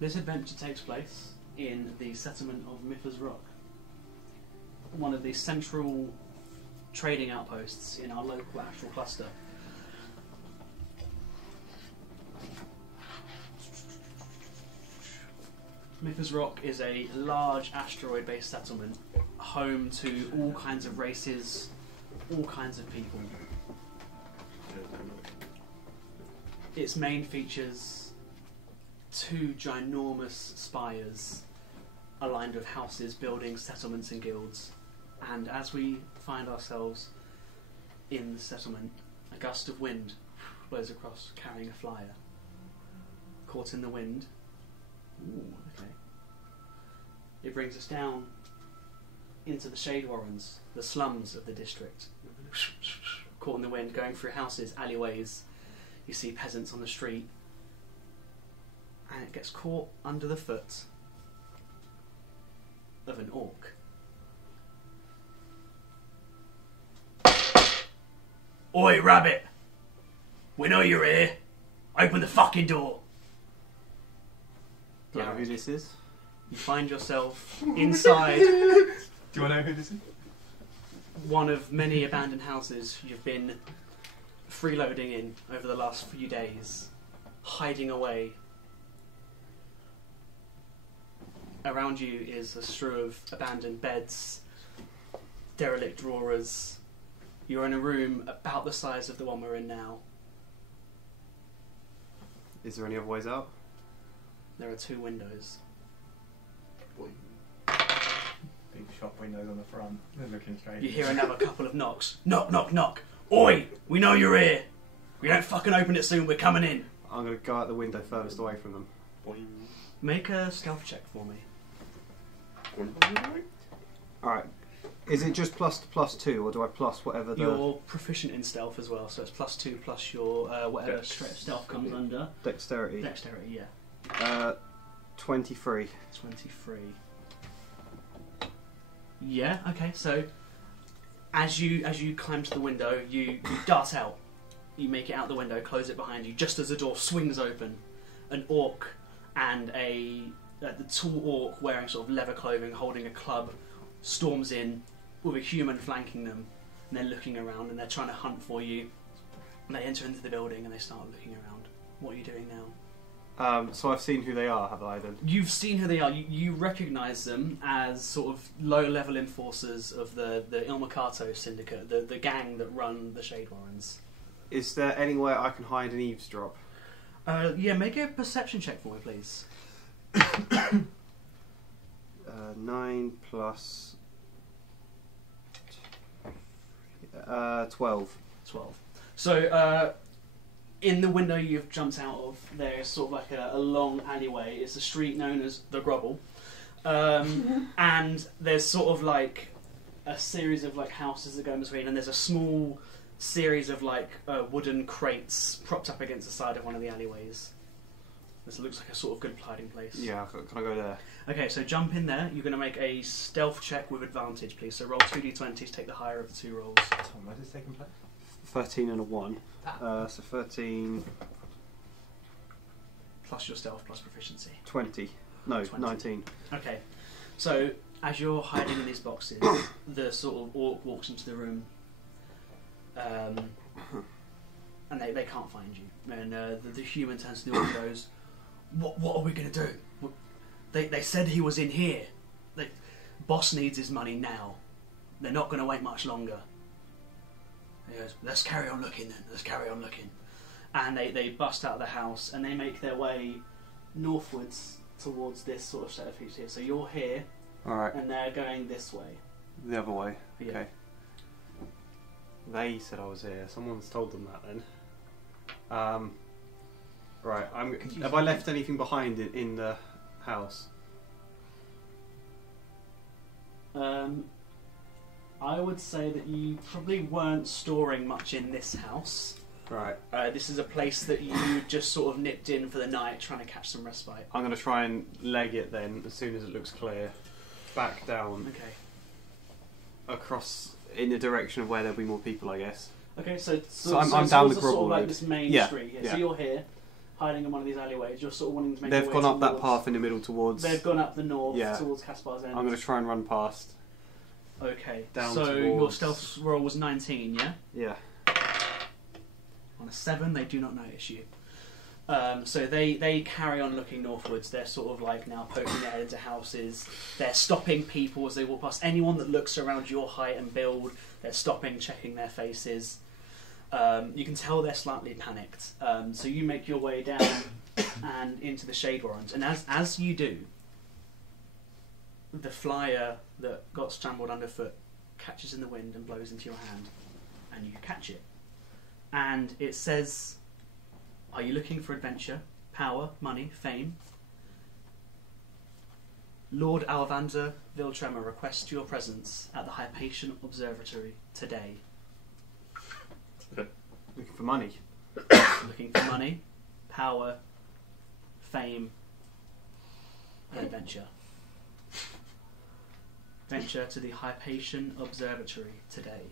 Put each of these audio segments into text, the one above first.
This adventure takes place in the settlement of Miffers Rock, one of the central trading outposts in our local astral cluster. Miffers Rock is a large asteroid-based settlement, home to all kinds of races, all kinds of people. Its main features 2 ginormous spires aligned with houses, buildings, settlements and guilds. And as we find ourselves in the settlement, a gust of wind blows across carrying a flyer. Caught in the wind. Ooh, okay. It brings us down into the Shade Warrens, the slums of the district. Caught in the wind, going through houses, alleyways. You see peasants on the street. And it gets caught under the foot of an orc. Oi, rabbit! We know you're here. Open the fucking door. Do you know who this is? You find yourself inside. Do you want to know who this is? One of many abandoned houses you've been freeloading in over the last few days, hiding away. Around you is a strew of abandoned beds, derelict drawers. You're in a room about the size of the one we're in now. Is there any other ways out? There are 2 windows. Big shop windows on the front. They're looking straight. You hear another couple of knocks. Knock, knock, knock. Oi! We know you're here. We don't fucking open it soon, we're coming in. I'm going to go out the window furthest away from them. Make a stealth check for me. Alright. Is it just +2 or do I plus whatever the... You're proficient in stealth as well, so it's +2 plus your whatever stealth comes under. Dexterity. Dexterity, yeah. 23. 23. Yeah, okay, so as you climb to the window, you dart out. You make it out the window, close it behind you. Just as the door swings open, an orc and the tall orc wearing sort of leather clothing, holding a club, storms in with a human flanking them. And they're looking around and they're trying to hunt for you. And they enter into the building and they start looking around. What are you doing now? So I've seen who they are, have I then? You've seen who they are. You recognise them as sort of low-level enforcers of the Il Mercato syndicate, the gang that run the Shade Warrens. Is there anywhere I can hide and eavesdrop? Yeah, make a perception check for me, please. 9 plus... 12. 12. So, in the window you've jumped out of, there's sort of like a long alleyway. It's a street known as the Grubble. And there's sort of like a series of like houses that go in between, and there's a small series of like wooden crates propped up against the side of one of the alleyways. This looks like a sort of good hiding place. Yeah, can I go there? Okay, so jump in there. You're going to make a stealth check with advantage, please. So roll 2d20 to take the higher of the 2 rolls. Tom, where does this taking place? 13 and a 1. So 13... Plus your stealth, plus proficiency. 20. No, 20. 19. Okay, so as you're hiding in these boxes, the sort of orc walks into the room, and they can't find you. And the human turns to the orc and goes, What are we going to do? They said he was in here. Boss needs his money now. They're not going to wait much longer. He goes, let's carry on looking then. Let's carry on looking. And they bust out of the house and they make their way northwards towards this sort of set of features here. So you're here, Alright. and they're going this way. The other way. Yeah. Okay. They said I was here. Someone's told them that then. Right. Have I left anything behind in the house? I would say that you probably weren't storing much in this house. Right. This is a place that you just sort of nipped in for the night, trying to catch some respite. I'm going to try and leg it then, as soon as it looks clear. Back down. Okay. Across in the direction of where there'll be more people, I guess. Okay, so I'm down the sort Grubble of like Road. this main Yeah, street here. yeah. So you're here, hiding in one of these alleyways. You're sort of wanting to make. They've your way gone up that towards- path in the middle towards. They've gone up the north Yeah. towards Caspar's End. I'm going to try and run past. Okay. Down so your towards- stealth roll was 19, yeah. Yeah. On a 7, they do not notice you. So they carry on looking northwards. They're sort of like now poking their head into houses. They're stopping people as they walk past. Anyone that looks around your height and build, they're stopping, checking their faces. You can tell they're slightly panicked. So you make your way down and into the Shade Warrens. And as you do, the flyer that got scrambled underfoot catches in the wind and blows into your hand. And you catch it. And it says... Are you looking for adventure, power, money, fame? Lord Alvander Viltremor requests your presence at the Hypatian Observatory today. Looking for money. Looking for money, power, fame, and adventure. Venture to the Hypatian Observatory today.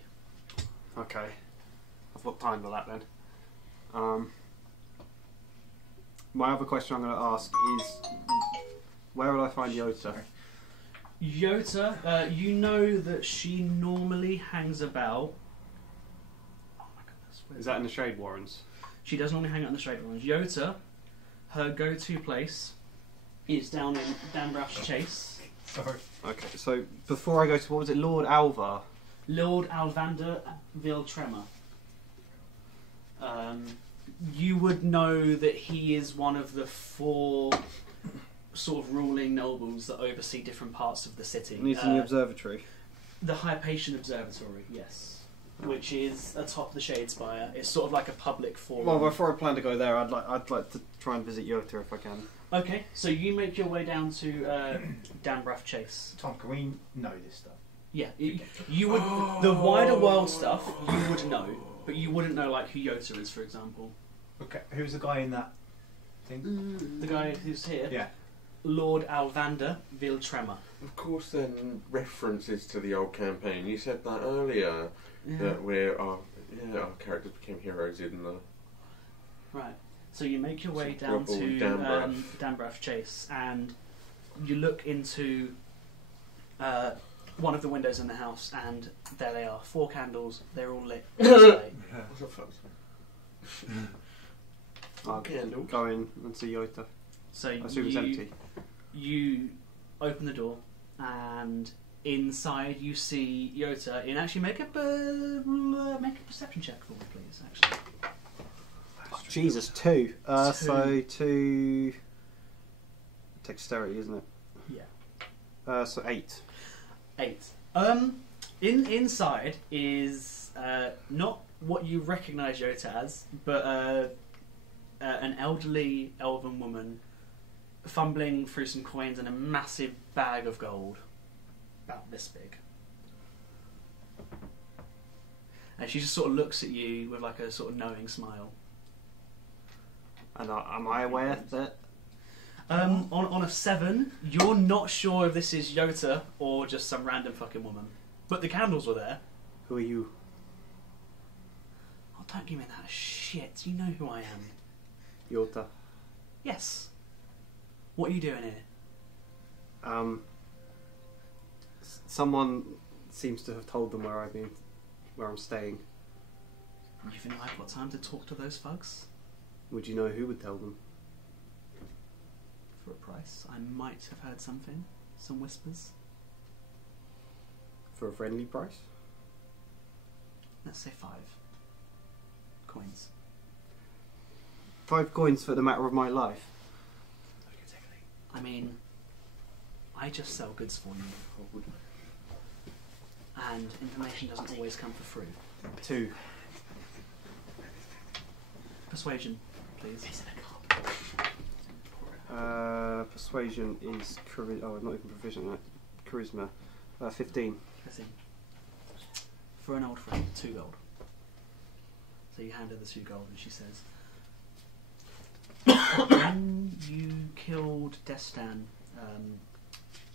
Okay. I've got time for that then. My other question I'm going to ask is, where will I find Yota? Yota, you know that she normally hangs about. Oh my goodness. Is that in the Shade Warrens? She does normally hang out in the Straight Ones. Yota, her go-to place is down in Danbrath's Chase. Sorry. Okay, so before I go to, what was it, Lord Alvar? Lord Alvander Viltremor. You would know that he is one of the 4 sort of ruling nobles that oversee different parts of the city. And he's in the observatory. The Hypatian Observatory, yes. Which is atop the Shadespire. It's sort of like a public forum. Well, before I plan to go there, I'd like to try and visit Yota if I can. Okay, so you make your way down to Danbrath Chase. Tom, can we know this stuff? Yeah, you would. The wider world stuff you would know, but you wouldn't know like who Yota is, for example. Okay, who's the guy in that thing? The guy who's here, Yeah. Lord Alvander Viltremor. Of course, then references to the old campaign. You said that earlier that our characters became heroes in the. Right. So you make your way So down we're all to Danbrath. Danbrath Chase, and you look into one of the windows in the house, and there they are, 4 candles. They're all lit. What's up, folks? I'll Candles. go in and see Yota. So I assume it's empty. You open the door, and inside you see Yota. And actually, make a perception check for me, please. Actually, Jesus, 2. Two. So 2. Dexterity, isn't it? yeah, So 8. 8. Inside is not what you recognise Yota as, but an elderly elven woman fumbling through some coins and a massive bag of gold, about this big. And she just sort of looks at you with like a sort of knowing smile. And am I aware that? On a 7, you're not sure if this is Yota or just some random fucking woman. But the candles were there. Who are you? Oh, don't give me that shit. You know who I am. Yota. Yes. What are you doing here? Someone seems to have told them where I'm staying. You think I've got time to talk to those thugs? Would you know who would tell them? For a price, I might have heard something. Some whispers. For a friendly price? Let's say 5 coins. 5 coins for the matter of my life. I mean, I just sell goods for you. And information doesn't always come for free. 2. Persuasion, please. Persuasion is I'm not even proficient in it. Charisma. 15. I see. For an old friend, 2 gold. So you hand her the 2 gold and she says, when you killed Destan,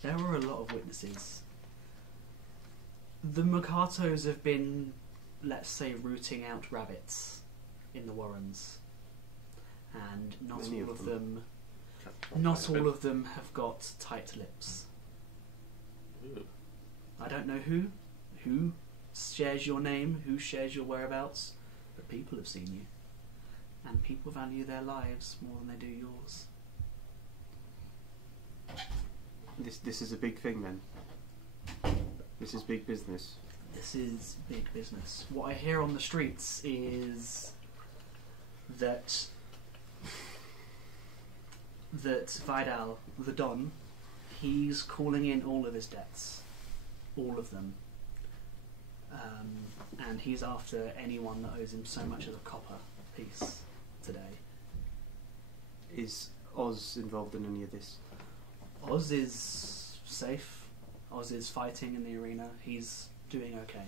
there were a lot of witnesses. The Makatos have been, let's say, rooting out rabbits in the Warrens. And and not Many all of of them. them have got tight lips. Ooh. I don't know who shares your name, who shares your whereabouts, but people have seen you, and people value their lives more than they do yours. This is a big thing then. This is big business. This is big business. What I hear on the streets is that Vidal, the Don, he's calling in all of his debts. All of them. And he's after anyone that owes him so much as a copper piece today. Is Oz involved in any of this? Oz is safe. Oz is fighting in the arena. He's doing okay.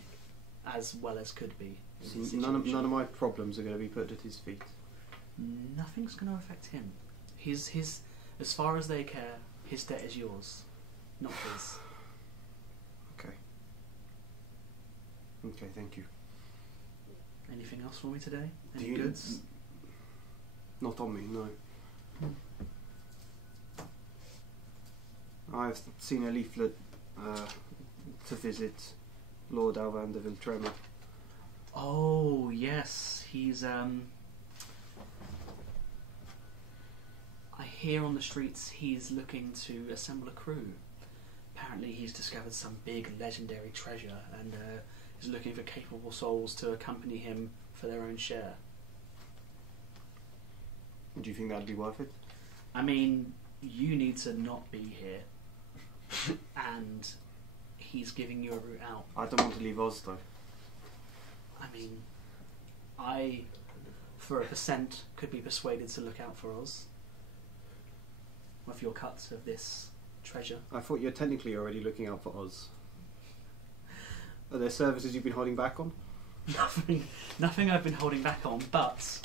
As well as could be. in his See, none of situation. my problems are going to be put at his feet. Nothing's going to affect him. His, as far as they care, his debt is yours, not his. Okay, thank you. Anything else for me today? Do Any you- goods? Not on me, no. I've seen a leaflet to visit Lord Alvan de Viltrema. Oh yes, he's I hear on the streets he's looking to assemble a crew. Apparently he's discovered some big legendary treasure and is looking for capable souls to accompany him for their own share. Do you think that'd be worth it? I mean, you need to not be here, and he's giving you a route out. I don't want to leave Oz though. I mean, I, for a percent, could be persuaded to look out for Oz with your cut of this treasure. I thought you're technically already looking out for Oz. Are there services you've been holding back on? Nothing I've been holding back on, but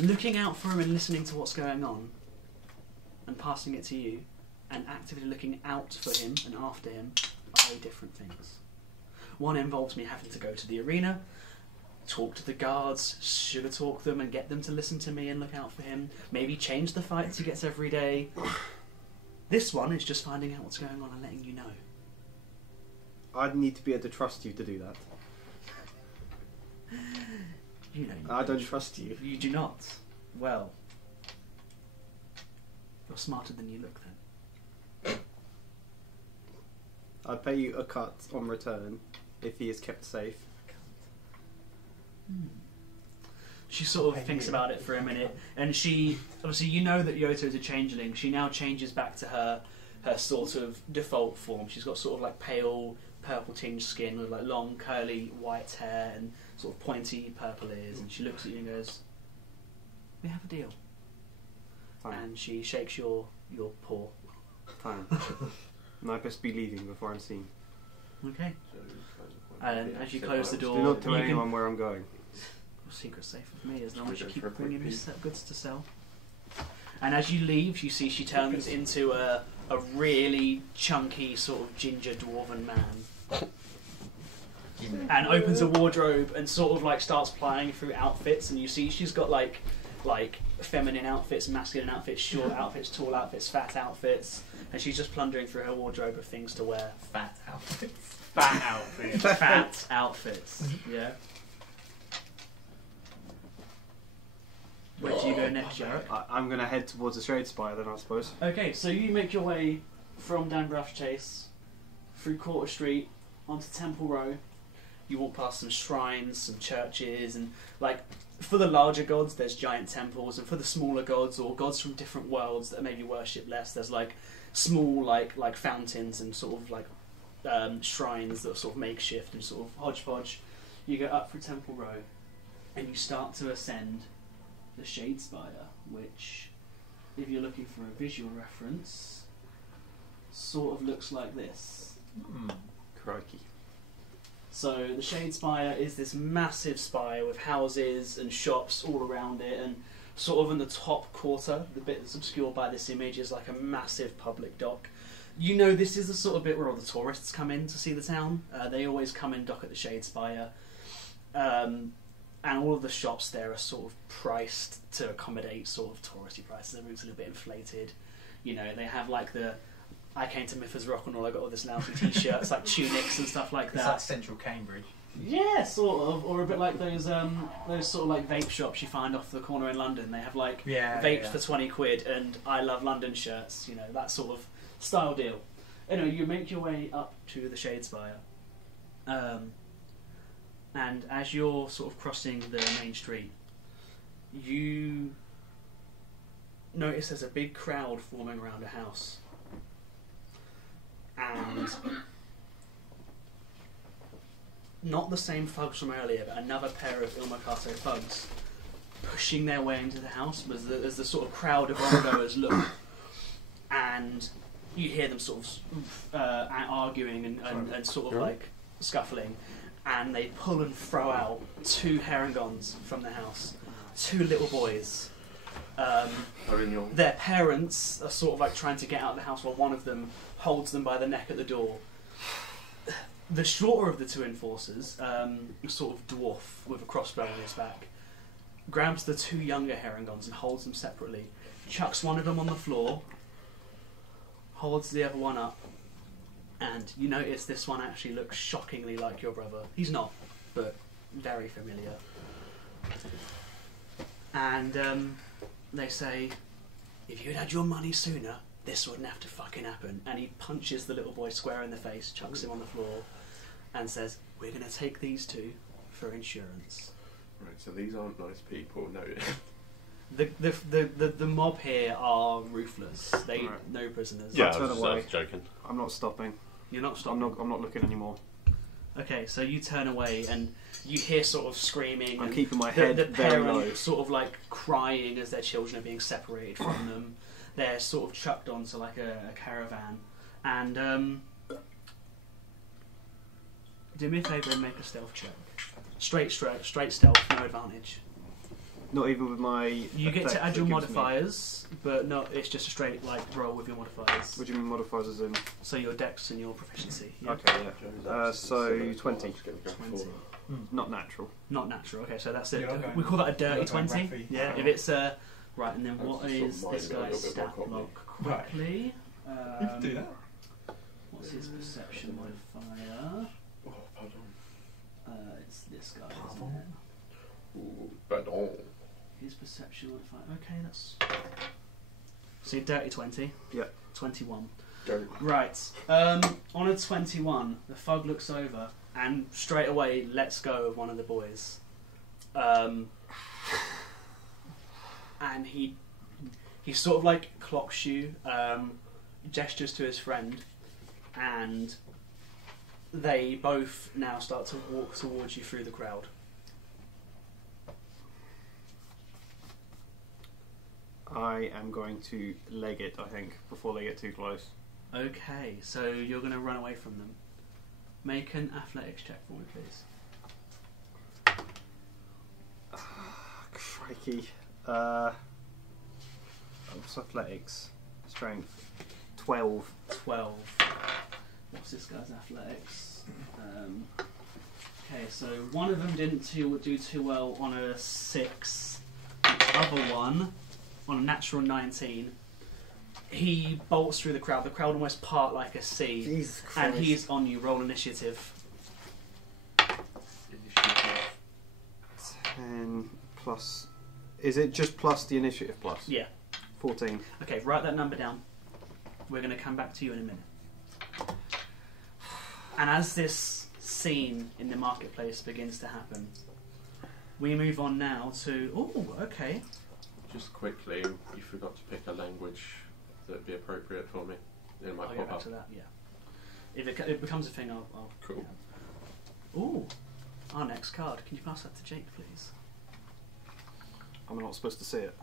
looking out for him and listening to what's going on and passing it to you and actively looking out for him and after him are very different things. One involves me having to go to the arena, talk to the guards, sugar talk them and get them to listen to me and look out for him, maybe change the fights he gets every day. This one is just finding out what's going on and letting you know. I'd need to be able to trust you to do that. You know, I don't trust you. You do not. Well, you're smarter than you look then. I'd pay you a cut on return if he is kept safe. She sort of thinks about it for a minute, and she obviously, you know that Yoto is a changeling. She now changes back to her sort of default form. She's got sort of like pale purple tinged skin with like long curly white hair and sort of pointy purple ears, and she looks at you and goes, "We have a deal." Fine. And she shakes your paw. Fine. And I best be leaving before I'm seen. Okay. And as you close the door, Do not tell you anyone can, where I'm going. your secret's safe with me as long as you Just keep for a quick bringing me peek. goods to sell. And as you leave, you see she turns into a really chunky sort of ginger dwarven man. And opens a wardrobe and sort of like starts plying through outfits, and you see she's got like feminine outfits, masculine outfits, short outfits, tall outfits, fat outfits, and she's just plundering through her wardrobe of things to wear. Fat outfits. Fat outfits. Fat outfits. Yeah. Where do you go next, Jarrett? I'm going to head towards the Shade Spire then, I suppose. Okay, so you make your way from Danbrush Chase through Quarter Street onto Temple Row. You walk past some shrines, some churches, and like for the larger gods, there's giant temples, and for the smaller gods or gods from different worlds that maybe worship less, there's like small like fountains and sort of like shrines that are sort of makeshift and sort of hodgepodge. You go up through Temple Row, and you start to ascend the Shade Spire, which, if you're looking for a visual reference, sort of looks like this. Crikey. So the Shade Spire is this massive spire with houses and shops all around it, and sort of in the top quarter, the bit that's obscured by this image, is like a massive public dock. You know, this is the sort of bit where all the tourists come in to see the town. They always come and dock at the Shade Spire. and all of the shops there are sort of priced to accommodate sort of touristy prices. Everything's a little bit inflated. You know, they have like the I came to Mythos Rock and all I got all this lousy t-shirts, like tunics and stuff like It's that. like Central Cambridge. Yeah, sort of, or a bit like those sort of like vape shops you find off the corner in London. They have like vapes for 20 quid and I Love London shirts. You know, that sort of style deal. Anyway, you make your way up to the Shadespire. And as you're sort of crossing the main street, you notice there's a big crowd forming around a house. And not the same thugs from earlier, but another pair of Il Mercato thugs pushing their way into the house as the sort of crowd of ongoers look. And you hear them sort of arguing and sort of like scuffling. And they pull and throw out 2 herringons from the house. 2 little boys. Their parents are sort of like trying to get out of the house while one of them holds them by the neck at the door. The shorter of the 2 enforcers, a sort of dwarf with a crossbow on his back, grabs the 2 younger herringons and holds them separately, chucks one of them on the floor, holds the other one up, and you notice this one actually looks shockingly like your brother. He's not, but very familiar. And they say, if you'd had your money sooner, this wouldn't have to fucking happen. And he punches the little boy square in the face, chucks him on the floor, and says, we're going to take these 2 for insurance. Right, so these aren't nice people, no. The mob here are ruthless. They no prisoners. Yeah, I was joking. I'm not stopping. You're not stopping. I'm not looking anymore. Okay, so you turn away and you hear sort of screaming. I'm and keeping my head the very low. parents sort of like crying as their children are being separated from them. They're sort of chucked onto like a caravan. And do me a favour and make a stealth check. Straight stealth, no advantage. Not even with my. You get to add your modifiers, but no, it's just a straight like roll with your modifiers. What do you mean modifiers as in? So your dex and your proficiency. Yeah. Okay, yeah. So 20. 20. Not natural. Not natural. Okay, so that's it. You're not going- We call that a dirty you're not going 20. Raffy. Yeah. Oh. If it's right, and then what That's is sort of this mine, a guy's little bit stat more block Right. quickly? Do that. What's his perception modifier? Oh, pardon. It's this guy, isn't it? Ooh, pardon. His perception modifier. Okay, that's. So dirty 20. Yeah. 21. Don't. Right. On a 21, the thug looks over and straight away lets go of one of the boys. And he sort of like clocks you, gestures to his friend, and they both now start to walk towards you through the crowd. I am going to leg it, I think, before they get too close. Okay, so you're going to run away from them. Make an athletics check for me, please. Crikey. What's athletics? Strength. 12. 12. What's this guy's athletics? Okay, so one of them didn't do too well on a 6. The other one, on a natural 19, he bolts through the crowd. The crowd almost part like a sea. Jesus Christ. And he's on you. Roll initiative. 10 plus. Is it just plus the initiative plus? Yeah. 14. Okay, write that number down. We're going to come back to you in a minute. And as this scene in the marketplace begins to happen, we move on now to... Oh, okay. Just quickly, you forgot to pick a language that would be appropriate for me. It might I'll get pop back up. to that, yeah. If it becomes a thing, I'll Cool. yeah. Ooh, our next card. Can you pass that to Jake, please? I'm not supposed to see it.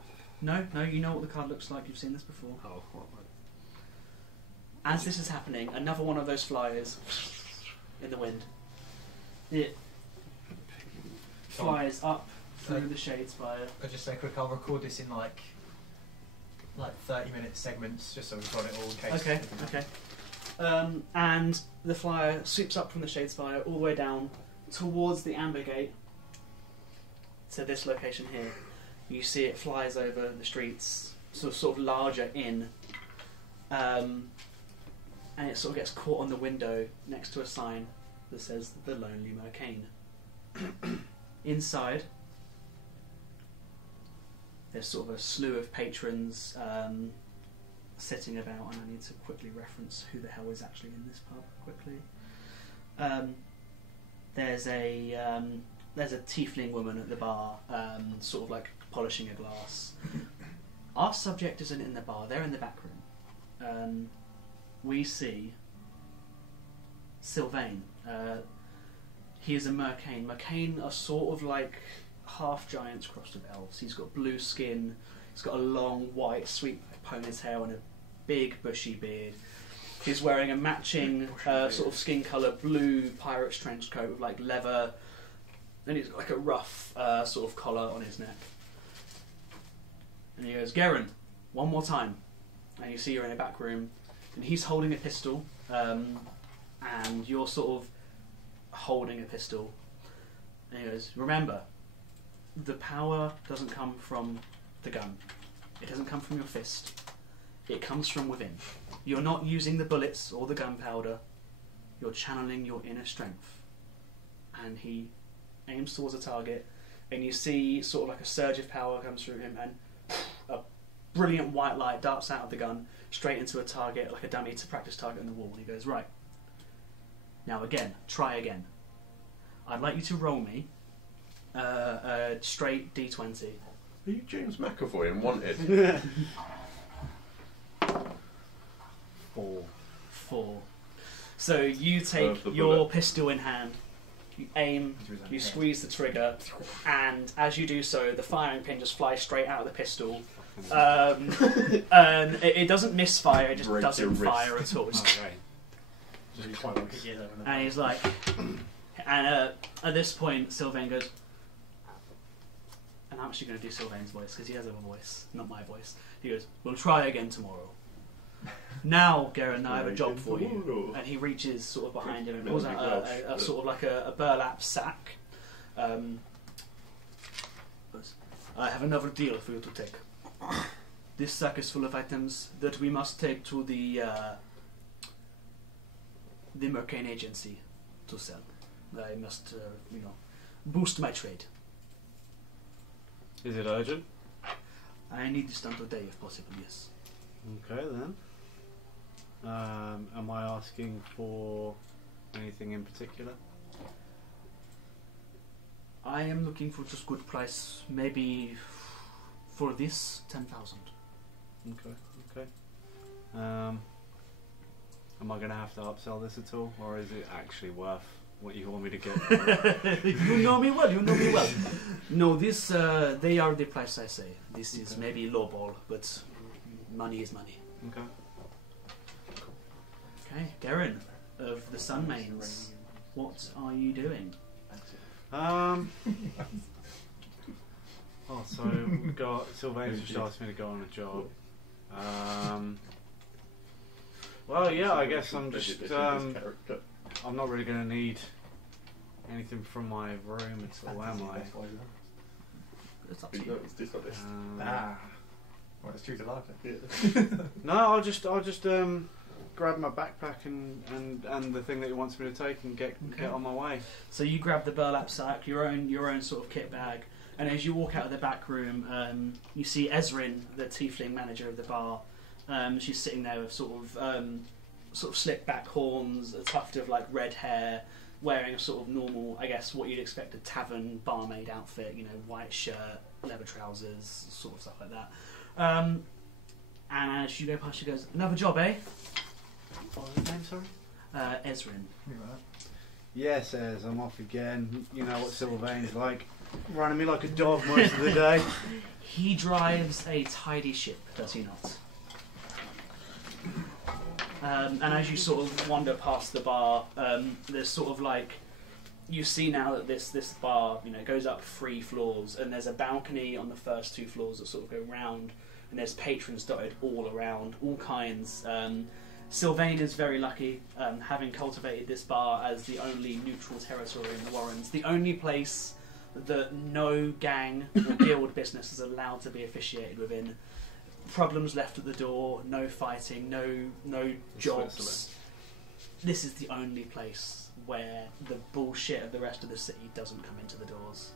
No, you know what the card looks like. You've seen this before. Oh, what? As this is happening, another one of those flyers in the wind. It flies up through the Shadespire. I'll just say quick, I'll record this in like 30-minute segments, just so we've got it all in case. Okay. And the flyer sweeps up from the Shadespire all the way down towards the Amber Gate, to this location here. You see it flies over the streets, sort of larger in, and it sort of gets caught on the window next to a sign that says "The Lonely Mercane." Inside, there's sort of a slew of patrons sitting about, and I need to quickly reference who the hell is actually in this pub quickly. There's a tiefling woman at the bar, sort of like polishing a glass. Our subject isn't in the bar; they're in the back room. We see Sylvain. He is a mercane. Mercane are sort of like half giants crossed with elves. He's got blue skin. He's got a long white sweet ponytail and a big bushy beard. He's wearing a matching sort of skin colour blue pirate's trench coat with like leather, and he's got like a rough sort of collar on his neck. And he goes, "Garen, one more time." And you see you're in a back room, and he's holding a pistol, and you're sort of holding a pistol. And he goes, "Remember, the power doesn't come from the gun. It doesn't come from your fist. It comes from within. You're not using the bullets or the gunpowder. You're channeling your inner strength." And he aims towards a target, and you see sort of like a surge of power comes through him, and a brilliant white light darts out of the gun straight into a target, like a dummy to practice target on the wall. And he goes, "Right. Now again, try again. I'd like you to roll me a straight D20. Are you James McAvoy in Wanted? 4. So you take your pistol in hand, you aim, you squeeze the trigger, and as you do so, the firing pin just flies straight out of the pistol. And it doesn't misfire, it just doesn't fire at all. Just clunk. And he's like, and at this point, Sylvain goes, and I'm actually going to do Sylvain's voice because he has a voice, not my voice. He goes, "We'll try again tomorrow. Now, Garen, I have a job for you." And he reaches sort of behind him and pulls out a sort of like a burlap sack. "I have another deal for you to take. This sack is full of items that we must take to the Mercane agency to sell. I must, boost my trade. Is it urgent? I need this done today, if possible, yes." Okay then. Am I asking for anything in particular? I am looking for just good price, maybe for this 10,000. Okay. Am I going to have to upsell this at all, or is it actually worth what you want me to get? You know me well. No, this, they are the price I say. This is maybe lowball, but money is money. Okay. Okay, Garen of the Sunmains, what are you doing? So we've got Sylvain's just asked me to go on a job. Well, yeah, I guess I'm just. I'm not really going to need anything from my room at all, am I? It's up to you. Well, it's true to life. No, I'll just grab my backpack and the thing that he wants me to take and get on my way. So you grab the burlap sack, your own sort of kit bag, and as you walk out of the back room, you see Ezrin, the tiefling manager of the bar. She's sitting there with sort of slick back horns, a tuft of like red hair, wearing a sort of normal, I guess, what you'd expect a tavern barmaid outfit. White shirt, leather trousers, sort of stuff like that. And as you go past, she goes, "Another job, eh?" What was his name, sorry? Ezrin. Yes, Ez, I'm off again. You know what Sylvain's like. Running me like a dog most of the day. He drives a tidy ship, does he not? And as you sort of wander past the bar, there's sort of like, you see now that this bar, goes up 3 floors, and there's a balcony on the first 2 floors that sort of go round, and there's patrons dotted all around, all kinds. Sylvain is very lucky, having cultivated this bar as the only neutral territory in the Warrens, the only place that no gang or guild business is allowed to be officiated within. Problems left at the door, no fighting, no jobs. Switzerland. This is the only place where the bullshit of the rest of the city doesn't come into the doors.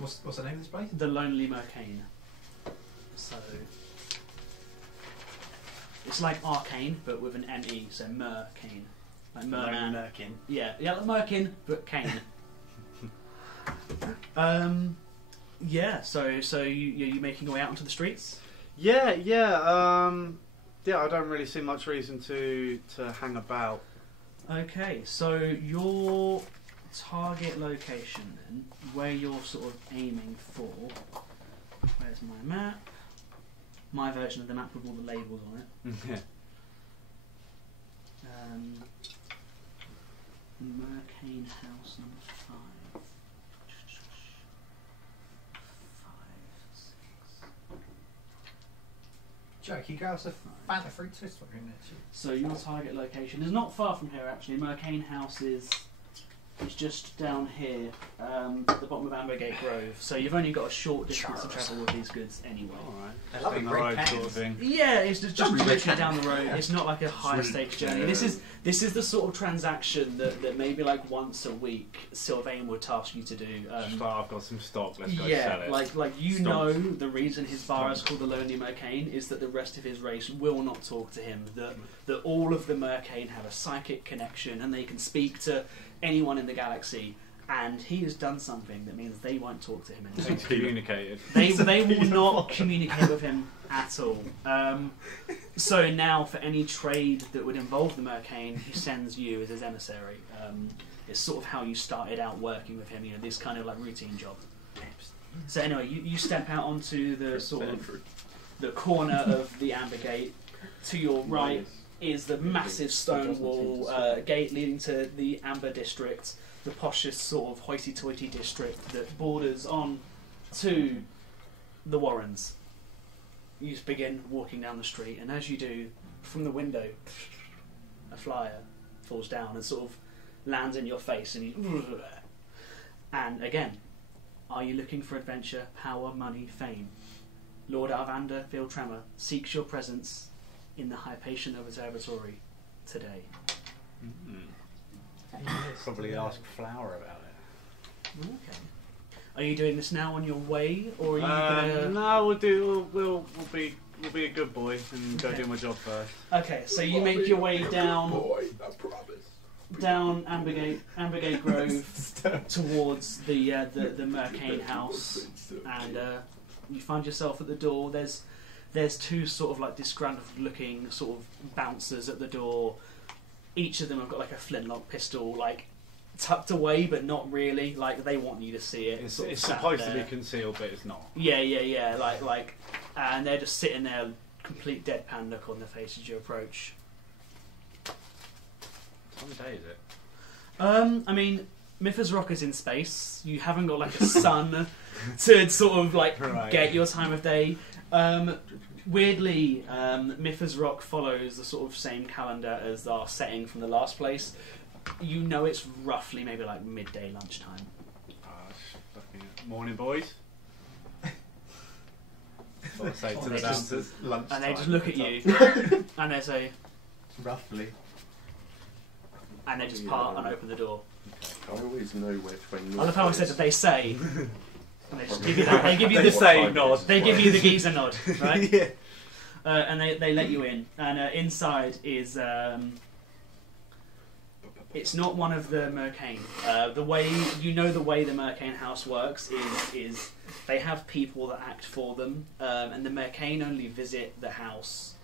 What's the name of this place? The Lonely Mercane. So it's like Arcane, but with an M-E, so Mercane. Like Merman. Merkin. Yeah, like Merkin, but Kane. Yeah, so you making your way out into the streets? Yeah. I don't really see much reason to hang about. Okay, so your target location then, where you're sort of aiming for. Where's my map? My version of the map with all the labels on it. Yeah. Mercane House number 5. 5, 6. Joe, can you grab us a Fanta fruit twist for him? So your target location is not far from here actually. Mercane House is just down here, at the bottom of Ambergate Grove. So you've only got a short distance to travel with these goods anyway. Alright. I love Down it, the great road cans. sort of thing. Yeah, it's just Lovely literally red down the road. It's not like a high stakes journey. This is the sort of transaction that maybe like once a week Sylvain would task you to do. Just like, I've got some stock, let's go sell Yeah, it. like you Stomp. know the reason his bar is called the Lonely Mercane is that the rest of his race will not talk to him. That all of the Mercane have a psychic connection and they can speak to anyone in the galaxy. And he has done something that means they won't talk to him anymore. It's communicated. They will not communicate with him at all. So now, for any trade that would involve the Mercane, he sends you as his emissary. It's sort of how you started out working with him. You know, this kind of like routine job. So anyway, you step out onto the sort of the corner of the Amber Gate. To your right is the massive stone wall gate leading to the Amber District. The poshest sort of hoity-toity district that borders on to the Warrens. You just begin walking down the street, and as you do, from the window, a flyer falls down and sort of lands in your face, and you... And again, are you looking for adventure, power, money, fame? Lord Arvander Viltremor seeks your presence in the Hypatian Observatory today. Probably ask Flower about it. Okay. Are you doing this now on your way, or are you gonna... No, we'll be a good boy and go Okay. do my job first. Okay, so you make your way down Ambergate Grove towards the Mercane House, and you find yourself at the door. There's two sort of like disgruntled-looking sort of bouncers at the door. Each of them have got like a flintlock pistol, like tucked away, but not really. Like they want you to see it. It's sort of sat supposed to there. be concealed, but it's not. Yeah. Like, and they're just sitting there, complete deadpan look on their face as you approach. What time of day is it? I mean, Mythos Rock is in space. You haven't got like a sun to sort of like Right. get your time of day. Weirdly, Mythos Rock follows the sort of same calendar as our setting from the last place. You know it's roughly maybe like midday lunchtime. Fucking morning, boys. That's what I say to the They just- bouncers. And they just look at you and they say, Roughly. and they just part and open the door. I always know which way north I love how I is. said that they say. And they just give you that. They give you They the say nod. They give you the geezer nod, right? Yeah. And they let you in. And inside is it's not one of the Mercane. The way the way the Mercane house works is they have people that act for them, and the Mercane only visit the house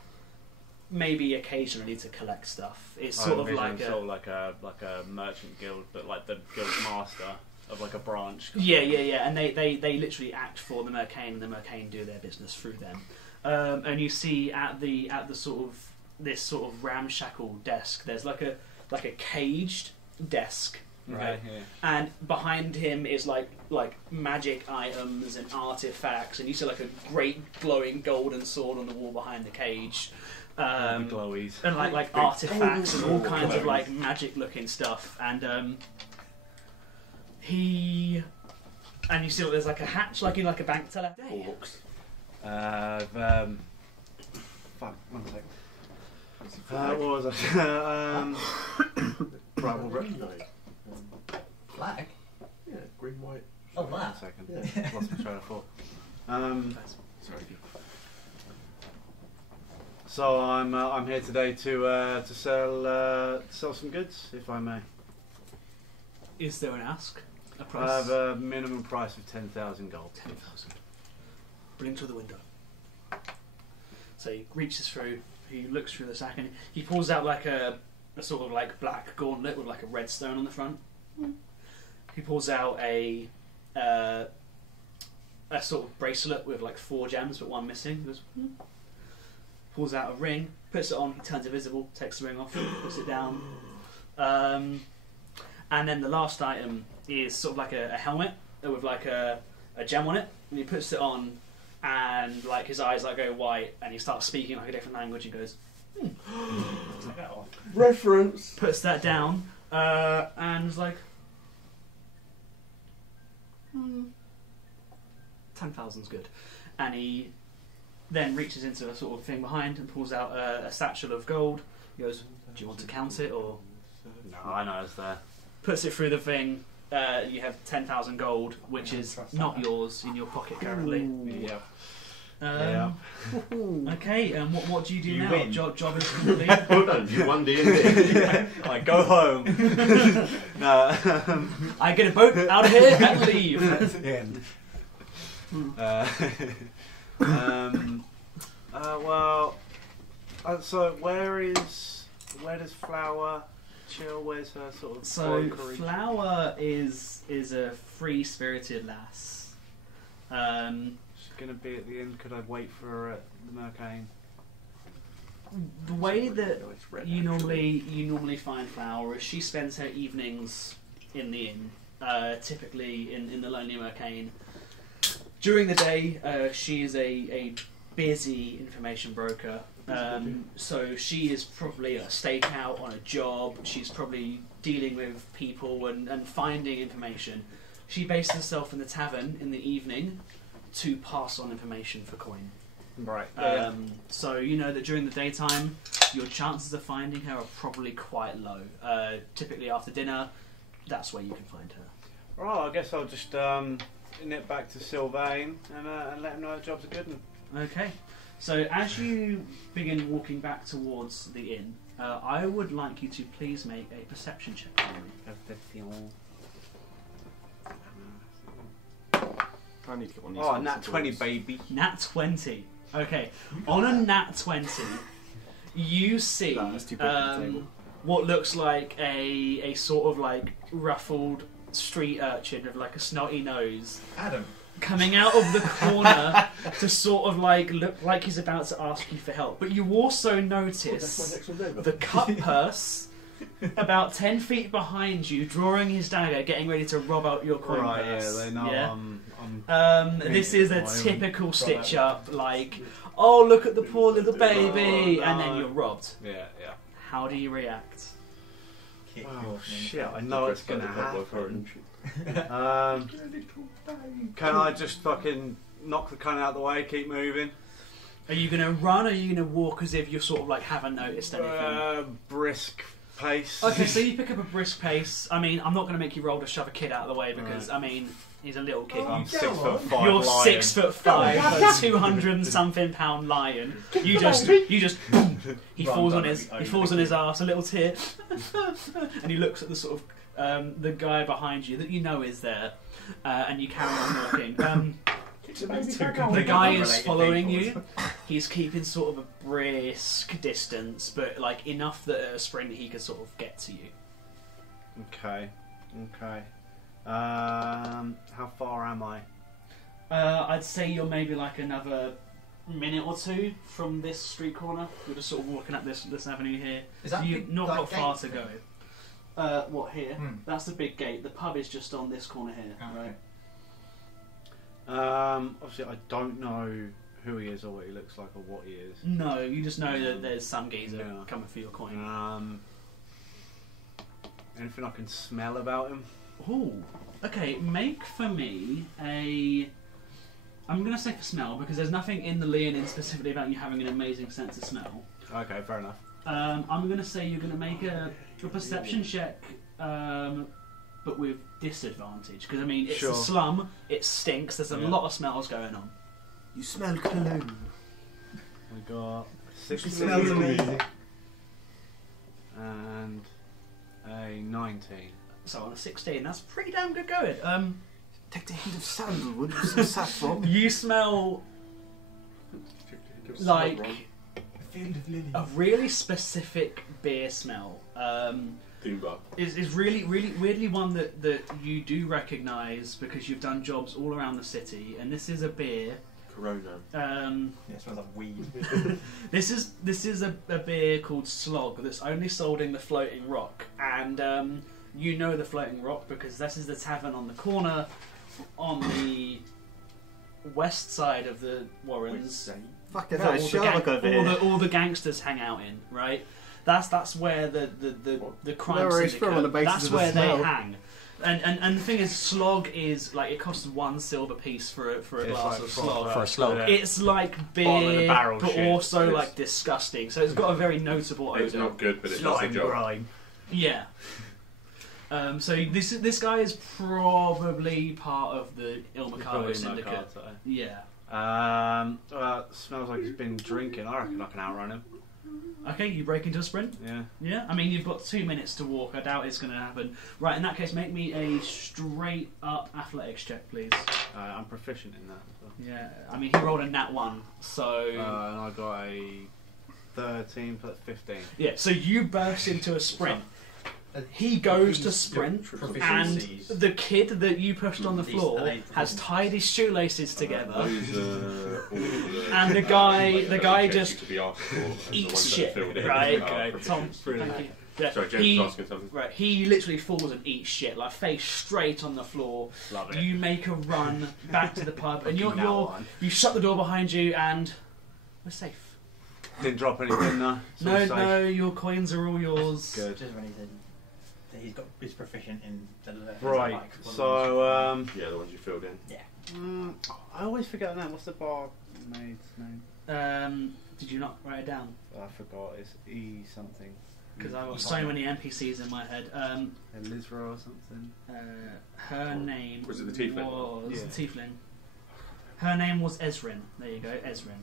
maybe occasionally to collect stuff. It's sort of like a merchant guild, but like the guild master of like a branch. yeah, and they literally act for the Mercane, and the Mercane do their business through them. And you see at the sort of this sort of ramshackle desk, there's like a caged desk, right? Yeah. And behind him is like magic items and artifacts, and you see like a great glowing golden sword on the wall behind the cage. Glowies. And like artifacts and all kinds of like magic looking stuff, and he and you see that there's like a hatch, like in like a bank teller. Orcs. Fuck, one sec. What was I? Right, we'll Green light. Flag? Yeah, green, white. Oh, one that. second. Yeah. Lost my train of thought. Sorry. So I'm here today to sell some goods, if I may. Is there an ask? A I price? have a minimum price of 10,000 gold. 10,000. Bring to the window. So he reaches through, he looks through the sack, and he pulls out like a sort of like black gauntlet with like a red stone on the front. He pulls out a sort of bracelet with like 4 gems but 1 missing. He goes, pulls out a ring, puts it on, he turns invisible, takes the ring off, puts it down. And then the last item is sort of like a helmet with like a gem on it, and he puts it on, and like his eyes like go white, and he starts speaking like a different language. He goes, Take that off. Reference. puts that down, and is like, 10,000's good. And he then reaches into a sort of thing behind and pulls out a satchel of gold. He goes, do you want to count it, or No, I know it's there. puts it through the thing? You have 10,000 gold, which I don't is trust not that. yours in your pocket currently. Yeah. Okay, and what do you do You now? win. Job is complete. Hold on, you won D&D. I go home. No. I get a boat out of here and leave. That's the end. So where does Flower chill? Where's her sort of So brokerage? Flower is a free-spirited lass. She's gonna be at the inn. Could I wait for her at the Mercane? The way that No, it's red, you actually. normally find Flower is she spends her evenings in the inn, typically in the Lonely Mercane. During the day, she is a busy information broker. So she is probably a stakeout on a job. She's probably dealing with people and finding information. She bases herself in the tavern in the evening to pass on information for coin. Right. So you know that during the daytime, your chances of finding her are probably quite low. Typically after dinner, that's where you can find her. Right. I guess I'll just nip back to Sylvain and let him know the job's a good one. Okay. So as you begin walking back towards the inn, I would like you to please make a perception check for me. I need to get one of these. Oh, ones nat to 20, doors. baby. Nat 20. Okay. On a nat 20, you see No, that's too big for the table. what looks like a sort of like ruffled street urchin with like a snotty nose Adam. coming out of the corner to sort of like look like he's about to ask you for help. But you also That's my notice next one over. the cup purse about 10 feet behind you, drawing his dagger, getting ready to rob out your coin Right. Yeah. purse. They know Yeah? I'm. This is a Why typical stitch up, like, oh, look at the poor little baby, Oh, and then no. you're robbed. Yeah. Yeah. How do you react? Kick Oh your shit! I know it's gonna happen. happen. Can I just fucking knock the cunt out the way, keep moving? Are you going to run, or are you going to walk as if you sort of like haven't noticed anything? Brisk pace. Okay, so you pick up a brisk pace. I mean, I'm not going to make you roll to shove a kid out of the way because, I mean, he's a little kid. Oh, I'm Go 6'5". You're lion. 6'5", 200 and something pound lion. You just, boom, he Run, falls on run, his, run, he run. falls on his ass, a little tear, and he looks at the sort of the guy behind you that you know is there, and you carry on walking. The guy is following you. He's keeping sort of a brisk distance, but like enough that at a sprint he could sort of get to you. Okay. Okay. How far am I? I'd say you're maybe like another minute or two from this street corner. You're just sort of walking up this avenue here. Is that You've big, not like, got far gate to go. thing? What here? Hmm. That's the big gate. The pub is just on this corner here. Oh, Right. Obviously, I don't know who he is or what he looks like or what he is. No, you just know that there's some geezer Yeah. coming for your coin. Anything I can smell about him? Ooh. Okay, make for me a... I'm going to say for smell, because there's nothing in the Leonin specifically about you having an amazing sense of smell. Okay, fair enough. I'm going to say you're going to make a perception check, but with disadvantage. Because, I mean, it's a slum, it stinks, there's a lot of smells going on. You smell cologne. We got It 16 smells amazing. and a 19. So on a 16, that's pretty damn good going. Take a hint of sandalwood with some saffron. You smell like A field of lilies. a really specific beer smell. Doombar. Is really weirdly one that you do recognise because you've done jobs all around the city, and this is a beer. Corona. Yeah, it smells like weed. This is a beer called Slog that's only sold in the Floating Rock, and you know the Floating Rock because this is the tavern on the corner on the west side of the Warrens. Fucking that hell, all, it's the Sherlock over here. all the gangsters hang out in, right? That's where the crime Where he's from on the syndicate. basis That's of the where smell. they hang. And the thing is, slog is like it costs 1 silver piece for a glass of slog. For a slog. Yeah. It's like Bottom of the beer, barrel but shit. also It's- like disgusting. So it's got a very notable It's odor. not good, but it does the Slime job. grime. Yeah. So this guy is probably part of the Il Mercado Probably syndicate. Mercato. Yeah. Smells like he's been drinking. I reckon I can outrun him. Okay, you break into a sprint. Yeah. Yeah, I mean, you've got 2 minutes to walk. I doubt it's going to happen. Right, in that case, make me a straight up athletics check, please. I'm proficient in that. So. Yeah, I mean, he rolled a nat 1, so... And I got a 13 plus 15. yeah, so you burst into a sprint. He goes to sprint, and Proficiencies. the kid that you pushed on the These floor are has tied his shoelaces together, Those are all the and the guy checks just to be asked for, and the eats ones that shit. are filled in Right, are okay. Tom, proficiency. thank you. Yeah, Sorry, James he, was asking something. right, he literally falls and eats shit, like face straight on the floor. Love it. You make a run back to the pub, and Fucking that one. you shut the door behind you, and we're safe. Didn't drop anything though. It's all safe. No, your coins are all yours. Good. Just when he said that he's proficient in the Right. like, one of So Yeah, the ones you filled in. I always forget that. What's the barmaid's name? Did you not write it down? I forgot. It's E something. Because I've got so many NPCs in my head. Elizra or something. Her name Was it the tiefling? was Yeah. the tiefling. Her name was Ezrin. There you go, Ezrin.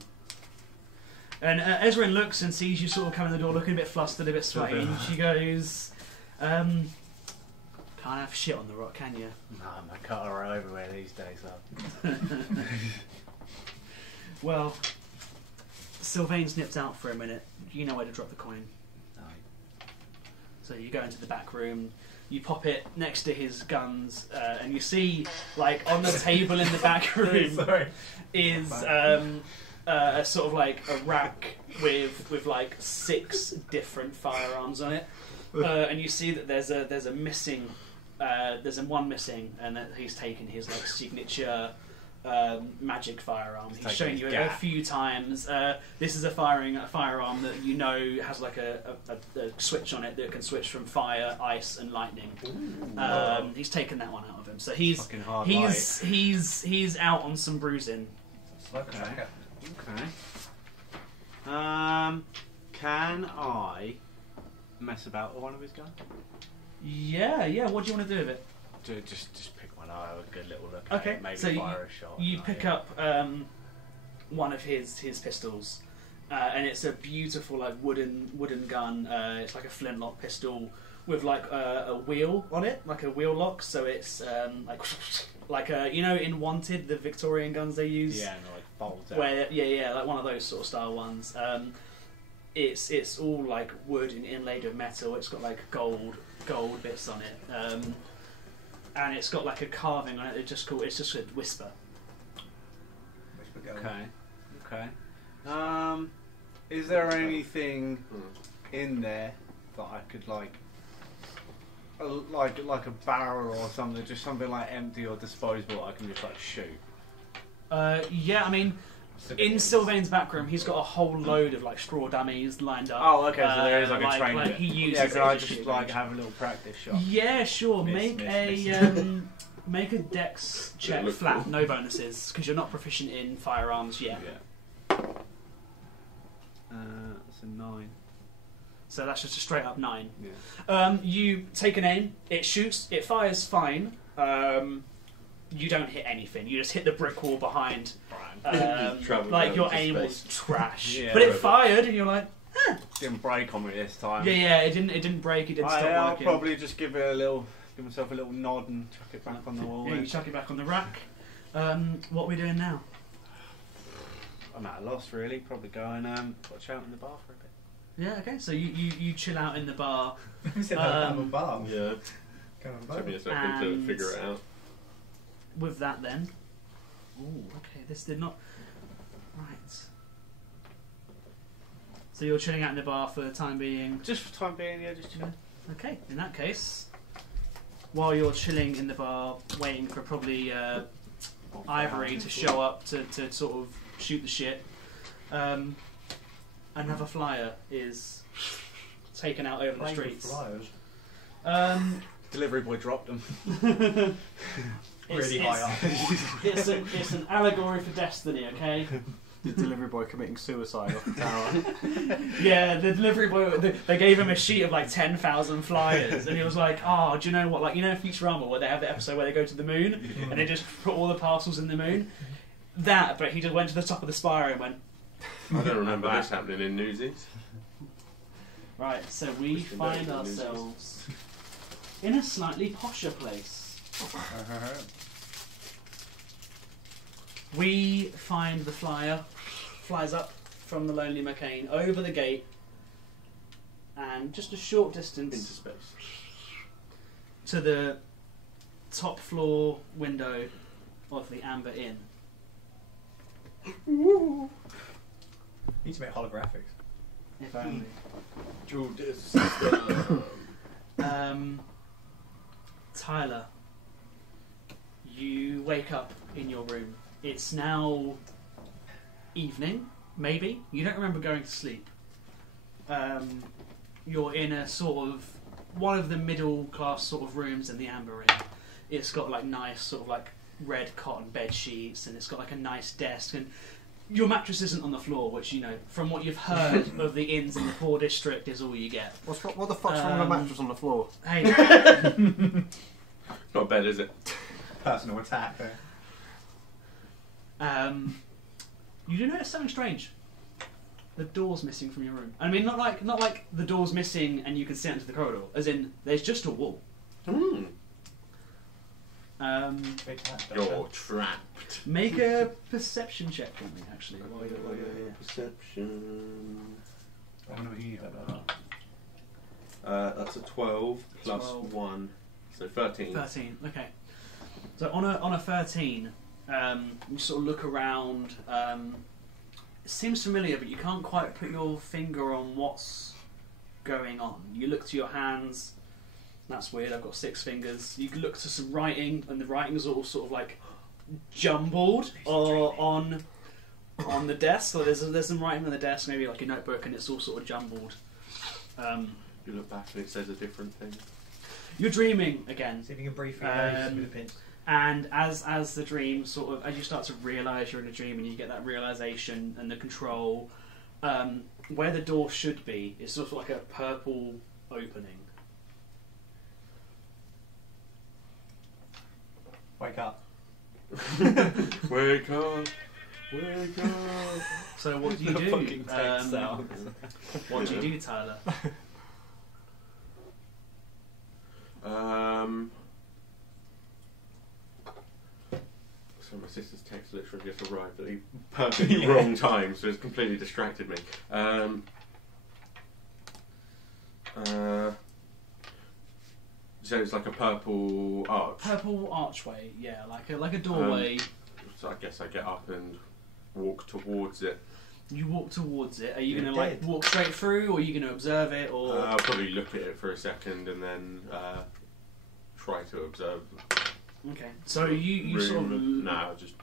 And Ezrin looks and sees you sort of come in the door, looking a bit flustered, a bit sweaty, and she goes, "Can't have shit on the rock, can you?" Nah, my cutter are everywhere these days. Though. Well, Sylvain's nipped out for a minute. You know where to drop the coin. So you go into the back room, you pop it next to his guns, and you see, like, on the table in the back room Sorry. is a sort of like a rack with like 6 different firearms on it, and you see that there's a missing, there's one missing, and that he's taken his like signature magic firearm. He's shown you it a few times. This is a firearm that you know has like a switch on it that can switch from fire, ice, and lightning. He's taken that one out of him, so he's he's out on some bruising. Smoke tracker. Okay. Can I mess about with one of his guns? Yeah. What do you want to do with it? Just pick one. I'll have a good little look. At Okay, it, maybe so fire a shot. You pick up one of his pistols, and it's a beautiful like wooden gun. It's like a flintlock pistol with like a wheel on it, like a wheel lock. So it's like you know in Wanted the Victorian guns they use. Yeah, and it, like folds out. Where like one of those sort of style ones. It's all like wood and inlaid with metal. It's got like gold bits on it. And it's got like a carving on it. It's just a whisper. Okay. Is there anything in there that I could like a barrel or something, just something like empty or disposable I can just like shoot? Yeah, I mean, In Sylvain's back room, he's got a whole load of like straw dummies lined up. Oh, okay. So there is like a train like bit. he uses. Yeah, can it I as a just shoot like range. have a little practice shot? Yeah, sure. Miss, Make a dex check look flat, cool. no bonuses, because you're not proficient in firearms yet. Yeah. That's a 9. So that's just a straight up 9. Yeah. You take an aim, it shoots, it fires fine. You don't hit anything. You just hit the brick wall behind. Travel Like down your to aim space. was trash, Yeah. but it fired, and you're like, Didn't break on me this time. yeah. It didn't break. It didn't stop I'll working. probably just give myself a little nod and chuck it back on the wall. Yeah, you chuck it back on the rack. What are we doing now? I'm at a loss really. Probably go and watch out in the bar for a bit. Yeah, okay. So you chill out in the bar. You said that have a bar. Yeah. Go on, Took bar. me a second to And- figure it out. With that, then. Ooh, okay. This did not. Right. So you're chilling out in the bar for the time being. Just for the time being, yeah, just chilling. Okay. In that case, while you're chilling in the bar, waiting for probably Ivory to show up to sort of shoot the shit, another flyer is taken out over the Playing with streets. flyers. Delivery boy dropped them. Really high up. It's an allegory for destiny, okay? The delivery boy committing suicide off the tower. Yeah, the delivery boy, they gave him a sheet of like 10,000 flyers, and he was like, oh, do you know what, like, you know Futurama, where they have the episode where they go to the moon, and they just put all the parcels in the moon? That, but he just went to the top of the spire and went, I don't remember this happening in Newsies. right, so we Which find convertible is ourselves in a slightly posher place. We find the flyer, flies up from the Lonely McCain, over the gate, and just a short distance Into space. to the top floor window of the Amber Inn. Need to make holographics. If only. Dual disc system. Tyler, you wake up in your room. It's now evening, maybe. You don't remember going to sleep. You're in a sort of one of the middle class sort of rooms in the Amber Inn. It's got like nice sort of like red cotton bed sheets, and it's got like a nice desk, and your mattress isn't on the floor, which, you know, from what you've heard of the inns in the poor district, is all you get. What the fuck's wrong with a mattress on the floor? Hey, Not bad, is it? Personal attack there. you do notice something strange. The door's missing from your room. I mean, not like the door's missing and you can see it into the corridor. As in, there's just a wall. Hmm. Big hat, You're trapped. Make a perception check for me, actually. While you're here. Perception. I don't know what you need That's a 12 plus 12. 1, so 13. 13. Okay. So on a 13, you sort of look around. It seems familiar, but you can't quite put your finger on what's going on. You look to your hands. That's weird. I've got 6 fingers. You can look to some writing, and the writing's all sort of like jumbled or on the desk. So there's some writing on the desk, maybe like a notebook, and it's all sort of jumbled. You look back and it says a different thing. You're dreaming again. See if you can breathe through your nose with a pin. And as the dream sort of, as you start to realise you're in a dream and you get that realisation and the control, where the door should be is sort of like a purple opening. Wake up. Wake up! Wake up! So what do you The do? fucking text sounds. What do you do, Tyler? So my sister's text literally just arrived at the perfectly wrong time, so it's completely distracted me. So it's like a purple arch. Purple archway, yeah, like a doorway. So I guess I get up and walk towards it. You walk towards it. Are you You're going to like dead. walk straight through, or are you going to observe it, or? I'll probably look at it for a second and then try to observe. Okay, so you sort of No, just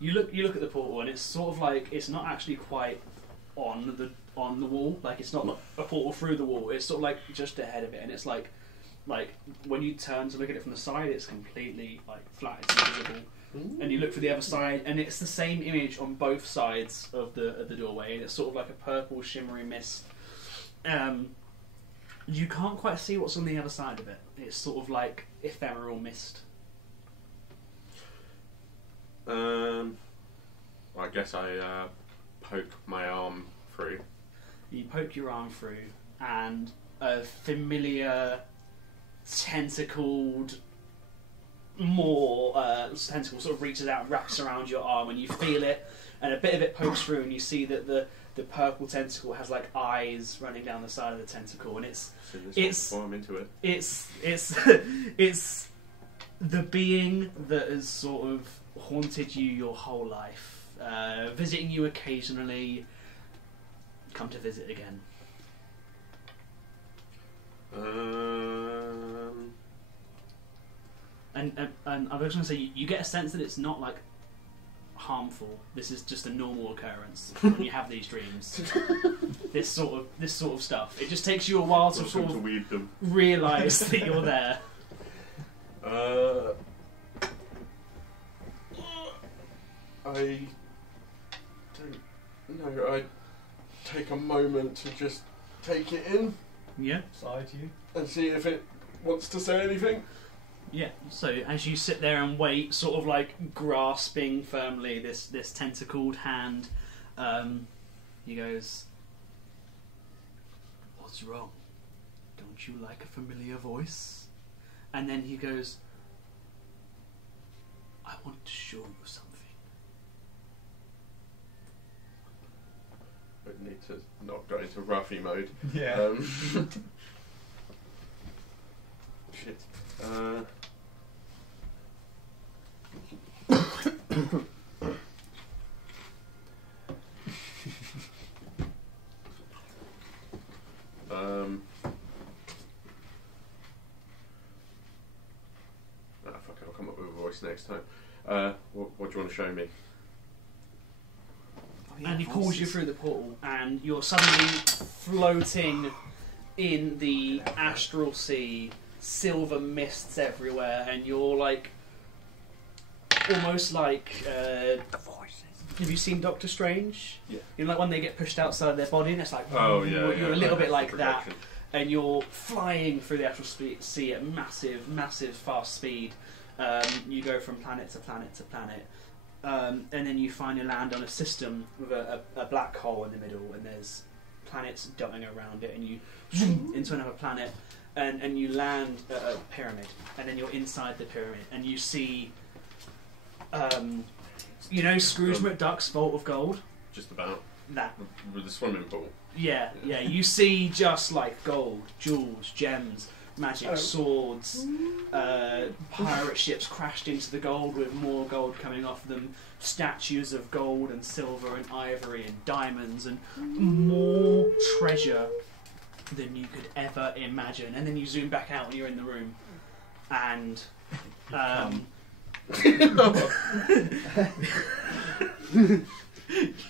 You look at the portal, and it's sort of like it's not actually quite on the wall. Like it's not like a portal through the wall. It's sort of like just ahead of it, and it's like when you turn to look at it from the side, it's completely like flat. It's invisible. And you look for the other side, and it's the same image on both sides of the doorway, and it's sort of like a purple shimmery mist. You can't quite see what's on the other side of it. It's sort of like ephemeral mist. I guess I poke my arm through. You poke your arm through, and a familiar tentacled tentacle sort of reaches out and wraps around your arm, and you feel it, and a bit of it pokes through, and you see that the purple tentacle has like eyes running down the side of the tentacle, and it's I'm into it. it's the being that has sort of haunted you your whole life, visiting you occasionally, come to visit again. And I was going to say, you get a sense that it's not like harmful. This is just a normal occurrence when you have these dreams. this sort of stuff. It just takes you a while to sort of weed them. realise that you're there. I don't know. I take a moment to just take it in Yeah. Side you. and see if it wants to say anything. Yeah. So as you sit there and wait, sort of like grasping firmly this tentacled hand, he goes, "What's wrong? Don't you like a familiar voice?" And then he goes, "I want to show you something." I need to not go into Ruffy mode. Yeah. Shit. Fuck it, I'll come up with a voice next time. What do you want to show me? And he pulls you through the portal, and you're suddenly floating in the astral sea, silver mists everywhere, and you're like almost like have you seen Doctor Strange? Yeah. You know, like when they get pushed outside their body, and it's like Oh yeah, you're a little bit like that, progression. and you're flying through the astral sea at massive fast speed. You go from planet to planet to planet. And then you finally land on a system with a black hole in the middle, and there's planets dotting around it, and you zoom into another planet, and you land at a pyramid, and then you're inside the pyramid, and you see, Scrooge McDuck's Vault of Gold? Just about. That. With the swimming pool. Yeah, you see just like gold, jewels, gems, magic swords, pirate ships crashed into the gold with more gold coming off them, statues of gold and silver and ivory and diamonds, and more treasure than you could ever imagine. And then you zoom back out and you're in the room, and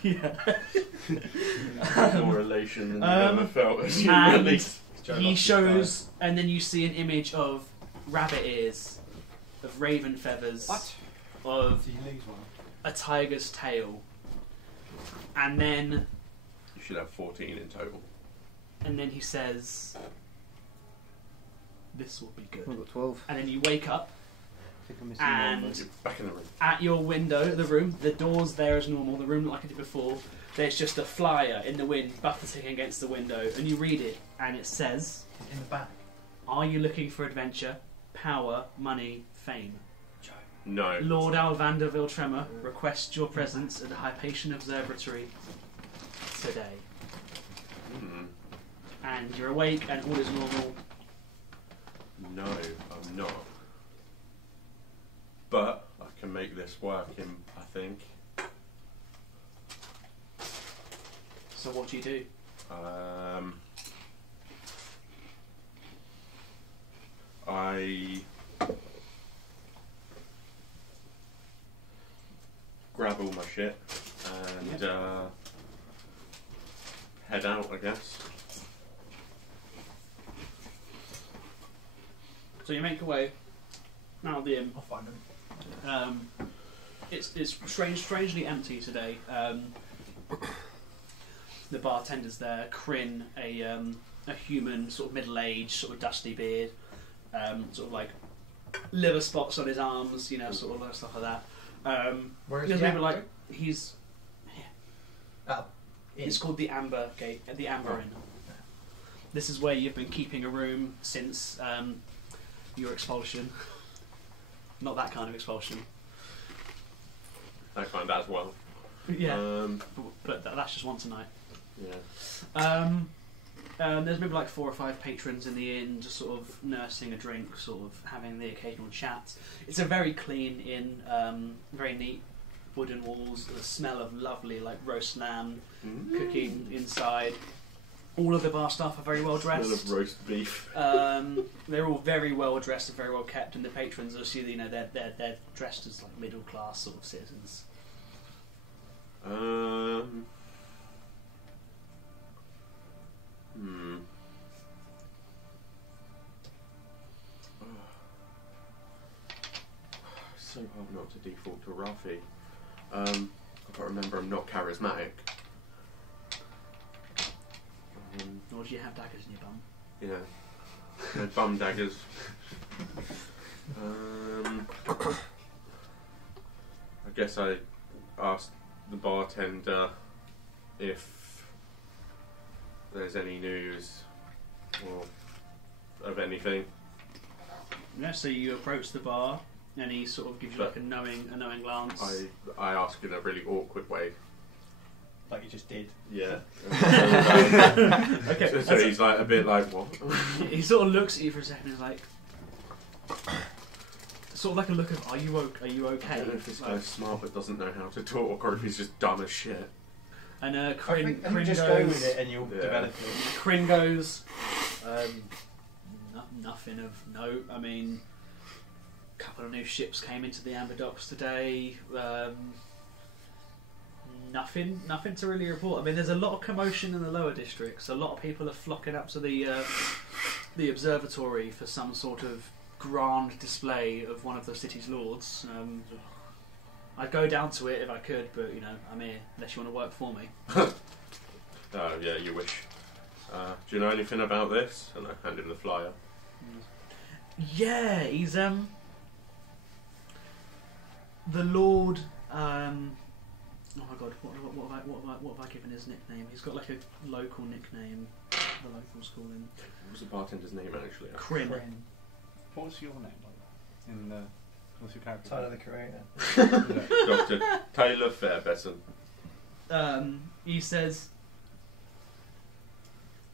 yeah. More elation than I've ever felt as you and release. he shows, and then you see an image of rabbit ears, of raven feathers, What? of So you lose one. a tiger's tail, and then You should have 14 in total. he says, "This will be I've good." got 12. And then you wake up, I think I'm missing and one. You're back in the room. at your window, the room, the door's there as normal, the room like it did before, there's just a flyer in the wind buffeting against the window, and you read it, and it says, In the back. "Are you looking for adventure, power, money, fame? No. Lord Alvander Viltremor requests your presence at the Hypatian Observatory today." Mm. And you're awake, and all is normal. No, I'm not. But I can make this work, I think. So what do you do? I grab all my shit and head out, I guess. So you make your way out of the inn. I'll find them. It's strangely empty today. The bartender's there, Kryn, a human, sort of middle-aged, sort of dusty beard, sort of like liver spots on his arms, you know, sort of like stuff like that. Where is There's he? maybe like he's Oh, it's called the Amber Gate, the Amber Inn. This is where you've been keeping a room since your expulsion. Not that kind of expulsion. I find that as well. Yeah, but that's just once a night. Yeah. There's maybe like 4 or 5 patrons in the inn, just sort of nursing a drink, sort of having the occasional chat. It's a very clean inn, very neat wooden walls, the smell of lovely like roast lamb cooking inside. All of the bar staff are very well dressed. Smell of roast beef. They're all very well dressed and very well kept, and the patrons are, you know, they're dressed as like middle class sort of citizens. So hard not to default to Rafi. I've got to remember I'm not charismatic. Or do you have daggers in your bum? Yeah. No bum daggers. I guess I asked the bartender if there's any news or of anything. Yeah, so you approach the bar and he sort of gives you like a knowing glance. I ask in a really awkward way. like you just did. Yeah. Okay. So he's like a bit like, what? He sort of looks at you for a second and is like, sort of like a look of, are you I okay? don't know if this Like- guy's smart but doesn't know how to talk, or if he's just dumb as shit. And I Kryn think just go with goes, it and you'll Yeah. develop it. Kryn goes, nothing of note. I mean, a couple of new ships came into the Amber Docks today. Nothing to really report. I mean, there's a lot of commotion in the lower districts. A lot of people are flocking up to the observatory for some sort of grand display of one of the city's lords. I'd go down to it if I could, but you know, I'm here unless you want to work for me. Oh, yeah, you wish. Do you know anything about this? And I handed him the flyer. Yeah, he's the Lord. Oh my God, what have I given his nickname? He's got like a local nickname. The locals call him What was the bartender's name, actually? Kryn. What's your name like that? In the what's your character? Tyler the Creator. Dr. Taylor Fairbeson. He says,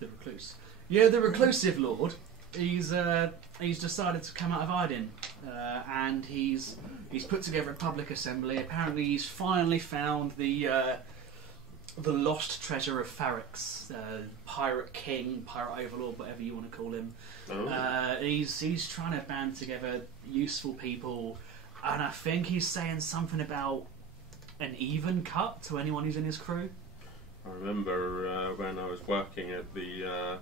the recluse. Yeah, the reclusive lord. He's decided to come out of hiding, and he's put together a public assembly. Apparently, he's finally found the lost treasure of Farrax, pirate king, pirate overlord, whatever you want to call him. Oh. He's trying to band together useful people, and I think he's saying something about an even cut to anyone who's in his crew. I remember when I was working at the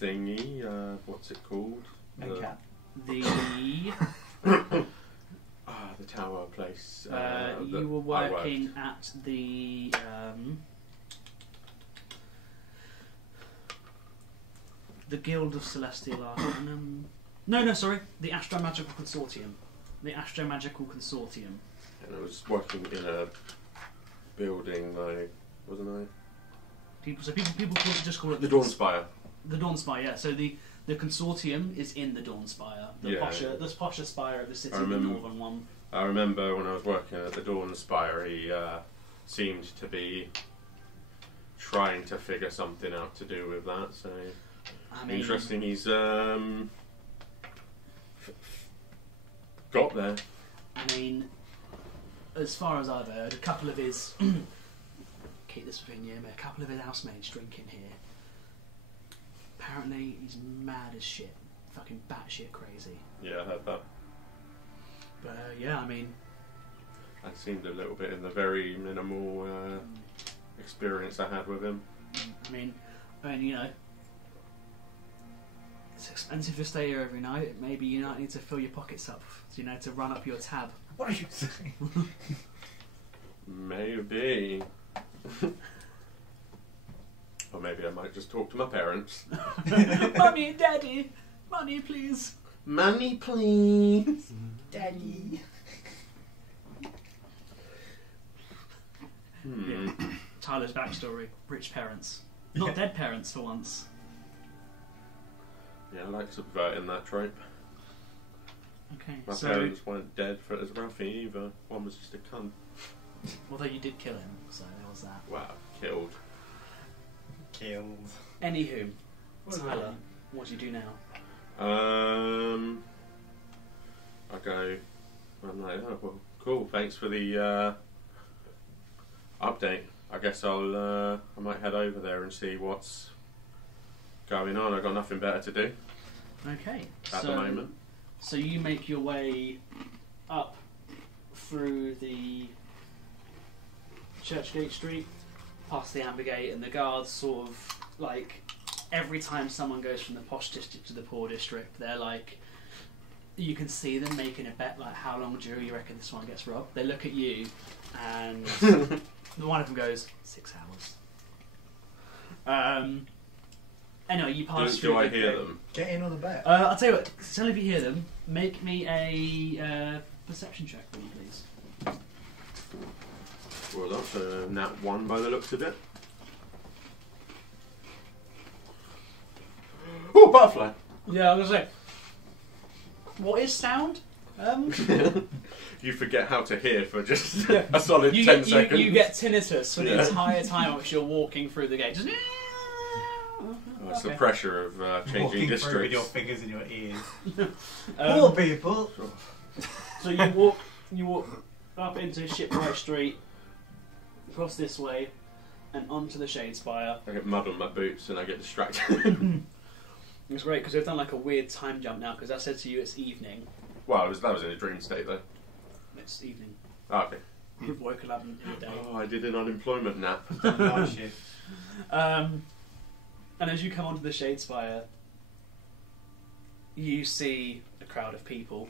thingy, what's it called? Cat. The The tower place. you were I working worked. at the Guild of Celestial Arcanum. No, sorry, the Astromagical Consortium. The Astromagical Consortium. And I was working in a building, wasn't I? People just call it The Dawnspire. The Dawnspire, yeah. So the consortium is in the Dawnspire, the Yeah. posher spire of the city, I the remember- northern one. I remember when I was working at the Dawnspire, he seemed to be trying to figure something out to do with that. So I mean, interesting. He's got there. I mean, as far as I've heard, a couple of his keep this between you and me. A couple of his housemaids drinking here. Apparently, he's mad as shit, fucking batshit crazy. Yeah, I heard that. But yeah, I mean, I seemed a little bit in the very minimal experience I had with him. I mean, you know, it's expensive to stay here every night. Maybe you might need to fill your pockets up, you know, to run up your tab. What are you saying? Maybe. Or maybe I might just talk to my parents. Mummy and Daddy, money please. Money, please. Daddy. Hmm. Tyler's backstory: rich parents, not dead parents for once. Yeah, I like subverting that trope. Okay, My so parents weren't dead for as Ralphie either. One was just a cunt. although you did kill him, so there was that. Wow, killed. Killed. Anywho, Tyler, what do you do now? I go. I'm like, oh well, cool. Thanks for the update. I guess I might head over there and see what's going on. I've got nothing better to do Okay, at the moment. So you make your way up through the Churchgate Street, past the Amber Gate, and the guards sort of like every time someone goes from the posh district to the poor district, they're like, you can see them making a bet like, how long do you reckon this one gets robbed? They look at you, and one of them goes 6 hours. Anyway, you pass through. Do I the hear gate. them? Get in on the bet. I'll tell you what. Tell if you hear them. Make me a perception check, for me, please. Well, that's a nat 1 by the looks of it. Oh, butterfly! Yeah, I was gonna say. What is sound? You forget how to hear for just Yeah. a solid You 10 get, seconds. you get tinnitus for the Yeah. entire time which you're walking through the gate. Just, Oh, it's the okay. pressure of changing Walking through with your districts. fingers in your ears. Um, Poor people. So you walk up into Shipwright Street, across this way, and onto the Shadespire. I get mud on my boots and I get distracted. It's great because we've done like a weird time jump now. Because I said to you it's evening. Well, that was in a dream state though. It's evening. Oh, okay. You've woken up in the day. Oh, I did an unemployment nap. Night shift. And as you come onto the Shadespire, you see a crowd of people.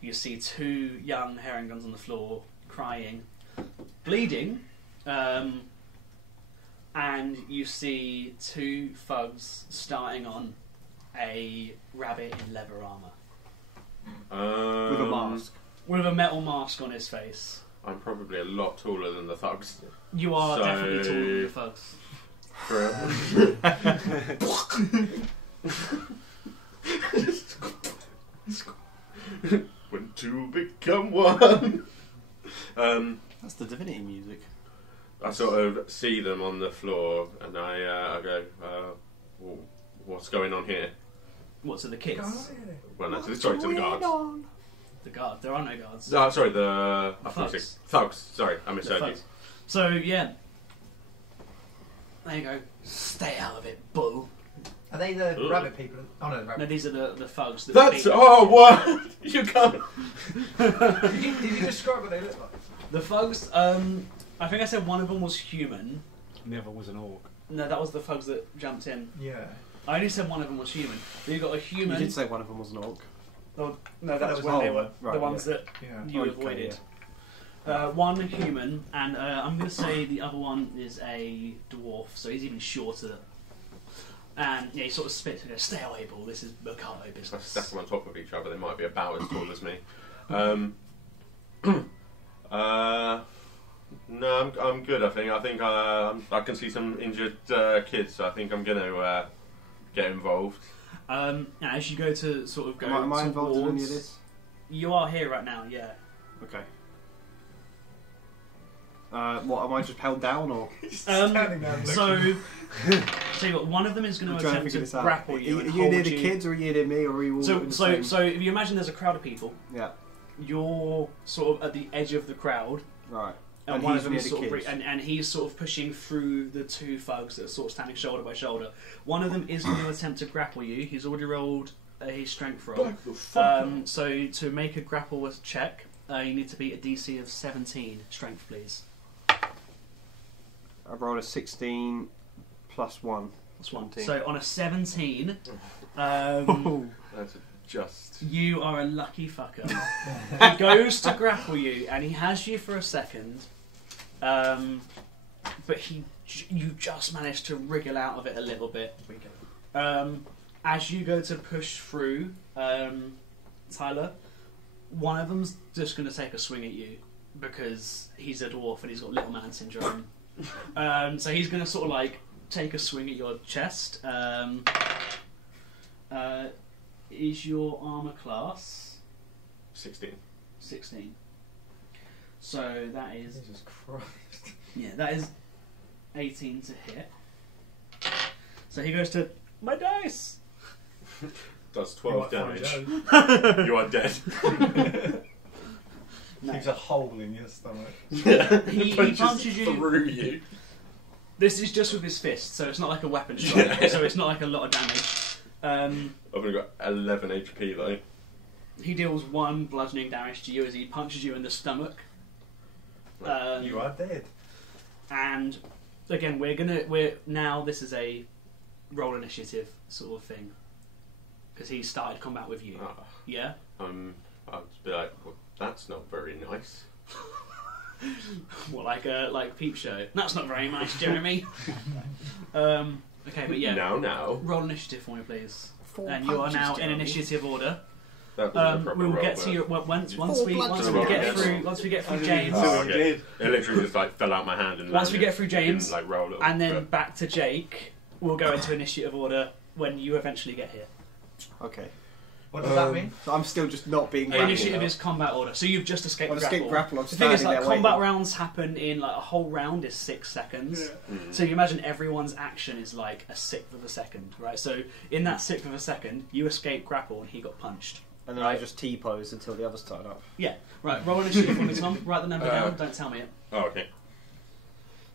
You see 2 young herringons on the floor, crying, bleeding, and you see 2 thugs starting on a rabbit in leather armour. With a mask. With a metal mask on his face. I'm probably a lot taller than the thugs. You are So- definitely taller than the thugs. When 2 become 1. That's the Divinity music. I sort of see them on the floor and I go, what's going on here? What, to the kids? Well, no, sorry, to the guards. The guard. There are no guards. No, sorry, the Thugs. thugs. Sorry, I The misheard you. thugs. So, yeah. There you go. Stay out of it, bull. Are they the Ugh. rabbit people? Oh no, the No, rabbit. these are the thugs. That That's beat- what you can't. Did you describe what they look like? The thugs. I think I said one of them was human. Never was an orc. No, that was the thugs that jumped in. Yeah. I only said one of them was human. So you got a You human. did say one of them was an orc. Oh, no, that that was was when they all were one. Right, the ones that Yeah. you Okay, avoided. One human, and I'm going to say the other one is a dwarf, so he's even shorter. And yeah, he sort of spits and goes, "Stay away, bull. This is Mercado If I business." stack them on top of each other, they might be about as tall as me. No, I'm good. I think I can see some injured kids. So I think I'm going to get involved. Now, as you go to sort of go Am I involved in any of towards- this? You are here right now, yeah. Okay. What, am I just held down or? Standing there So, looking. tell you what, one of them is going I'm to trying attempt figure to this out. grapple Are you and you hold near the you. kids or are you near me or are you all in the same? So if you imagine there's a crowd of people, Yeah, you're sort of at the edge of the crowd, right. and, And one he's of them is near the sort of kids. and he's sort of pushing through the 2 thugs that are sort of standing shoulder by shoulder. One of them is going to attempt to grapple you. He's already rolled a strength roll. So to make a grapple check, You need to beat a DC of 17 strength, please. I rolled a 16 plus 1. That's one. 17. So on a 17, That's just. you are a lucky fucker. He goes to grapple you, and he has you for a second, but you just manage to wriggle out of it a little bit. As you go to push through, Tyler, one of them's just going to take a swing at you because he's a dwarf and he's got little man syndrome. So he's going to sort of like take a swing at your chest. Is your armor class 16? 16? So that is Jesus Christ. that is 18 to hit. So he goes to my dice. Does 12 You might damage. find You are dead. No. Leaves a hole in your stomach. He punches you through you. This is just with his fist, so it's not like a weapon strike, so it's not like a lot of damage. I've only got 11 HP though. He deals 1 bludgeoning damage to you as he punches you in the stomach. You are dead. And again, now this is a roll initiative sort of thing because he started combat with you. Ah, Yeah. I'd be like, well, that's not very nice. What, like Peep Show? That's not very nice, Jeremy. Okay, but yeah. Now. Roll initiative for me, please. 4 And you are punches, now in Jeremy. initiative order. That was a proper We will roll, get to but- you once we bludgeoning get through James, Oh, okay. It literally just like fell out my hand and Once we landed. get through James, Didn't, like, roll it, and then but- back to Jake. We'll go into initiative order when you eventually get here. Okay. What does that mean? So I'm still just not being grappled. Initiative is combat order, so you've just escaped I've grapple. escaped grapple. I'm The thing is, standing like there combat waiting. rounds happen in like a whole round is 6 seconds. Mm. So you imagine everyone's action is like a sixth of a second, right? So in that sixth of a second, you escape grapple and he got punched. And then I just T-pose until the others turn up. Yeah, right. Roll initiative for me, Tom. Write the number down. Don't tell me it. Oh, okay.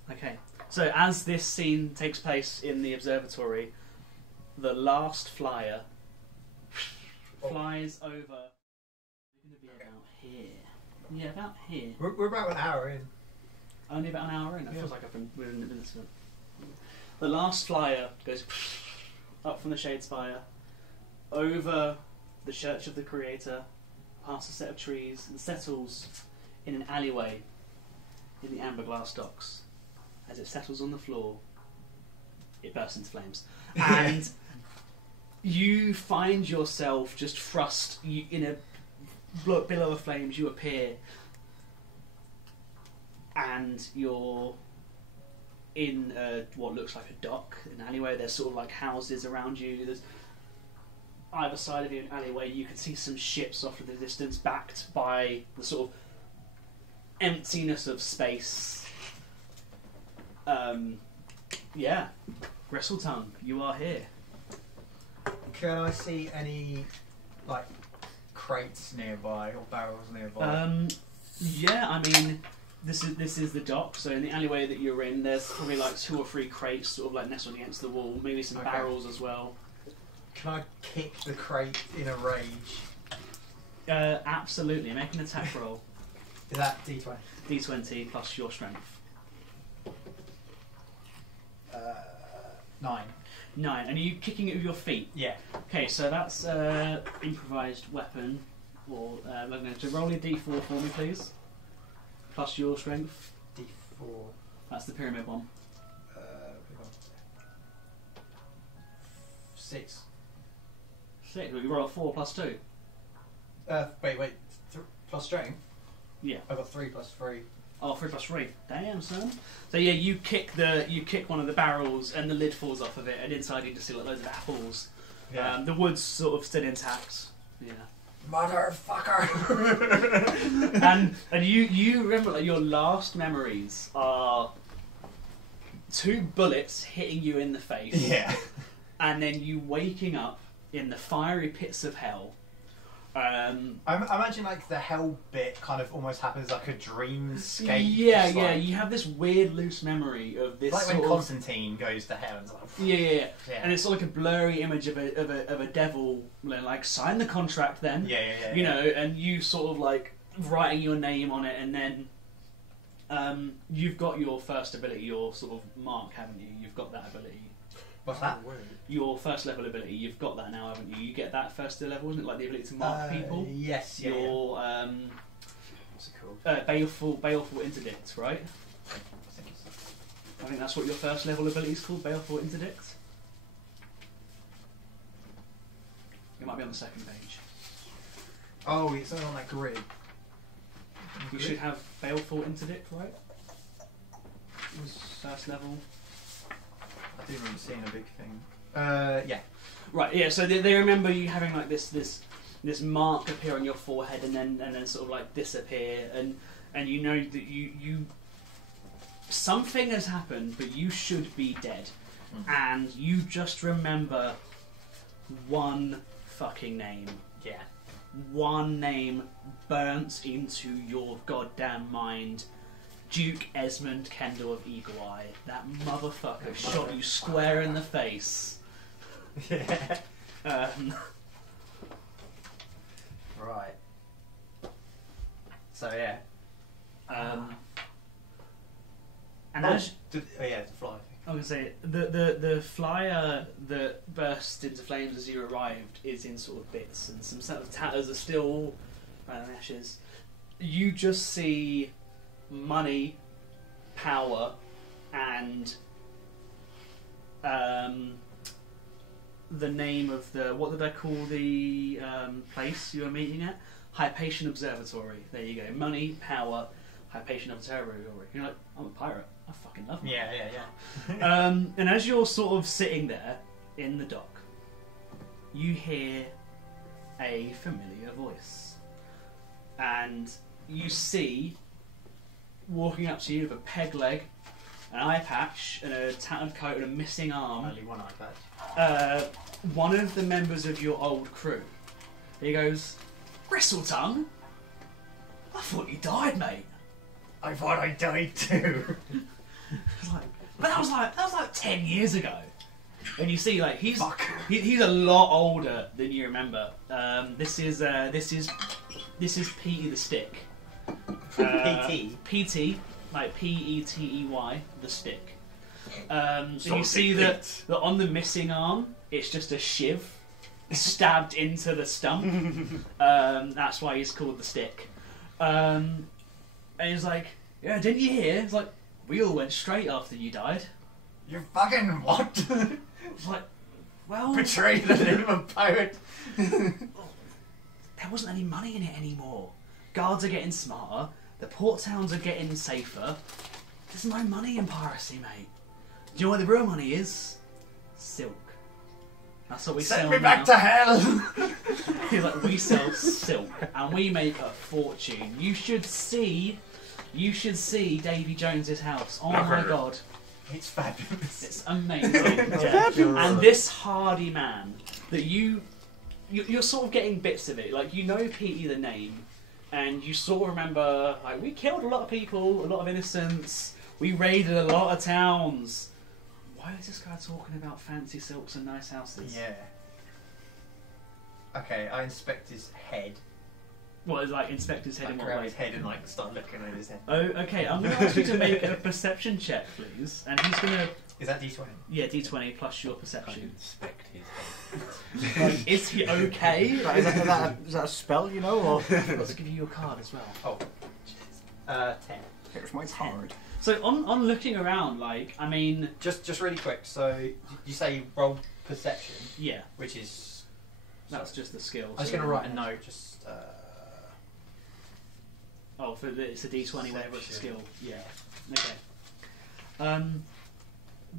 Okay. So as this scene takes place in the observatory, the last flyer flies over. We're going to be about here. Yeah, about here. We're about an hour in. Only about an hour in. It feels like I've been within a minute. The last flyer goes up from the Shadespire, over the Church of the Creator, past a set of trees, and settles in an alleyway in the amber glass docks. As it settles on the floor, it bursts into flames. And you find yourself just thrust in a billow of flames. You appear, and you're in what looks like a dock, an alleyway. There's sort of like houses around you. There's either side of you, an alleyway. You can see some ships off in the distance, backed by the sort of emptiness of space. Yeah, Gristletongue, you are here. Can I see any like crates nearby or barrels nearby? Yeah, I mean, this is the dock. So in the alleyway that you're in, there's probably like 2 or 3 crates, sort of like nestled against the wall. Maybe some Okay. barrels as well. Can I kick the crate in a rage? Absolutely. Make an attack roll. Is that D20? D20 plus your strength. 9. 9. And are you kicking it with your feet? Yeah. Okay, so that's improvised weapon. Or I'm going to roll a D4 for me, please. Plus your strength. D4. That's the pyramid one. 6. 6. We roll a 4 plus 2. Wait. Plus strength? Yeah. I got 3 plus 3. Oh, 3 plus 3. Damn, son. So yeah, you kick one of the barrels and the lid falls off of it, and inside you just see like loads of apples. Yeah. The wood's sort of still intact. Yeah. Motherfucker! and you remember like your last memories are 2 bullets hitting you in the face. Yeah. And then you waking up in the fiery pits of hell. I imagine like the hell bit kind of almost happens like a dreamscape. Yeah, just yeah. like- You have this weird loose memory of this Like when sort of Constantine goes to hell and it's like, yeah. Yeah. And it's sort of like a blurry image of a devil, like sign the contract then. yeah. You know, and you sort of like writing your name on it, and then you've got your first ability, your sort of mark, haven't you? You've got that ability. What's that? Your first level ability, you've got that now, haven't you? You get that first level, isn't it? Like the ability to mark people? Yes, yeah. Your What's it called? baleful interdict, right? I think that's what your first level ability is called, baleful interdict. It might be on the second page. Oh, it's on that grid. You should have baleful interdict, right? First level. I do remember seeing a big thing. Yeah. Right, yeah, so they remember you having like this mark appear on your forehead and then sort of like disappear, and you know that you something has happened, but you should be dead. And you just remember one fucking name. Yeah. One name burnt into your goddamn mind. Duke Esmond Kendall of Eagle Eye. That motherfucker shot you square in the face. Yeah. Right. So yeah. And yeah, the fly thing. I was going to say, the flyer that burst into flames as you arrived is in sort of bits, and some sort of tatters are still ashes. You just see money, power, and the name of what did I call the place you were meeting at? Hypatian Observatory. There you go. Money, power, Hypatian Observatory. You're like, I'm a pirate. I fucking love money. Yeah. And as you're sort of sitting there in the dock, you hear a familiar voice. And you see, walking up to you with a peg leg, an eye patch, and a tattered coat and a missing arm. Only one eye patch. One of the members of your old crew. He goes, Gristletongue? I thought you died, mate. I thought I died too. But that was like 10 years ago. And you see, like he's a lot older than you remember. This is Petey the Stick. PT, like Petey, the Stick. So you see that on the missing arm, it's just a shiv stabbed into the stump. That's why he's called the Stick. And he's like, yeah, didn't you hear? It's like, we all went straight after you died. You fucking what? It's like, well... Betrayed the name of pirate. There wasn't any money in it anymore. Guards are getting smarter. The port towns are getting safer. There's no money in piracy, mate. Do you know where the real money is? Silk. That's what we sell. Send me back to hell. He's like, we sell silk and we make a fortune. You should see Davy Jones's house. Oh my god. It's fabulous. It's amazing. Yeah. And this hardy man that you're sort of getting bits of it. Like, you know Petey the name, and you sort of remember, like, we killed a lot of people, a lot of innocents, we raided a lot of towns. Why is this guy talking about fancy silks and nice houses? Yeah. Okay, I inspect his head. What, is like inspect his head and grab his head and like start looking at his head. Oh, okay. I'm going to ask you to make a perception check, please. And he's going to... Is that D20? Yeah, D20 plus your perception. Inspect his head. Like, is he okay? Is that a spell, you know? Or Let's give you your card as well. Oh. 10. here's my card. So on looking around, like, I mean... Just really quick, so you say roll perception, Yeah, which is... that's just the skill. I was going to write a note, just... Oh, it's a D20, whatever it's a skill. Yeah. Okay.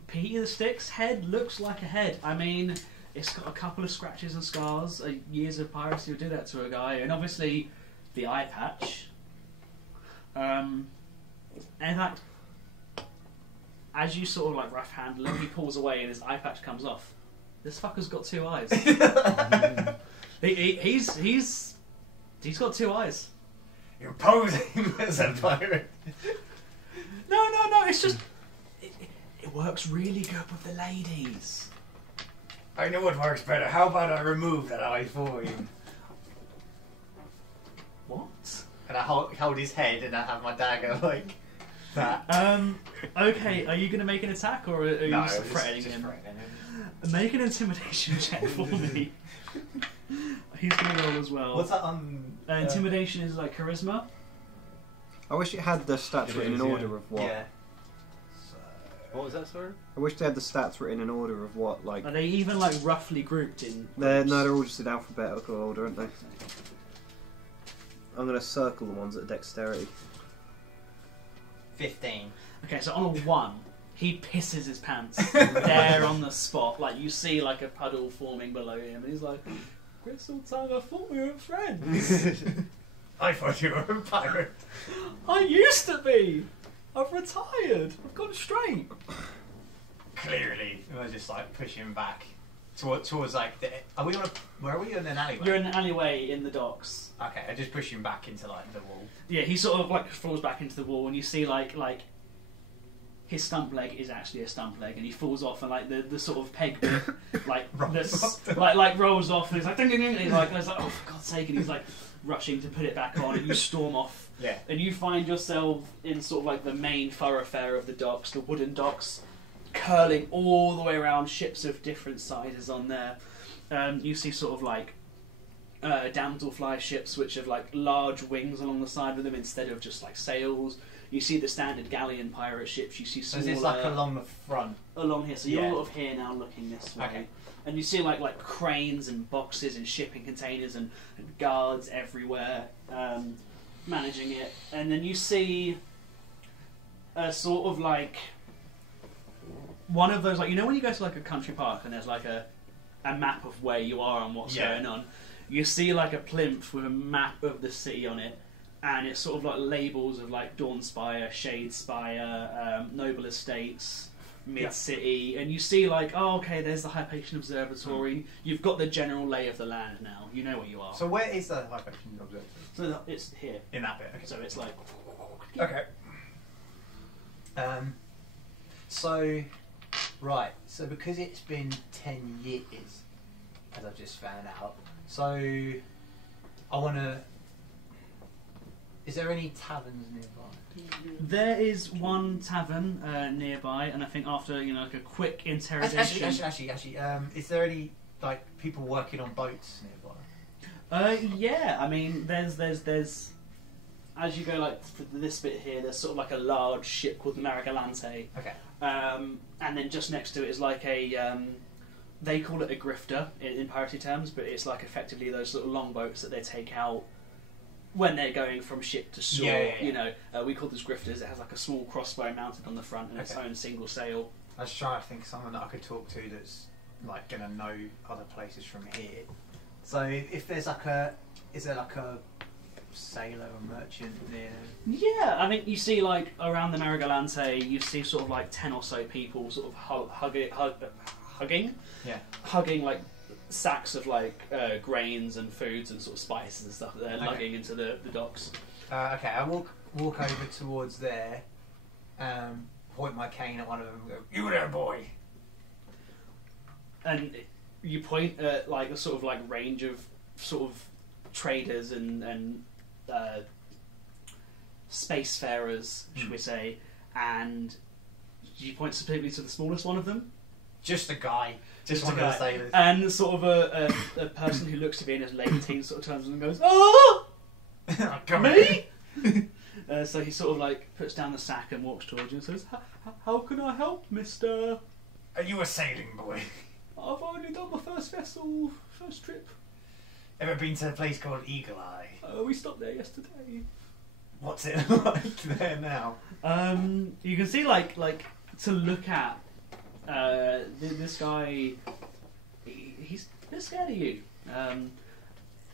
Petey the Stick's head looks like a head. I mean, it's got a couple of scratches and scars. Years of piracy would do that to a guy, and obviously the eye patch. And in fact, as you sort of like rough handle him, he pulls away and his eye patch comes off. This fucker's got 2 eyes. He's got 2 eyes. You're posing as a pirate. No, it's just... It works really good with the ladies. I know what works better. How about I remove that eye for you? What? And I hold his head and I have my dagger like that. Okay, are you going to make an attack or are you No, just threatening just him? threatening him. Make an intimidation check for me. He's going to roll as well. What's that on? Intimidation is like charisma. I wish it had the stats It written is, in yeah. order of what. Yeah. What was that, sorry? I wish they had the stats written in order of what, like. Are they even like roughly grouped in? They're, groups? no, they're all just in alphabetical order, aren't they? I'm going to circle the ones at dexterity. 15. Okay, so on a 1, he pisses his pants there on the spot. Like you see like a puddle forming below him, and he's like, "Crystal Tongue, I thought we were friends." I thought you were a pirate. I used to be. I've retired. I've gone straight. Clearly, I was just like pushing back towards like the. Are we on a? Where are we in an alleyway? You're in an alleyway in the docks. Okay, I just push him back into like the wall. Yeah, he sort of like falls back into the wall, and you see like his stump leg is actually a stump leg, and he falls off, and like the sort of peg bit like like rolls off, and he's like ding ding ding, and he's like oh for God's sake, and he's like rushing to put it back on, and you storm off. Yeah. And you find yourself in sort of like the main thoroughfare of the docks, the wooden docks, curling all the way around, ships of different sizes on there. You see sort of like damselfly ships which have like large wings along the side of them instead of just like sails. You see the standard galleon pirate ships. You see So smaller is this like along the front? along here. So Yeah. you're sort of here now, looking this way. Okay. And you see like cranes and boxes and shipping containers and guards everywhere managing it. And then you see a sort of like one of those, like, you know when you go to like a country park and there's like a map of where you are and what's Yeah. going on. You see like a plinth with a map of the city on it, and it's sort of like labels of like Dawnspire, Shadespire, Noble Estates, Mid-City, and you see like, oh okay, there's the Hypatian Observatory. You've got the general lay of the land now. You know where you are. So where is the Hypatian Observatory? So it's here. In that bit. Okay. So it's like Okay. So, right. So because it's been 10 years, as I've just found out. So, I want to. Is there any taverns nearby? there is one tavern nearby, and I think after like a quick interrogation. Actually, is there any like people working on boats nearby? Yeah, I mean, there's as you go like for this bit here, there's sort of like a large ship called the Marigalante, Okay. and then just next to it is like a they call it a grifter in piracy terms, but it's like effectively those little longboats that they take out when they're going from ship to shore. Yeah. You know, we call those grifters. It has like a small crossbow mounted on the front and its own single sail. I was trying to think of someone that I could talk to that's like gonna know other places from here. So if there's like is there like a sailor or merchant near? Yeah, I mean, you see like around the Marigalante, you see sort of like 10 or so people sort of hugging like sacks of like grains and foods and sort of spices and stuff that they're lugging into the docks. Okay, I walk over towards there, point my cane at one of them and go, "You there, boy!" And you point at like a sort of like range of sort of traders and spacefarers, should we say, and you point specifically to the smallest one of them. Just a guy. Just a one of guy. the sailors. And sort of a person who looks to be in his late teens sort of turns and goes, "Oh, Come me!" So he sort of like puts down the sack and walks towards you and says, "How can I help, mister? Are you a sailing boy? I've only done my first trip. Ever been to a place called Eagle Eye? We stopped there yesterday." What's it like there now? You can see like to look at this guy. He's a bit scared of you.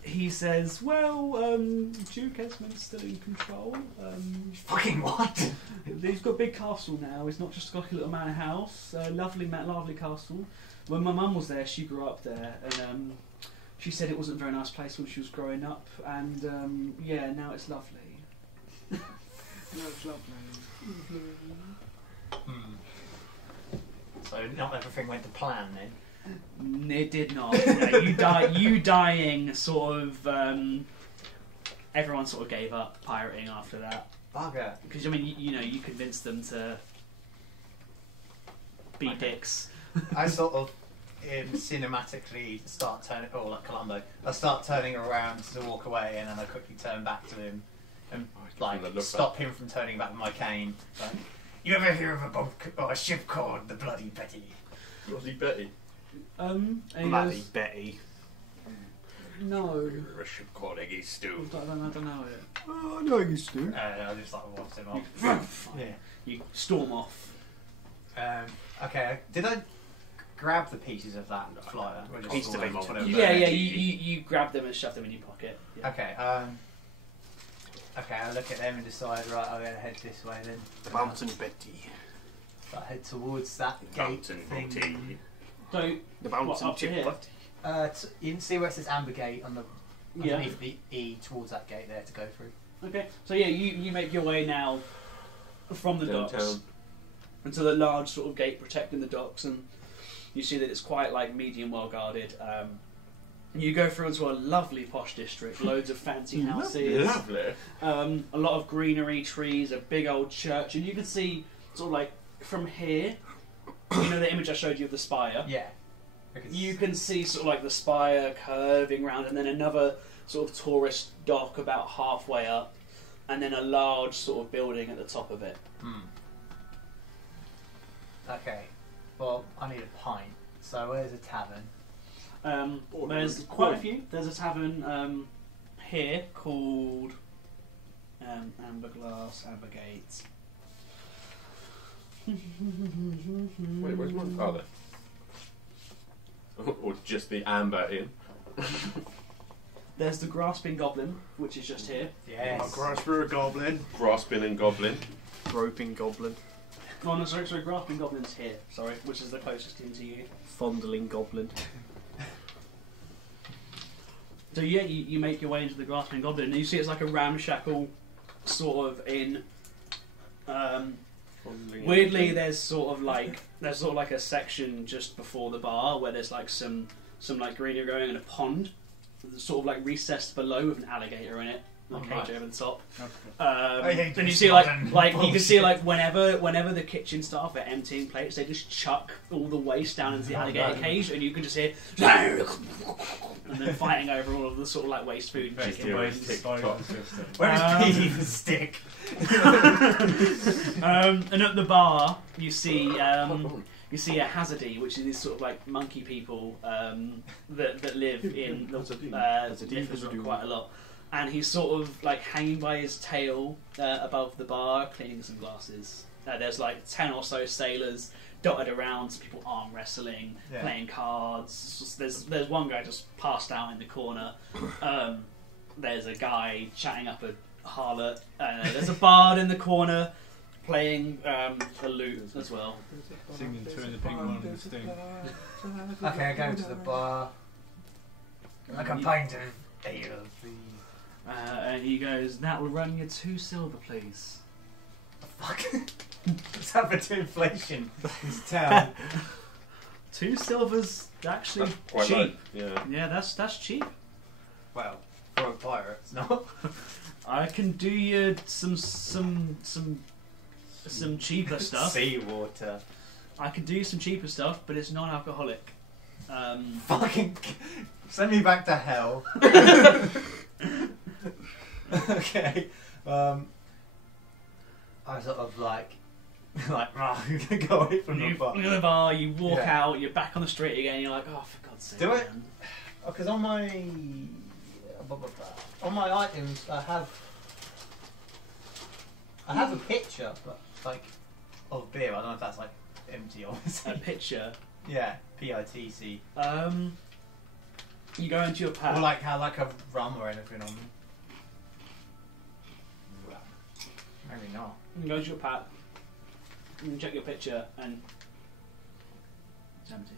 He says, "Well, Duke Esmond's still in control. Fucking what? He's got a big castle now. It's not just like a little manor house. Lovely castle. When my mum was there, she grew up there, and she said it wasn't a very nice place when she was growing up. And now it's lovely." No, it's lovely. So not everything went to plan then? It did not. You dying sort of everyone sort of gave up pirating after that. Bugger. Because, I mean, you convinced them to be dicks. I sort of cinematically start turning, or like Columbo, I start turning around to walk away, and then I quickly turn back to him and like stop him from turning back with my cane. Like, you ever hear of a boat or a ship called the Bloody Betty? Bloody Betty. And he Bloody goes, Betty. no. A ship called Eggy Stew. I don't know it. Oh, I know you do. I just like walked him off. Yeah. You storm off. Okay, did I grab the pieces of that flyer? Or just Piece of throw them it. off, whatever? Yeah, you grab them and shove them in your pocket. Yeah. Okay, okay, I look at them and decide, right, I'm going to head this way then. The Mountain Betty. So I head towards that gate Mountain thing. Betty. So, The what, Mountain up to here? Chip. You can see where it says Amber Gate on the Yeah. underneath the E towards that gate there to go through. Okay, so yeah, you make your way now from the docks Downtown. into the large sort of gate protecting the docks, and you see that it's quite like medium well guarded. You go through into a lovely posh district, loads of fancy houses, Lovely. a lot of greenery, trees, a big old church, and you can see sort of like from here, you know the image I showed you of the spire? Yeah. You can see sort of like the spire curving round, and then another sort of tourist dock about halfway up, and then a large sort of building at the top of it. Okay. Well, I need a pint. So where's a tavern? There's quite a few. There's a tavern here called Amber Glass, Amber Gate. Wait, where's my father? Or just the Amber Inn? There's the Grasping Goblin, which is just here. Yes. for a goblin. Grasping and Goblin. Groping goblin. Oh no, sorry, Grasping Goblin's here. Sorry, which is the closest inn to you. Fondling goblin. So yeah, you make your way into the Grasping Goblin, and you see it's like a ramshackle sort of inn. Weirdly, there's sort of like a section just before the bar where there's like some like greenery growing and a pond, sort of like recessed below with an alligator in it, like cage over the top. hate And you this see like modern you can see like whenever the kitchen staff are emptying plates, they just chuck all the waste down into the alligator cage, and you can just hear and then fighting over all of the sort of like waste food and chicken bones. Where is Petey the stick? And at the bar, you see a Hazardy, which is these sort of like monkey people that live in the Liffers Rock quite a lot. And he's sort of like hanging by his tail above the bar, cleaning some glasses. There's like 10 or so sailors dotted around, some people arm wrestling, playing cards. There's one guy just passed out in the corner. There's a guy chatting up a harlot. There's a bard in the corner playing a lute as well. Singing Two in the Pink One and Sting. Okay, I go to the bar. Like a pint of ale, please. And he goes, "That will run you 2 silver, please." Fuck. Let's have a to inflation in this town. 2 silver's actually Quite cheap. like, yeah. Yeah, that's cheap. Well, for a pirate, it's not. I can do you some cheaper stuff. Seawater. I can do you some cheaper stuff, but it's non-alcoholic. Fucking send me back to hell. Okay. I sort of like, go away from the You bar. look at the bar, you walk Yeah. out, you're back on the street again. You're like, oh, for God's sake! Do it. man. Because on my items, I have a picture, but like of beer. I don't know if that's like empty, A obviously. picture. Yeah, PITC. You go into your pack. Or like a rum or anything on me. Maybe not. You go into your pack. You check your picture, and it's empty.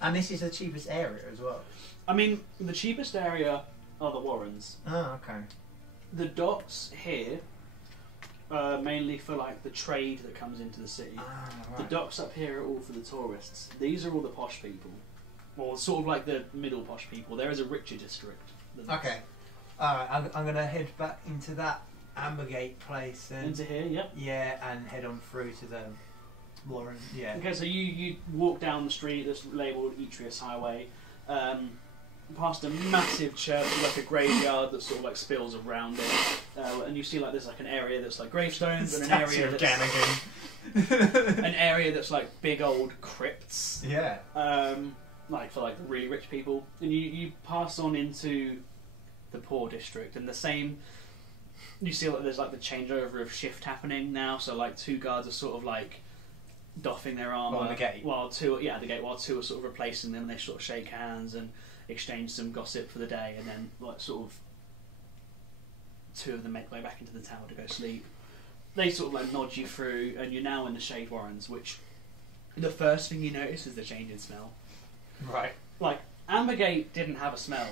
And this is the cheapest area as well. I mean, the cheapest area are the Warrens. Oh, okay. The docks here mainly for like the trade that comes into the city. The docks up here are all for the tourists. These are all the posh people, or sort of like the middle posh people. There is a richer district. Okay. Alright, I'm going to head back into that Ambergate place and Into here, yep. yeah, and head on through to the Warren. Yeah. Okay, so you walk down the street that's labelled Etrius Highway, past a massive church with like a graveyard that sort of like spills around it, and you see like there's like an area that's like gravestones and an area that's an area that's like big old crypts. Yeah. Like for like the really rich people, and you pass on into the poor district, and the same. You see like there's like the changeover of shift happening now, so like 2 guards are sort of like doffing their armour On the gate. while 2 while 2 are sort of replacing them. They sort of shake hands and exchange some gossip for the day, and then like sort of 2 of them make their way back into the tower to go sleep. They sort of like nod you through, and you're now in the Shade Warrens, which the first thing you notice is the change in smell. Right. Like Ambergate didn't have a smell.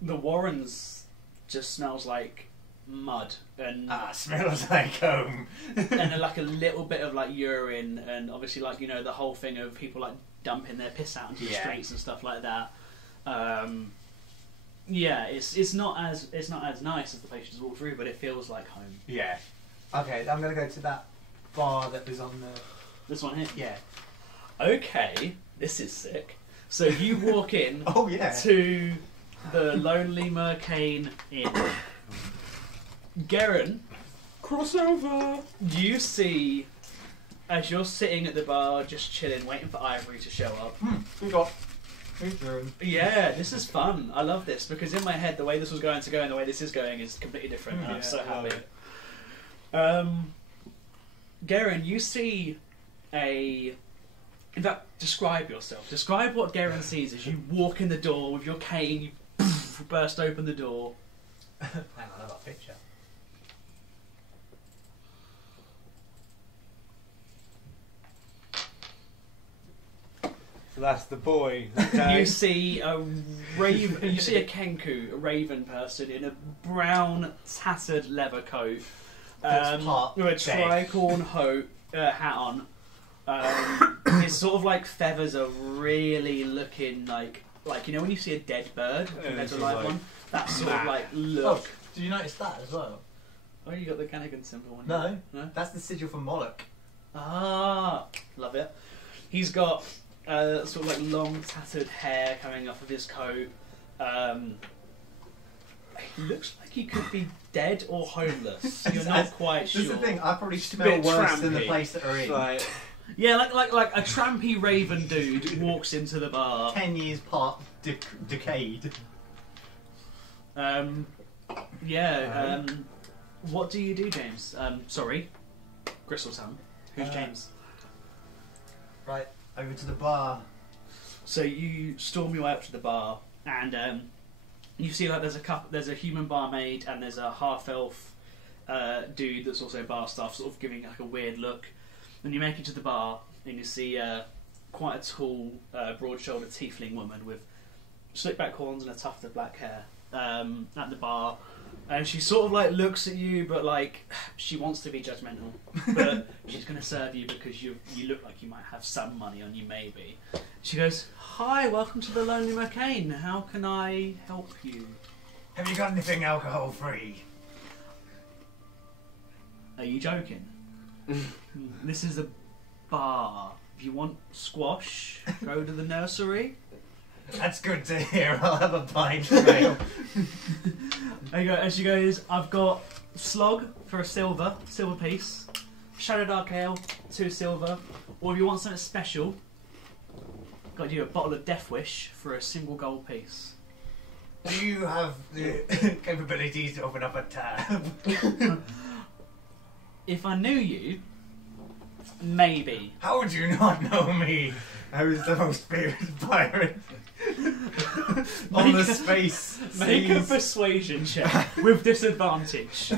The Warrens just smells like mud and Smells like home. and like a little bit of like urine, and obviously like the whole thing of people like dumping their piss out into the streets and stuff like that. It's not as nice as the place you just walked through, but it feels like home. Yeah. Okay, I'm gonna go to that bar that was on the. This one here. Yeah. Okay, this is sick. So you walk in Oh yeah. to the Lonely Mercane Inn. Garen, Crossover! you see, as you're sitting at the bar just chilling, waiting for Ivory to show up. Yeah, this is fun. I love this because in my head the way this was going to go and the way this is going is completely different. And I'm so happy. Garen, you see a... In fact, describe yourself. Describe what Garen sees as you walk in the door with your cane, you burst open the door. Hang on, I've got a picture. So that's the boy. You see a raven. You see a kenku, a raven person in a brown tattered leather coat, That's part with a dead. tricorn hat on. His sort of like feathers are really looking like when you see a dead bird compared this to a is live like one. That sort of like Oh, look. did you notice that as well? Oh, you got the Gannigan symbol on. No, No? that's the sigil from Moloch. Ah, love it. He's got sort of like long tattered hair coming off of his coat. He looks like he could be dead or homeless. You're not quite sure. This is the thing. I probably Just a smell bit worse than the trampy. place that we're in. Like, Yeah, like a trampy raven dude walks into the bar. 10 years part decayed. What do you do, James? Sorry, Gristleton. Who's James? Right, over to the bar. So you storm your way up to the bar, and you see like there's a human barmaid, and there's a half elf dude that's also bar staff, sort of giving like a weird look. And you make it to the bar, and you see quite a tall, broad-shouldered tiefling woman with slick back horns and a tuft of black hair at the bar. And she sort of like looks at you, but like she wants to be judgmental, but she's going to serve you because you look like you might have some money on you, maybe. She goes, "Hi, welcome to the Lonely Mercane. How can I help you?" Have you got anything alcohol free? Are you joking? This is a bar. If you want squash, go to the nursery. That's good to hear. I'll have a pint of ale. There you go. And she goes, "I've got slog for a silver piece, Shadow Dark Ale, 2 silver, or if you want something special, got you a bottle of Death Wish for a single gold piece." Do you have the capabilities to open up a tab? If I knew you, maybe. How would you not know me? I was the most feared pirate on the space Make a seas. persuasion check with disadvantage.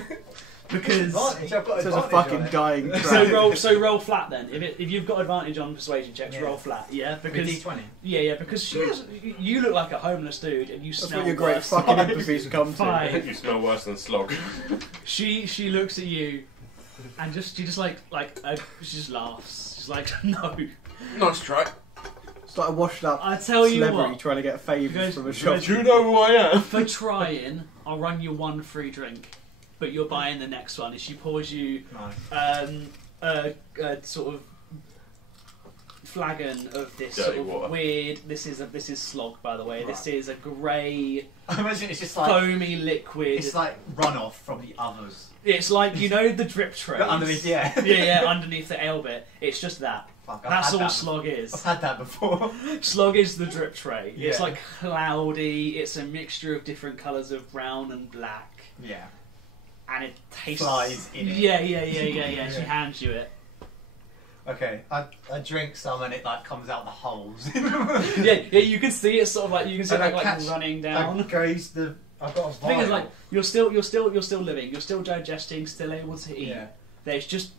Because Advantage, I've got This is a advantage fucking on it. dying so roll flat then. If you've got advantage on persuasion checks, Yeah. roll flat. Yeah, With because D20. because you look like a homeless dude and you That's smell where your great worse. fucking empathies come to. Fine. You smell worse than slog. She looks at you and she just she just laughs. She's like, no. Nice try. It's like a washed up I tell you celebrity what. trying to get favours from a shop. Do you know who I am? For trying, I'll run you one free drink, but you're buying the next one. And she pours you a sort of flagon of this Dirty sort of water. weird. This is slog, by the way. Right. This is a grey, I imagine it's just like foamy liquid. it's like runoff from the others. It's like, you know, the drip trays. Underneath, yeah. yeah, underneath the ale bit. It's just that. Fuck, I've That's had all that slog I've is. had that before. Slog is the drip tray. It's Yeah. like cloudy. It's a mixture of different colours of brown and black. Yeah. And it tastes... Flies in it. Yeah. She Yeah. hands you it. Okay, I drink some and it like comes out the holes. yeah, you can see it sort of like, you can see it And I like catch- running down. I've got a The thing is, vial. like, you're still living, you're still digesting, still able to eat. Yeah. There's just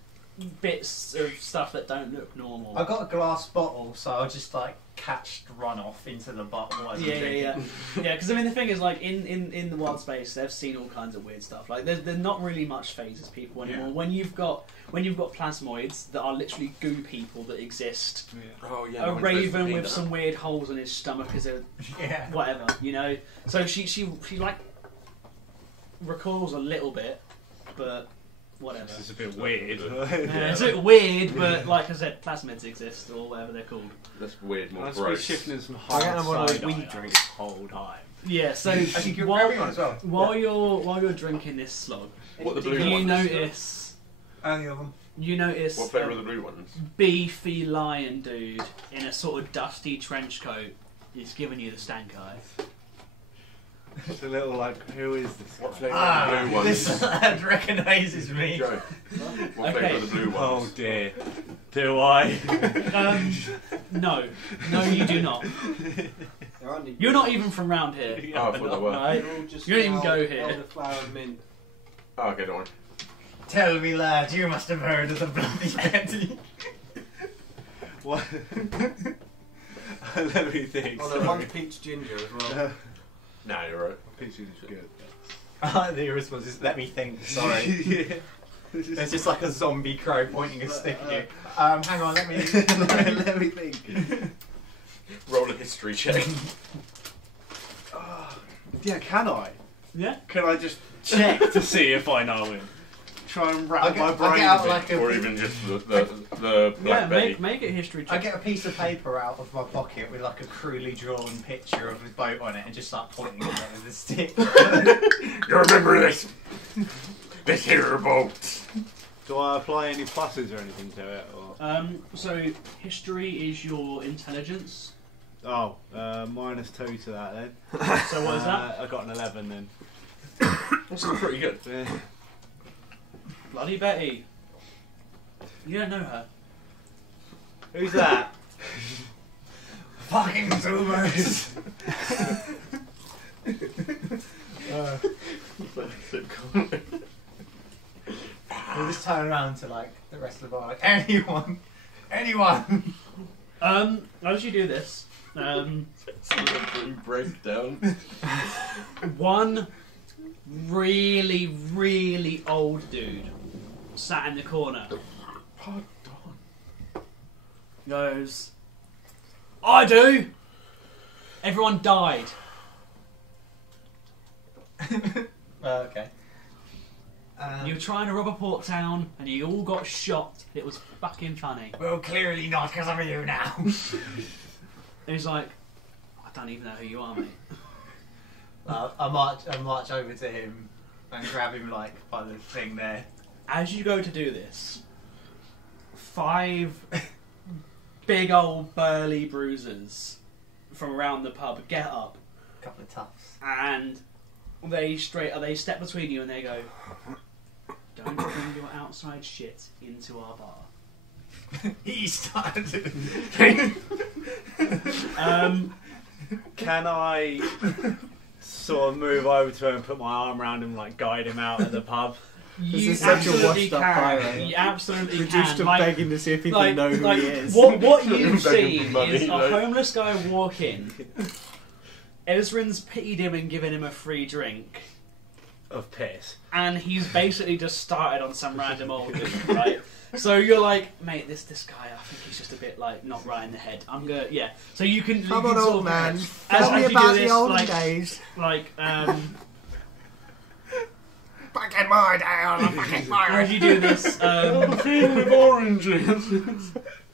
bits of stuff that don't look normal. I've got a glass bottle, so I'll just like catch runoff into the bottle as I'm drinking. Yeah. Because I mean, the thing is, like, in the wild space, they've seen all kinds of weird stuff. Like, there's not really much phases people anymore. Yeah. When you've got plasmoids that are literally goo people that exist, Oh yeah. a no one's raven supposed to with be some weird holes in his stomach is a Yeah. whatever, you know. So she like recalls a little bit, but whatever. This is a bit weird. Yeah, it's a bit weird, but like I said, plasmids exist or whatever they're called. That's weird, more That's be gross. shifting some I get hard one of those side weed eye drinks. this whole time. Yeah. So I think you're while, grabbing one as well. while you're drinking this slog, What the blue you ones? notice Any of them? What flavour are the blue ones? beefy lion dude in a sort of dusty trench coat is giving you the stank eye. It's a little like, who is this? What flavour Ah, are the blue ones? this lad recognises me. Joe, what Okay. flavour are the blue Oh ones? dear. Do I? No, you do not. You're not even from round here. Oh, I thought they were. Right? You don't even go here. Elderflower mint. Oh, okay, don't worry. Tell me, lad, you must have heard of the Bloody Betty. What? Let me think. Oh, the one's peach ginger as well. Nah, you're right. Peach is good. The response is, let me think, sorry. Yeah. It's just like a zombie crow pointing a stick at you. Hang on, let me... Let me think. Roll a history check. Yeah, can I? Yeah. Can I just check to see if I know him? Try and I wrap my get brain out a bit. like a... Or even just the Yeah, Black Betty. make a history I check. get a piece of paper out of my pocket with like a crudely drawn picture of his boat on it and just start pointing at it with a stick. You remember this? This here boat. Do I apply any pluses or anything to it? Or? So history is your intelligence. Oh, -2 to that then. So what is that? I got an 11 then. That's pretty good. Yeah. Bloody Betty. You don't know her. Who's that? Fucking zoomers! We'll just turn around to like the rest of the bar. Like, anyone! As you do this, Breakdown. one really, really old dude sat in the corner goes, I do! Everyone died. Okay. You were trying to rob a port town and you all got shot. It was fucking funny. Well, clearly not, because I'm you now. And he's like, I don't even know who you are, mate. I march over to him and grab him like by the thing there. As you go to do this, 5 big old burly bruisers from around the pub get up A couple of toughs. and they step between you and they go, don't bring your outside shit into our bar. He started. Can I sort of move over to him and put my arm around him, like guide him out of the pub? You is such a absolutely washed up can. pirate. You absolutely Reduced can. to Like, begging to see if people know who he is. What you've Begging for seen money, is a like- homeless guy walk in. Ezrin's pitied him and given him a free drink. of piss. And he's basically just started on some random old dude, right? So you're like, mate, this guy, I think he's just a bit like not right in the head. I'm gonna, yeah. So you can. Come you on, can sort old of, man. as Tell me you do about this, the olden days. Back in my day on a fucking fire. As you do this, with oranges.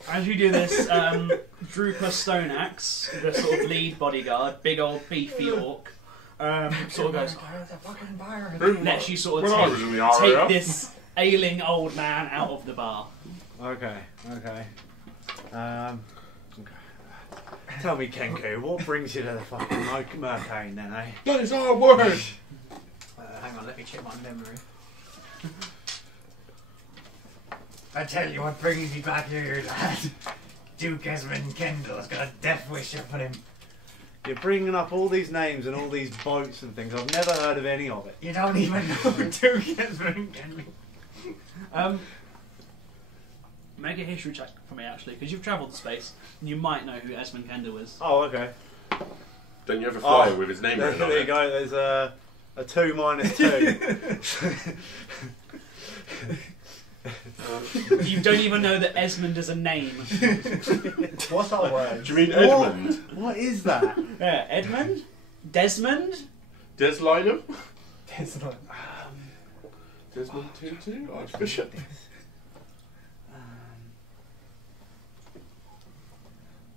as you do this, Drooper Stoneaxe, the sort of lead bodyguard, big old beefy orc, sort of goes, lets you sort When I was in the of area. take this ailing old man out of the bar. Okay. Tell me, Kenku, what brings you to the fucking Mercane then, eh? That is our word. Hang on, let me check my memory. I tell you what brings me back here, lad. Duke Esmond Kendall's got a death wish upon him. You're bringing up all these names and all these boats and things. I've never heard of any of it. You don't even know Duke Esmond Kendall. Make a history check for me, actually, because you've travelled the space, and you might know who Esmond Kendall is. Oh, okay. Don't you ever fly with his name There, written on there you it? go. There's a 2 minus 2. You don't even know that Esmond is a name. What's that word? Do you mean Edmund? What is that? Yeah, Edmund? Desmond? Deslinem? Desmond. Desmond Tutu? Archbishop?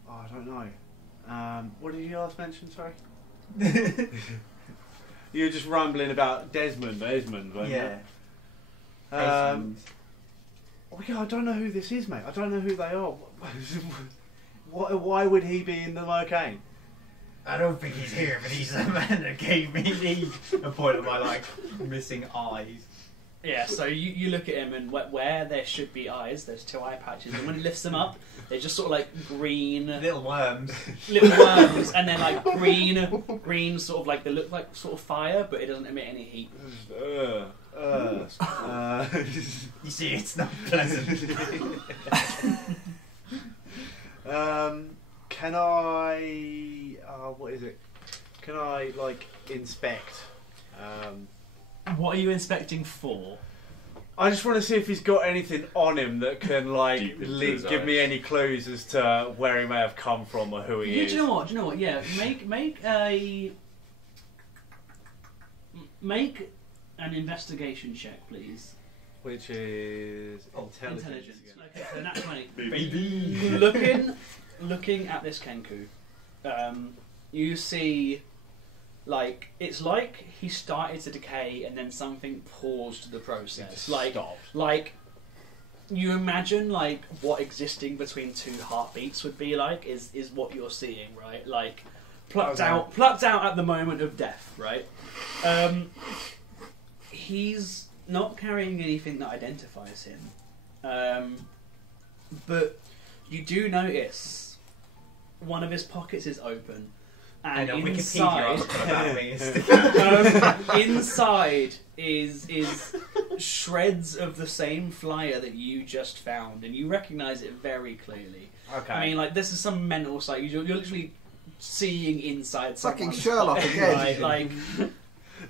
I don't know. What did you last mention? Sorry. You were just rambling about Desmond, weren't you? Yeah. Oh yeah, I don't know who this is, mate. I don't know who they are. Why would he be in the Mercane? I don't think he's here, but he's the man that gave me the point of my missing eyes. Yeah, so you look at him, and where there should be eyes, there's 2 eye patches, and when he lifts them up, they're just sort of like green Little worms. little worms, and then like green sort of like they look like sort of fire, but it doesn't emit any heat. You see, it's not pleasant. Can I? What is it? Can I inspect? What are you inspecting for? I just want to see if he's got anything on him that can Deep into his give me eyes. any clues as to where he may have come from or who he is. Do you know what? Yeah, make an investigation check, please. Which is intelligence. Intelligence. Okay, so nat 20. Baby. Looking at this Kenku, you see, it's like he started to decay and then something paused the process. Like you imagine what existing between 2 heartbeats would be like is what you're seeing, right? Like plucked out at the moment of death, right? He's not carrying anything that identifies him, but you do notice one of his pockets is open, and a inside, Wikipedia article about me. inside is shreds of the same flyer that you just found, and you recognise it very clearly. Okay. I mean, this is some mental site. You're literally seeing inside Fucking someone's Sherlock pocket, again. right?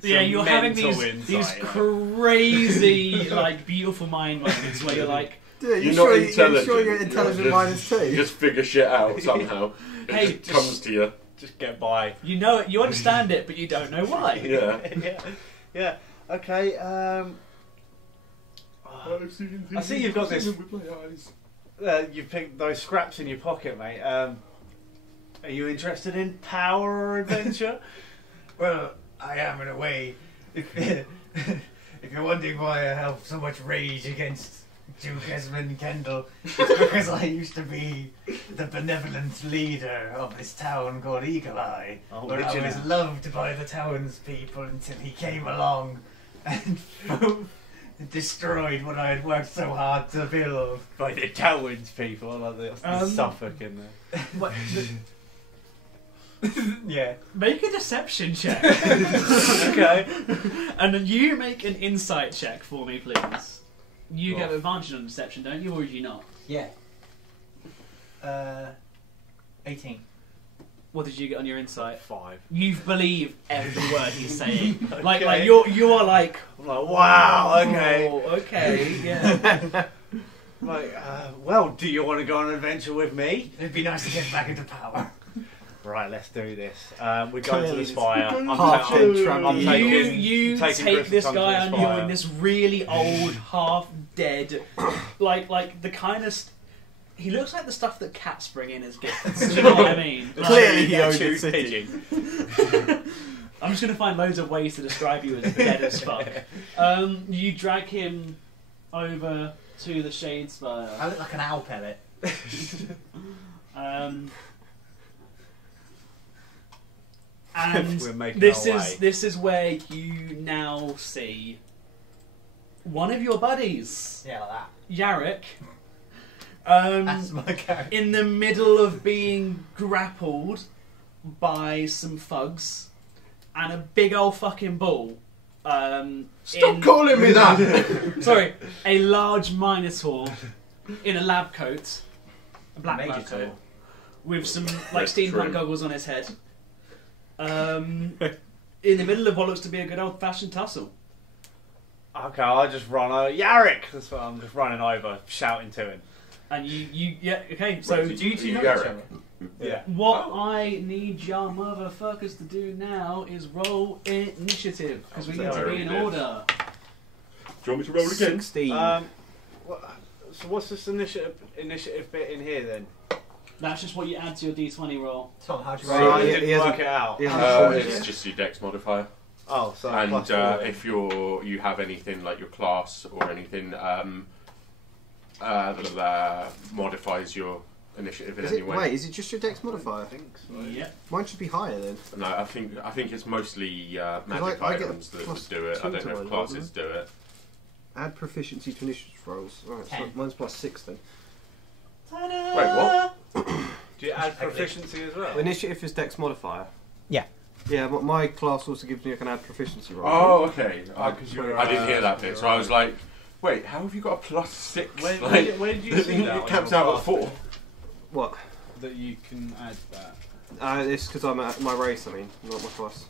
Yeah, you're having mental these insight, crazy, beautiful mind moments where you're like, Dude, You're sure not you're intelligent. sure you're intelligent minus You 2? just figure shit out somehow. Hey, It just comes to you. Just get by. you know it, you understand it, but you don't know why. Yeah. Yeah. Okay. I see you've got this. You've picked those scraps in your pocket, mate. Are you interested in power or adventure? Well, I am in a way. If you're wondering why I have so much rage against Duke Esmond Kendall, it's because I used to be the benevolent leader of this town called Eagle Eye. Oh, But I did you was now? loved by the townspeople until he came along and destroyed what I had worked so hard to build. By the townspeople, like the Suffolk in there. What, Yeah. make a deception check. Okay. And then you make an insight check for me, please. You get advantage on deception, don't you, or do you not? Yeah. 18. What did you get on your insight? 5. You believe every word he's saying. Like Okay. you are like, I'm like, wow, okay. "Oh, okay, yeah. Like, well, do you want to go on an adventure with me? It'd be nice to get back into power. Right, let's do this. We're going to the spire. You taking take Griffith's this onto guy the on you spire. in this really old, half dead, like the kind of. He looks like the stuff that cats bring in as gifts. Do you know what I mean? Like, Clearly he owns Chewed the city. pigeon. I'm just gonna find loads of ways to describe you as dead as fuck. You drag him over to the Shade Spire. I look like an owl pellet. And We're making this our is way. this is where you now see one of your buddies, Yeah, like that. Yarrick, That's my character. in the middle of being grappled by some thugs and a big old fucking bull. Stop calling me that! Sorry, a large minotaur in a lab coat, a black Major lab coat, tour. with some like Red steampunk trim. goggles on his head. In the middle of what looks to be a good old-fashioned tussle. Okay, I'll just run over. Yarrick! That's what I'm just running over, shouting to him. And yeah, okay, so Wait, Do you two know each Garrett. other? Yeah. what I need y'all motherfuckers to do now is roll initiative, because we Oh, need to be in yeah. order. Do you want me to roll again? 16. So what's this initiative bit in here then? That's just what you add to your d20 roll. Tom, how'd you Right, roll? I he didn't hasn't- work it out. he hasn't It's just your dex modifier. Oh, so And plus 4. if you have anything like your class or anything that modifies your initiative in Is any it, way. wait, is it just your dex I modifier? think so. Yep. Mine should be higher then. No, I think it's mostly magic I get a items that plus do it. I 2 don't to know mine, if classes don't do it. Add proficiency to initiative rolls. Alright, so 10. mine's plus 6 then. Wait, what? Do you add proficiency as well? Initiative is dex modifier. Yeah. Yeah, but my class also gives me I can add proficiency roll. Oh, okay. I 'cause you're, I didn't hear that bit, you're so I was like, wait, how have you got a plus 6? Where, Like, where did you see that? it on caps your out at class 4. bit? What? That you can add that. It's because I'm at my race, I mean, not my class.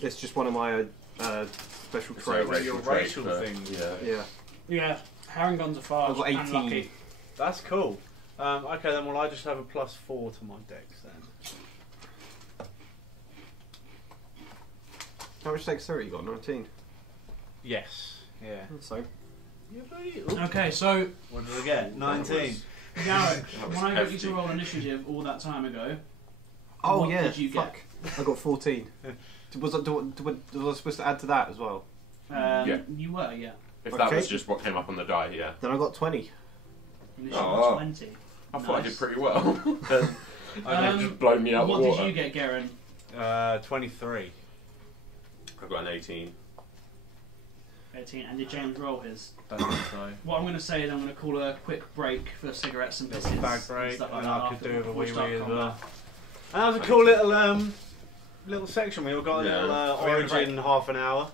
It's just one of my special It's traits. a your racial things. Yeah. Yeah. Yeah, Harringons are far I've got 18. unlucky. That's cool. Okay, then well I just have a plus 4 to my dex then. How much dexterity you got? 19. Yes. Yeah. So. Okay, so What did I get? 19. Garrett, That was when I got you hefty. to roll initiative all that time ago, Oh what yeah. did you fuck. I got 14. Was I supposed to add to that as well? get? Yeah. You were, yeah. If that Okay. was just what came up on the die, yeah. Then I got 20. Initiative Oh. 20. I thought I Nice. did pretty well. Um, Just blown me out what the did water. you get, Garen? 23. I got an 18. 18. And did James roll his? Don't think so. What I'm going to say is I'm going to call a quick break for cigarettes and biscuits. Bag and break, stuff like and that I could after- do with a before we wee start wee as combat. well. And that was a cool little section. We all got a Yeah. little Are we on a origin half an hour.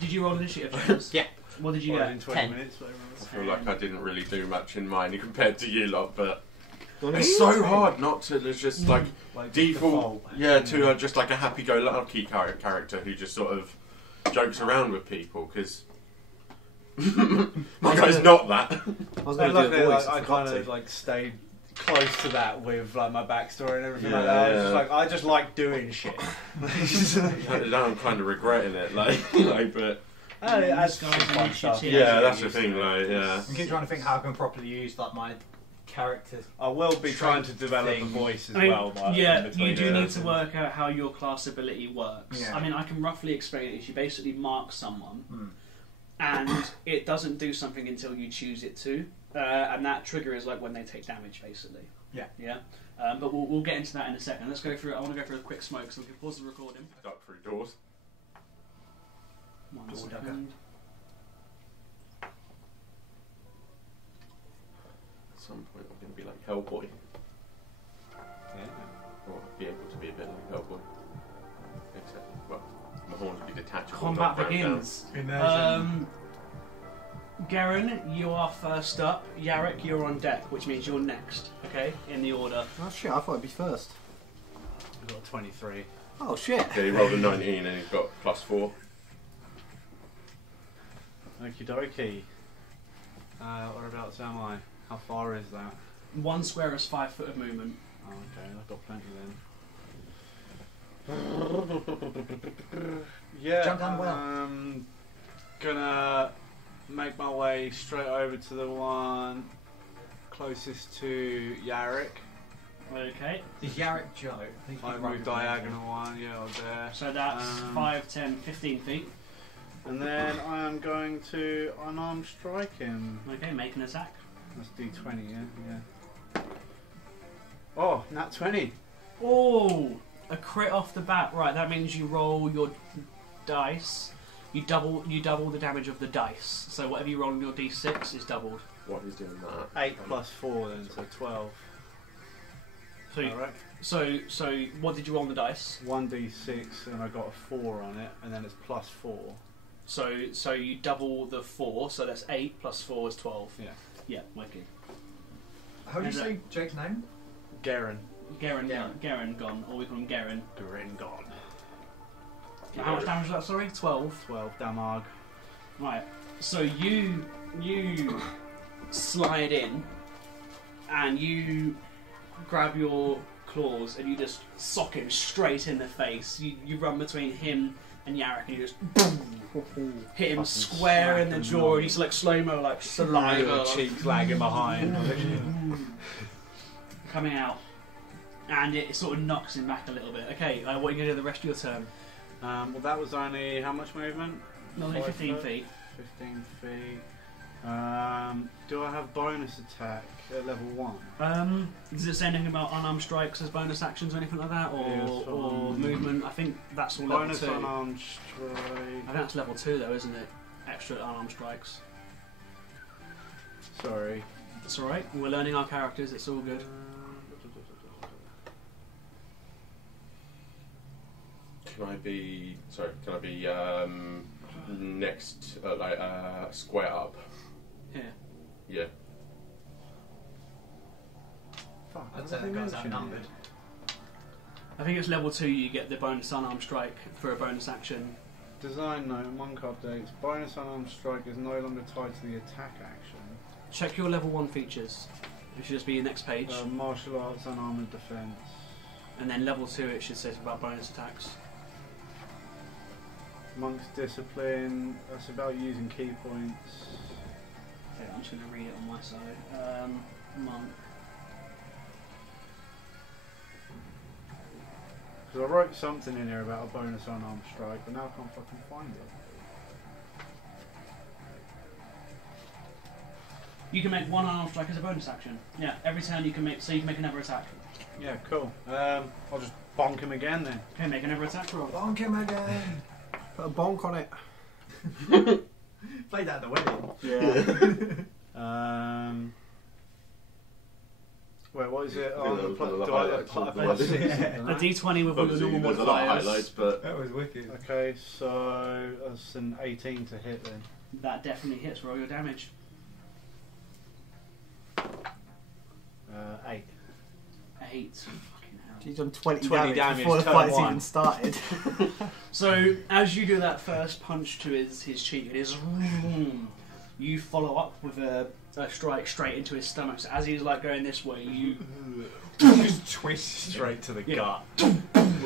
Did you roll initiative, James? Yeah. What did you Or get? in 20 10. minutes, whatever it I was. feel like I didn't really do much in mine compared to you lot, but What it's is so it? hard not to just like Like default, yeah, to just like a happy-go-lucky character who just sort of jokes around with people because my guy's not that. I was So going to do luckily, a voice. I I kind forgot of to. like stayed close to that with like my backstory and everything like Yeah, that. I was yeah. just like, I just like doing shit. Now I'm kind of regretting it, like, but It adds Disguise some fun initiative. stuff. yeah, that's the Used to thing, it. like, yeah. I keep trying to think how I can properly use like my characters. I will be trying to develop Thing. a voice as I mean, well. But yeah, in between you do it. need to work out how your class ability works. Yeah. I mean, I can roughly explain it. You basically mark someone, Hmm. and it doesn't do something until you choose it to, and that trigger is like when they take damage, basically. Yeah. Yeah. But we'll get into that in a second. Let's go through. I want to go through a quick smoke, so we can pause the recording. Duck through doors. 1 Door second. At some point, I'm going to be like Hellboy, Yeah. or be able to be a bit like Hellboy. Except, well, my horns will be detachable. Combat not broken down. begins. Garen, you are first up. Yarrick, you're on deck, which means you're next. Okay, in the order. Oh shit, I thought I'd be first. I've got 23. Oh shit. Yeah, he rolled a 19 and he's got +4. Okie dokie. Whereabouts am I? How far is that? 1 square is 5 foot of movement. Oh, okay, I've got plenty then. Yeah, Jump down well. I'm gonna make my way straight over to the one closest to Yarrick. Okay, Is Yarrick Joe? He's been Like running move diagonal one, yeah, I was there. so that's 5, 10, 15 feet. And then I am going to unarmed strike him. Okay, make an attack. That's D20, yeah. Oh, nat 20. Oh, a crit off the bat. Right, that means you roll your dice. You double the damage of the dice. So whatever you roll on your d6 is doubled. What he's doing that? 8 plus 4 then, so 12. So, Alright. so what did you roll on the dice? 1d6 and I got a 4 on it, and then it's plus 4. So you double the 4. So that's 8 plus 4 is 12. Yeah. Yeah, wicked. How do you Is say Jake's name? Garen. Garen gone, or we call him Garen. Garen gone. How much damage was that? Sorry, 12. 12 damage. Right. So you slide in, and you grab your claws, and you just sock him straight in the face. You run between him and Yarrick, and you just hit him Fucking square in the smack him jaw, on. and he's like slow-mo, like saliva Cheeks lagging behind. coming out, and it sort of knocks him back a little bit. Okay, what are you going to do the rest of your turn? Well, that was only how much movement? Only 5 15 foot? feet. 15 feet. Do I have bonus attack at level 1? Does it say anything about unarmed strikes as bonus actions or anything like that, Yes, or movement? I think that's all level Bonus 2. unarmed I strike. think that's level 2 though, isn't it? Extra unarmed strikes. Sorry. That's alright. We're learning our characters. It's all good. Can I be next, square up? Here. Yeah. Fuck, I'd what say did that they guy's mention outnumbered. I think it's level 2. You get the bonus unarmed strike for a bonus action. here? Design note, monk updates. Bonus unarmed strike is no longer tied to the attack action. Check your level 1 features. It should just be the next page. Martial arts unarmed defense. And then level 2 it should say about bonus attacks. Monk's discipline. That's about using key points. Okay, I'm just going to read it on my side. Monk. Because I wrote something in here about a bonus unarmed strike, but now I can't fucking find it. You can make one unarmed strike as a bonus action. Yeah, every turn you can make, so you can make another attack. Yeah, cool. I'll just bonk him again then. Okay, make another attack roll. Bonk him again! Put a bonk on it. Played that at the wedding. Yeah. Wait, what is it? I think that was one of the Do I highlights apply of the plus wedding. 6 A to that? d20 with all your Obviously, normal there's a lot of modifiers. highlights, but That was wicked. Okay, so that's an 18 to hit then. That definitely hits. Roll your damage. 8. 8. Fucking hell. He's done 20 20 damage damage, before the turn fight's 1. even started. So, as you do that first punch to his cheek, it is. You follow up with a strike straight into his stomach. So, as he's like going this way, you. Just twist. Straight to the Yeah. gut.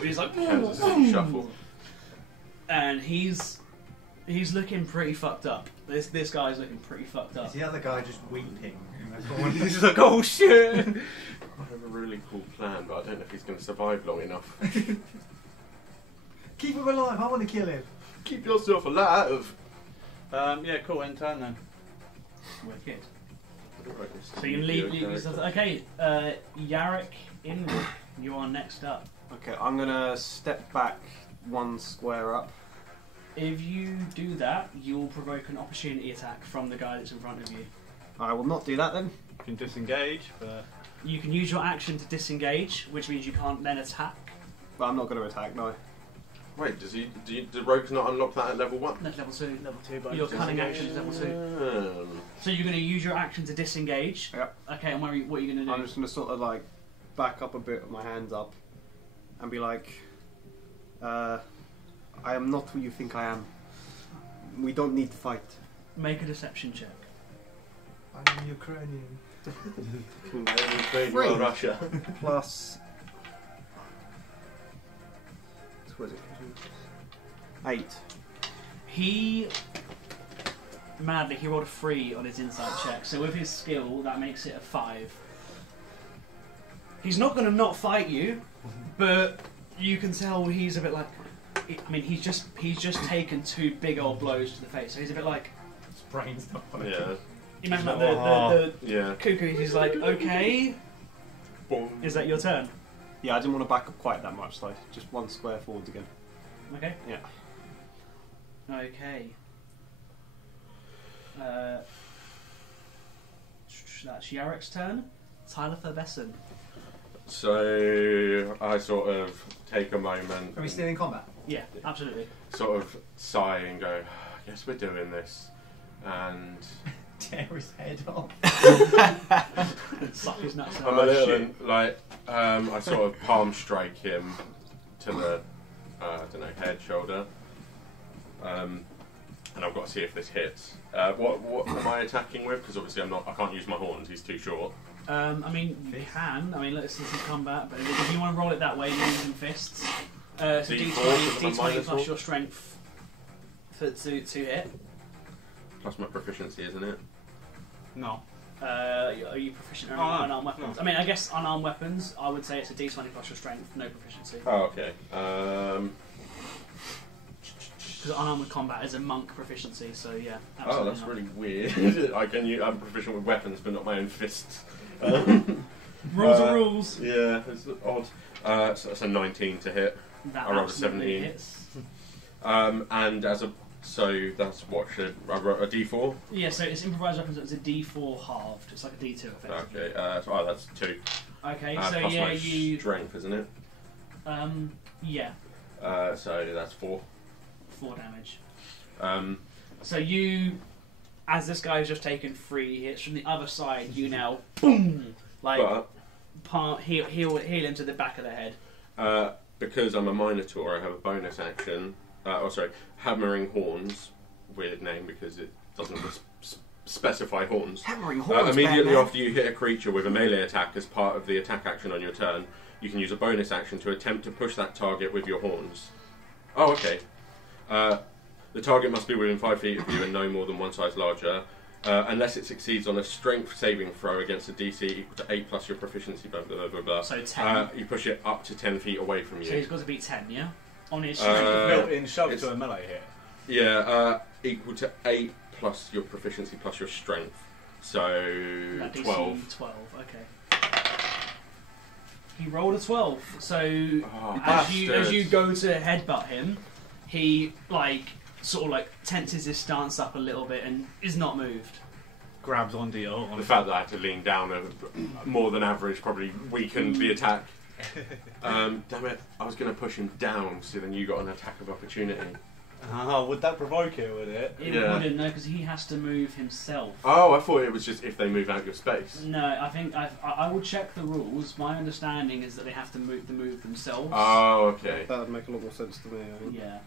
He's like. Kansas City Shuffle. And he's looking pretty fucked up. This guy's looking pretty fucked Is up. the other guy just weeping? He's just like, oh shit! I have a really cool plan, but I don't know if he's going to survive long enough. Keep him alive, I want to kill him. Keep yourself alive. Yeah, cool, end turn then. Wicked. So you leave yourself. Okay, Yarrick, in you are next up. Okay, I'm gonna step back 1 square up. If you do that, you will provoke an opportunity attack from the guy that's in front of you. I will not do that then. You can disengage, but You can use your action to disengage, which means you can't then attack. But I'm not going to attack, no. Wait, does the rogues not unlock that at level 1? That's level 2. Level 2 bonus. Your cunning action is level 2. So you're going to use your action to disengage. Yep. Okay, and what are you going to do? I'm just going to sort of like back up a bit with my hands up and be like, I am not who you think I am. We don't need to fight. Make a deception check. I'm Ukrainian. Free. Russia. Plus. What is it? 8. He rolled a 3 on his insight check, so with his skill that makes it a 5. He's not going to not fight you, but you can tell he's a bit like. I mean, he's just taken 2 big old blows to the face, so he's a bit like. His brain's not working. Yeah. Imagine like the Yeah. cuckoo. He's like, okay, Boom. is that your turn? Yeah, I didn't want to back up quite that much, like just 1 square forwards again. Okay. Yeah. Okay. That's Yarek's turn. Tyler Besson. So I sort of take a moment, Are we still in combat? Yeah, absolutely. sort of sigh and go, I guess we're doing this. And Tear his head off. Suck his nuts I'm out. a little, like, I sort of palm strike him to the, I don't know, head, shoulder. And I've got to see if this hits. What am I attacking with? Because obviously I can't use my horns, he's too short. I mean, you can. I mean, let's see some combat, but if you want to roll it that way, you're using fists. So D4 D20 minus plus 4? your strength to hit. Plus my proficiency, isn't it? No. Are you proficient in Oh, no. unarmed weapons? I mean, I guess unarmed weapons, I would say it's a D20 plus your strength, no proficiency. Oh, okay. Because unarmed combat is a monk proficiency, so yeah. Oh, absolutely that's not. really weird. I'm proficient with weapons, but not my own fists. Rules are rules. Yeah, it's odd. So that's a 19 to hit. That I rolled a absolutely 17. hits. And so that's what I wrote a D4. Yeah, so it's improvised weapons. It's a D4 halved. It's like a D2 effectively. Okay. So that's 2. Okay, so Plus yeah, my you. strength, isn't it? Yeah, So that's 4. 4 damage. Um, So you, as this guy's just taken 3 hits from the other side, you now boom, like heal him to the back of the head. because I'm a Minotaur, I have a bonus action. Hammering Horns. Weird name because it doesn't specify horns. Hammering horns. Immediately Batman. after you hit a creature with a melee attack as part of the attack action on your turn, you can use a bonus action to attempt to push that target with your horns. Oh, okay. The target must be within 5 feet of you and no more than 1 size larger, unless it succeeds on a strength saving throw against a DC equal to 8 plus your proficiency, blah, blah, blah, blah, blah. So 10. You push it up to 10 feet away from you. So he's got to beat 10, yeah? On his Built-in shove it's- to a melee hit. Yeah, equal to 8 plus your proficiency plus your strength. So that DC 12. 12, okay. He rolled a 12, so Oh, as you bastard. go to headbutt him, he sort of tenses his stance up a little bit and is not moved. Grabs onto your arm. The fact that I had to lean down more than average probably weakened the attack. Damn it, I was going to push him down so then you got an attack of opportunity. Oh, would that provoke it, would it? It Yeah. wouldn't, no, because he has to move himself. Oh, I thought it was just if they move out your space. No, I think I will check the rules. My understanding is that they have to move themselves. Oh, okay. That would make a lot more sense to me. I think. Yeah.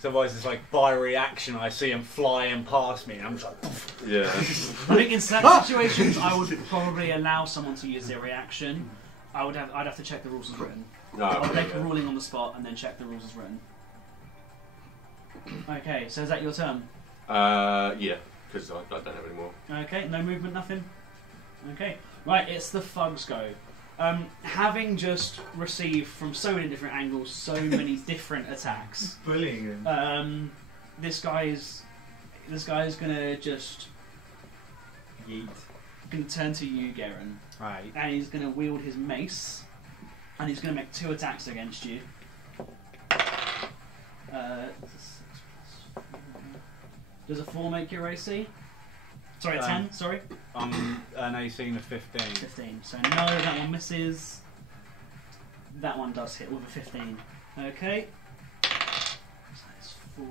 So otherwise it's like by reaction I see him flying past me and I'm just like poof. Yeah. I think in certain situations I would probably allow someone to use their reaction. I'd have to check the rules as written. I'll okay, make a ruling on the spot and then check the rules as written. Okay, so is that your turn? Yeah, because I don't have any more. Okay, no movement, nothing. Okay, right, it's the Fug's go. Having just received from so many different angles so many different attacks, Bullying him. this guy's gonna just gonna turn to you, Garen, Right. and he's gonna wield his mace, and he's gonna make 2 attacks against you. Does a 4 make your AC? Sorry, a 10. Sorry, I'm an 18 of 15. 15. So no, that one misses. That one does hit with a 15. Okay. So that's 4.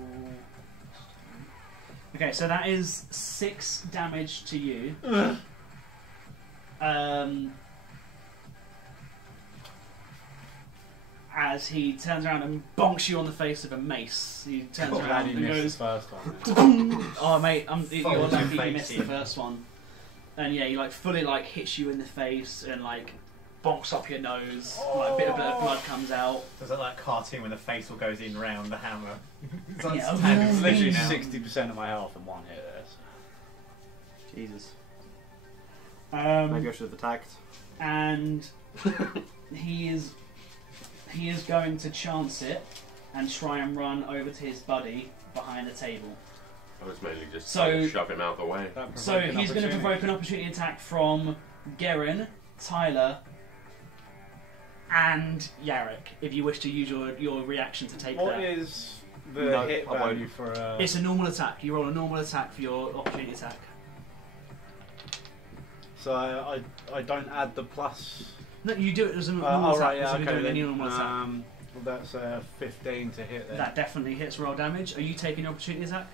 Okay, so that is 6 damage to you. As he turns around and bonks you on the face with a mace. He turns Glad around he and missed goes, the first one. "Oh mate, you're Folds lucky your you face missed the in. first one." And yeah, he like fully like hits you in the face and like bonks up your nose. Like a bit of blood comes out. Does that like cartoon when the face all goes in round the hammer? It's like Yeah. it's literally now. 60% of my health in one hit there. So. Jesus. Maybe I Um, should have attacked. and he is going to chance it and try and run over to his buddy behind the table. I was mainly just So- trying to shove him out of the way. So he's going to provoke an opportunity attack from Garen, Tyler, and Yarrick. If you wish to use your reaction to take What that, is the No, hit I won't. value for a... it's a normal attack. You roll a normal attack for your opportunity attack. So I don't add the plus... No, you do it as a normal oh, attack. right, yeah, as if you're okay. doing any Then, normal attack. well, that's 15 to hit then. That definitely hits roll damage. Are you taking your opportunity attack?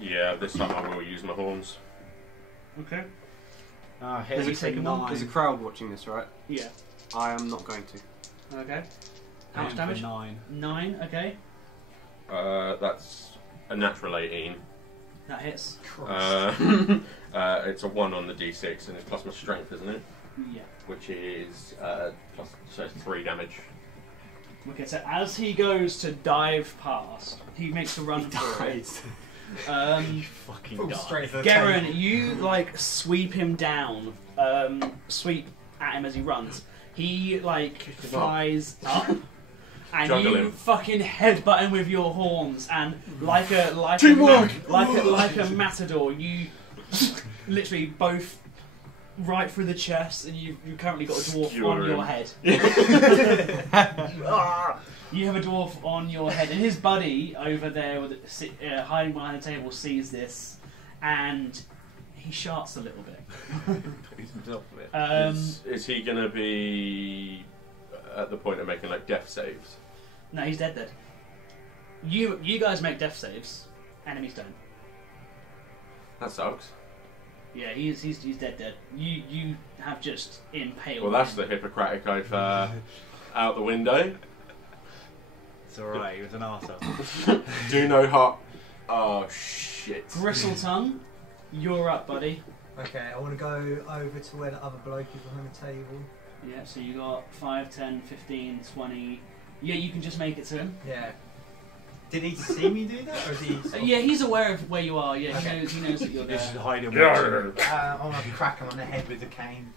Yeah, this time I will use my horns. Okay. Hit Does he for take him on? 9. There's a crowd watching this, right? Yeah. I am not going to. Okay. How much Hit damage? for 9. 9. Okay. That's a natural 18. That hits. It's a 1 on the d6 and it's plus my strength, isn't it? Yeah. Which is plus, so it's 3 damage. Okay, so as he goes to dive past, he makes a run for it. Fucking Full die. straight to the Garen, table. you like sweep him down, sweep at him as he runs. He like flies up, and Juggle you him. fucking headbutt him with your horns, and like a matador, you literally both right through the chest, and you've currently got a dwarf Skewer on your him. head. You have a dwarf on your head, and his buddy over there, hiding behind the table, sees this, and he sharts a little bit. Is he going to be at the point of making like death saves? No, he's dead. You guys make death saves. Enemies don't. That sucks. Yeah, he's dead. You have just impaled. Well, that's him. the Hippocratic oath out the window. It's alright, he was an arsehole. Do no harm. Oh shit. Bristletongue, you're up, buddy. Okay, I want to go over to where the other bloke is behind the table. Yeah, so you got 5, 10, 15, 20. Yeah, you can just make it to him. Yeah. Did he see me do that, or is he? Yeah, he's aware of where you are. Yeah, Okay. he knows that you're This is there. hiding Yarr. I want to crack him on the head with the cane.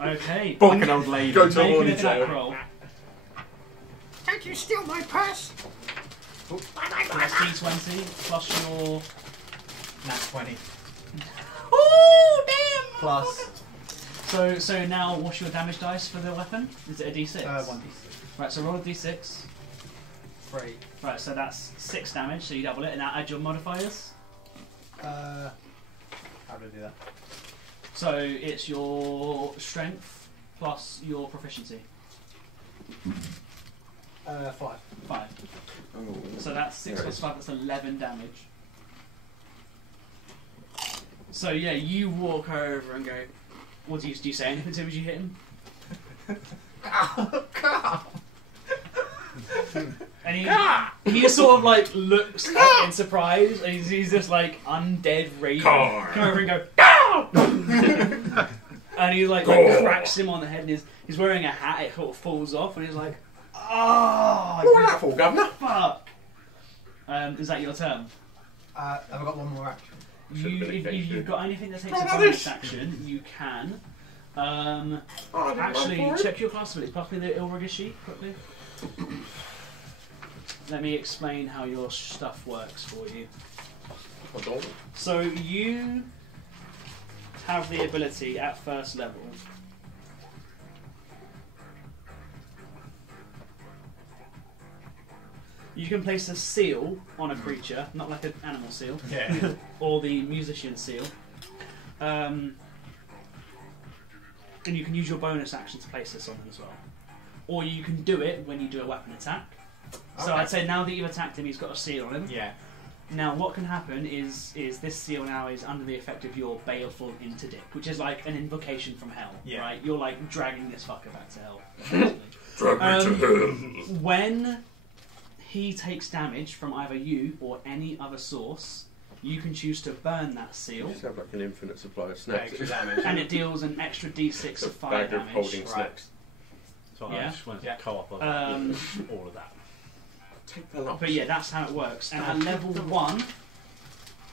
Okay. Fucking old lady. Go to Make an horny attack tail. roll. Don't you steal my purse! So that's D20 plus your. Nat 20. Oh damn! Plus So now, what's your damage dice for the weapon? Is it a D6? 1d6. Right, so roll a D6. 3. Right, so that's 6 damage. So you double it, and now add your modifiers. Uh, How do I do that? So it's your strength plus your proficiency. 5. 5. So that's 6 There it plus is. 5. That's 11 damage. So yeah, you walk over and go. What do you say anything to him as you hit him? And he just sort of like looks up in surprise, and he's just like undead raven. Car. Come over and go. "Gah!" And he like cracks him on the head, and he's wearing a hat. It sort of falls off, and he's like, "Oh, What was that for, Governor? fuck!" Is that your turn? Have I got one more action? Should've been a If case, you've dude. got anything that takes Oh, a no, bonus this- action, you can. Oh, I didn't Actually, run for it. check your class abilities. Pass me the Ilrigger sheet quickly. Let me explain how your stuff works for you. Hold on. So you have the ability at first level you can place a seal on a creature, not like an animal seal, Yeah. or the musician seal. and you can use your bonus action to place this on them as well. Or you can do it when you do a weapon attack. So Okay. I'd say now that you've attacked him, he's got a seal on him. Yeah. Now, what can happen is this seal now is under the effect of your baleful interdict, which is like an invocation from hell, Yeah. right? You're like dragging this fucker back to hell. Essentially. Drag me to hell. When he takes damage from either you or any other source, you can choose to burn that You seal, just have like an infinite supply of snacks. Extra damage. and it deals an extra d6 of fire Bag of damage. holding Right. snacks. So Yeah. I just went Yeah. co-op of all of that. Take the lot. But yeah, that's how it works. And at level 1,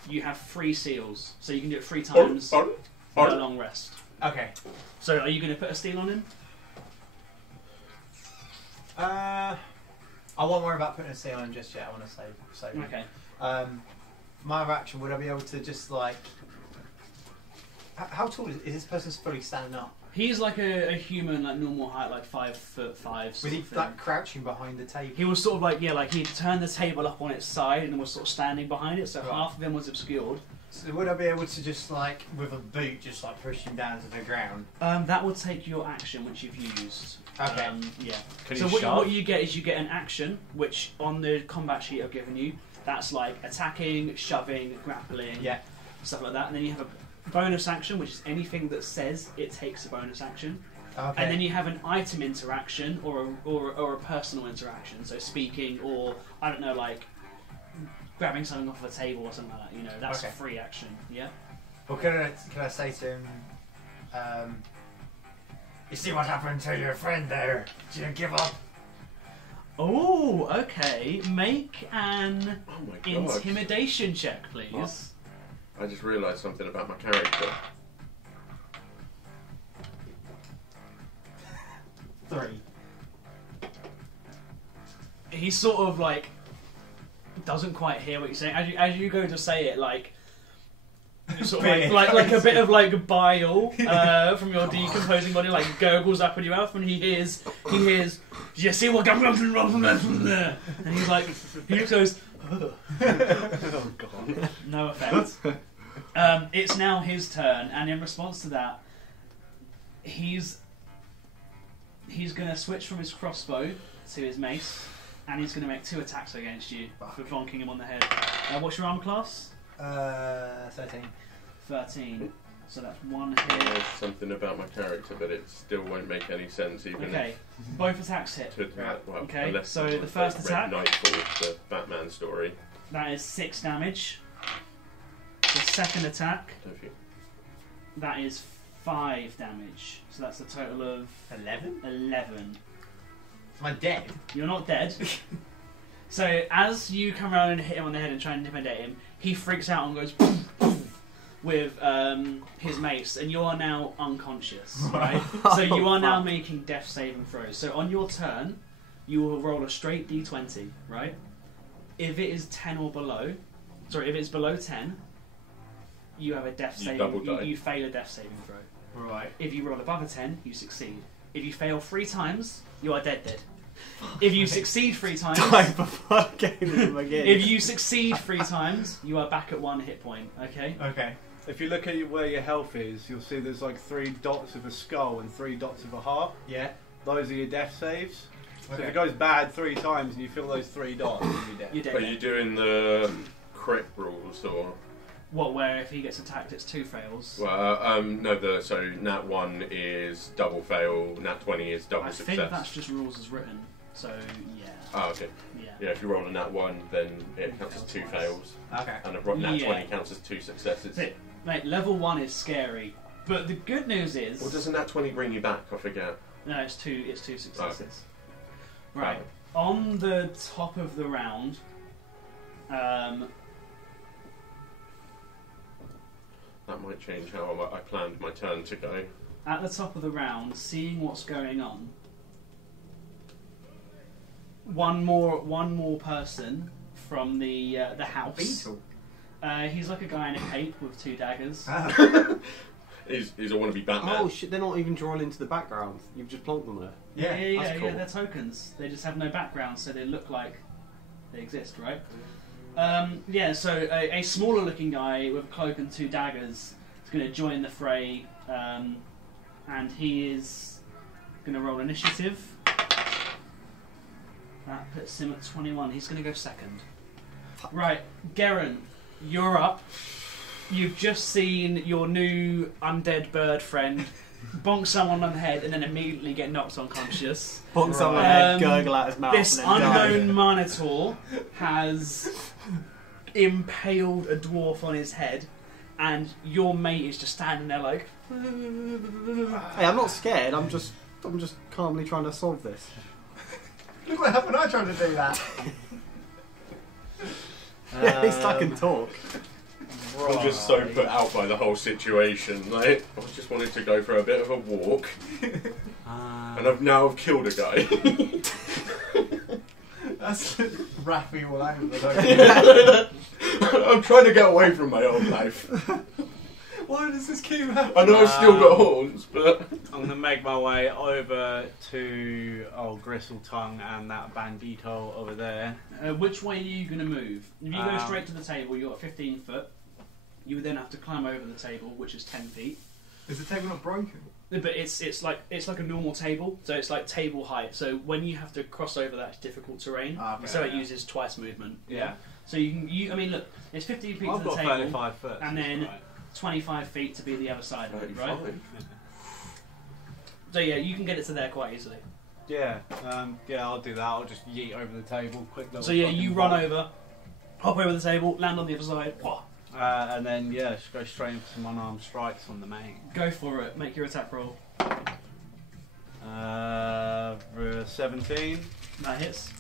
you have 3 seals, so you can do it 3 times for a long rest. Okay. So, are you going to put a seal on him? I won't worry about putting a seal on him just yet. I want to save him. Okay. My other action, would I be able to just like... How tall is this person's fully standing up? He's like a human, like normal height, like 5'5". Was sort he of thing. like crouching behind the table? He was sort of like, yeah, like he'd turned the table up on its side and was sort of standing behind it, so Right. half of him was obscured. So would I be able to just like, with a boot, just like push him down to the ground? That will take your action, which you've used. Okay. Yeah. Can So you what shove? you get is you get an action, which on the combat sheet I've given you, that's like attacking, shoving, grappling, Yeah. stuff like that. And then you have a bonus action, which is anything that says it takes a bonus action. Okay. And then you have an item interaction or a personal interaction, so speaking or, I don't know, like grabbing something off of a table or something like that, you know, that's Okay. a free action, yeah? Well, can I say to him, you see what happened to your friend there? Did you give up? Oh, okay. Make an Oh my god. intimidation check, please. I just realised something about my character. 3. He sort of like doesn't quite hear what you're saying. As you go to say it, like you sort of like a bit of like bile from your decomposing body like gurgles up in your mouth, and he hears. Do you see what comes from there? And he's like, he just goes, Oh god. no offense. It's now his turn, and in response to that, he's going to switch from his crossbow to his mace, and he's going to make 2 attacks against you for bonking him on the head. What's your arm class? 13. 13. So that's 1 There's hit. something about my character, but it still won't make any sense even Okay, both attacks hit. if well, Okay, unless so it's the first Red attack- Nightfall, the Batman story. That is 6 damage. The second attack, Don't you? that is 5 damage. So that's a total of 11? 11. Am I dead? You're not dead. So as you come around and hit him on the head and try and intimidate him, he freaks out and goes poof, poof, with his mace, and you are now unconscious, right? So you are now making death saving throws. So on your turn, you will roll a straight d20, right? If it is 10 or below, sorry, if it's below 10, you have a death You saving. double die. You fail a death saving throw. Right. If you roll above a 10, you succeed. If you fail 3 times, you are dead. If you succeed 3 times, Die before getting them again. if you succeed 3 times, you are back at 1 hit point. Okay. Okay. If you look at where your health is, you'll see there's like 3 dots of a skull and 3 dots of a heart. Yeah. Those are your death saves. So Okay. if it goes bad 3 times and you feel those 3 dots, you'll be dead. You're dead. Are you doing the crit rules or? What? Where if he gets attacked, it's 2 fails. Well, no. So Nat 1 is double fail. Nat 20 is double I success. think that's just rules as written. So yeah. Oh, okay. Yeah. Yeah, if you roll a Nat 1, then it counts as 2 Twice. fails, Okay. and a Nat Yeah. 20 counts as 2 successes. That's it. Mate, level 1 is scary, but the good news is Or does a Nat 20 bring you back? I forget. no, it's 2 successes. Right. Right. On the top of the round, That might change how I planned my turn to go. at the top of the round, seeing what's going on, one more person from the house. Beetle. He's like a guy in a cape with 2 daggers. Ah. He's a wannabe Batman. Oh shit, they're not even drawn into the background. You've just plonked them there. Yeah. that's cool. They're tokens. They just have no background, so they look like they exist, right? So a smaller looking guy with a cloak and 2 daggers is going to join the fray and he is going to roll initiative. That puts him at 21. He's going to go second. Right, Garen, you're up. You've just seen your new undead bird friend bonk someone on the head and then immediately get knocked unconscious. Bonk someone on the head, gurgle out his mouth. This and then die. unknown Minotaur has impaled a dwarf on his head, and your mate is just standing there like. Hey, I'm not scared. I'm just calmly trying to solve this. Look what happened. I tried to do that. Yeah, at least I can talk. I'm just so put out by the whole situation. Like, I just wanted to go for a bit of a walk, and I've now killed a guy. That's Raffy all over. I'm trying to get away from my old life. Why does this keep happening? I know I've still got horns, but I'm going to make my way over to Gristletongue and that bandito over there. Which way are you going to move? If you go Um, straight to the table, you're at 15 foot. You would then have to climb over the table, which is 10 feet. Is the table not broken? But it's like a normal table, so it's like table height. So when you have to cross over that, it's difficult terrain. Okay. So it uses twice movement. Yeah. So I mean, look, it's 15 feet I've to the got table, 35 foot. and that's then right. 25 feet to be the other side of it, right? 35. So yeah, you can get it to there quite easily. Yeah, I'll do that. I'll just yeet over the table, quick little. So yeah, fucking you run bop. over, hop over the table, land on the other side. Wah. And then just go straight into some unarmed strikes on the main. Go for it. Make your attack roll. 17. That hits.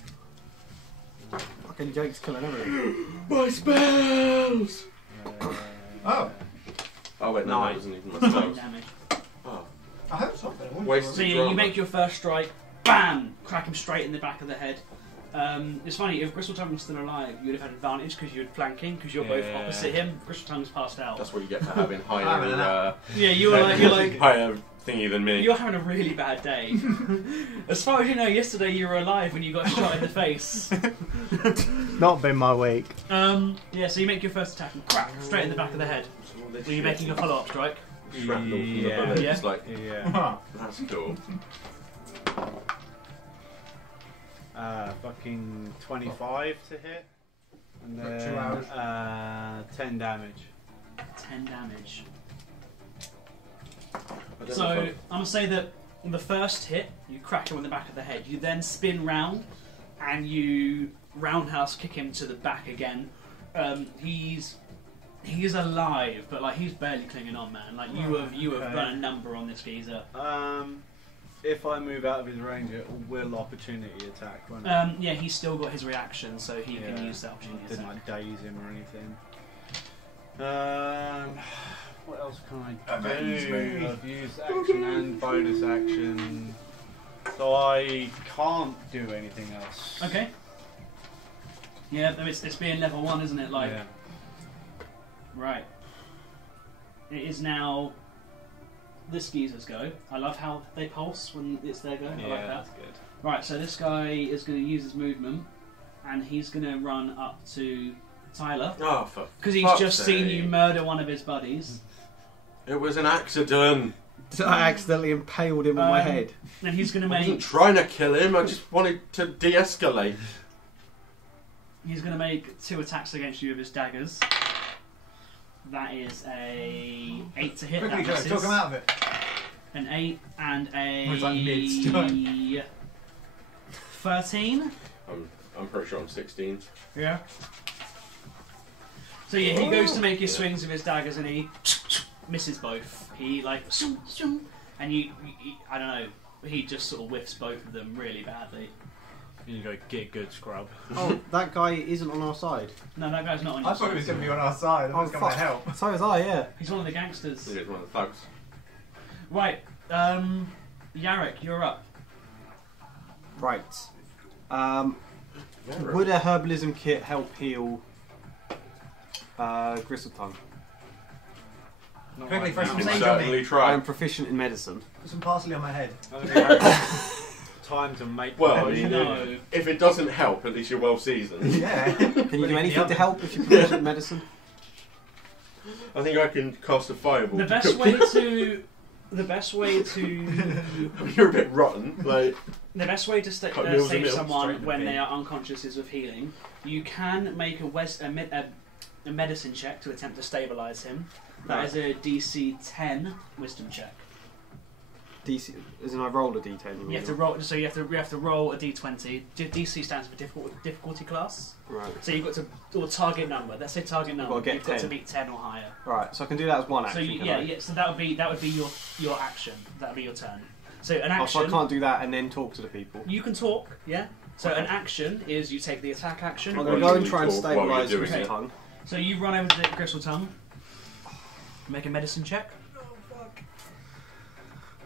Fucking Jake's killing everything. My spells! Oh. Oh wait, no, Nine. that wasn't even my 9 spells. damage. Oh. I hope something. Wasted So you drama. make your first strike, bam, crack him straight in the back of the head. It's funny, if Gristletongue was still alive, you'd have had advantage because you're flanking, because you're both Yeah. opposite him. Gristletongue's passed out. That's what you get for having higher, Yeah, you're like, higher thingy than me. you're having a really bad day. As far as you know, yesterday you were alive when you got shot in the face. Not been my week. Yeah, so you make your first attack and crack, straight in the back of the head. Are you making a follow-up strike? Shrapnel from the Yeah. bullet. Yeah. It's like, Yeah. that's cool. Fucking 25 to hit. And For 2 then hours. 10 damage. 10 damage. I don't So, know I'm if going to say that on the first hit, you crack him in the back of the head. You then spin round, and you roundhouse kick him to the back again. He's alive, but like he's barely clinging on, man. Like you have Okay. run a number on this geezer. If I move out of his range, it will opportunity attack, won't it? Yeah, he's still got his reaction, so he can Yeah. use that opportunity Didn't attack. like daze him or anything. What else can I Amaze do? me. I've used action and bonus action, so I can't do anything else. Okay. Yeah, it's being level 1, isn't it? Like, yeah. right. It is now this geezer's go. I love how they pulse when it's their go. I Yeah, like that. that's good. Right, so this guy is going to use his movement, and he's going to run up to Tyler Oh, for because he's fuck's just seen sake. you murder one of his buddies, It was an accident. I accidentally impaled him on my head. and he's going to I wasn't make trying to kill him. I just wanted to de-escalate. 2 attacks against you with his daggers. That is a 8 to hit. Quickly, That Joe, misses. talk him out of it. An 8 and Or is that mid-strike? 13. I'm pretty sure I'm 16. Yeah. So yeah, he goes to make his swings with his daggers and he misses both. He like, and I don't know, he just sort of whiffs both of them really badly. You go get good scrub. Oh, that guy isn't on our side. No, that guy's not on I your thought he was side. going to be on our side. I Oh, was going to fuck. help. So was I, yeah. He's one of the gangsters. He was one of the thugs. Right, Yarrick, you're up. Right. Would a herbalism kit help heal Gristletongue? Not Quickly, right fresh now. Mage on Certainly me. try. I am proficient in medicine. Put some parsley on my head. Time to make. Well, them. you No. If it doesn't help, at least you're well seasoned. Yeah. Can you do anything to help if you're proficient in medicine? I think I can cast a fireball. The to best cook- way to The best way to You're a bit rotten. Like, the best way to Cut meals and save meals, someone straight in the when bin. they are unconscious is with healing. You can make a medicine check to attempt to stabilize him. That is a DC 10 wisdom check. DC, isn't I roll a D10? You mean? You have to roll. So you have to roll a D20. DC stands for difficulty class. Right. So you've got to or target number. Let's say target number. I've got to get You've got to 10. beat 10 or higher. Right. So I can do that as one So action. you, can yeah, I? yeah. So that would be your action. That would be your turn. So an Oh, so I action. can't do that and then talk to the people. You can talk. Yeah. So an action is you take the attack action. I'm Well, going to go and you try and talk while you're stabilise doing his it. tongue. So you run over to the Gristle Tongue. Make a medicine check.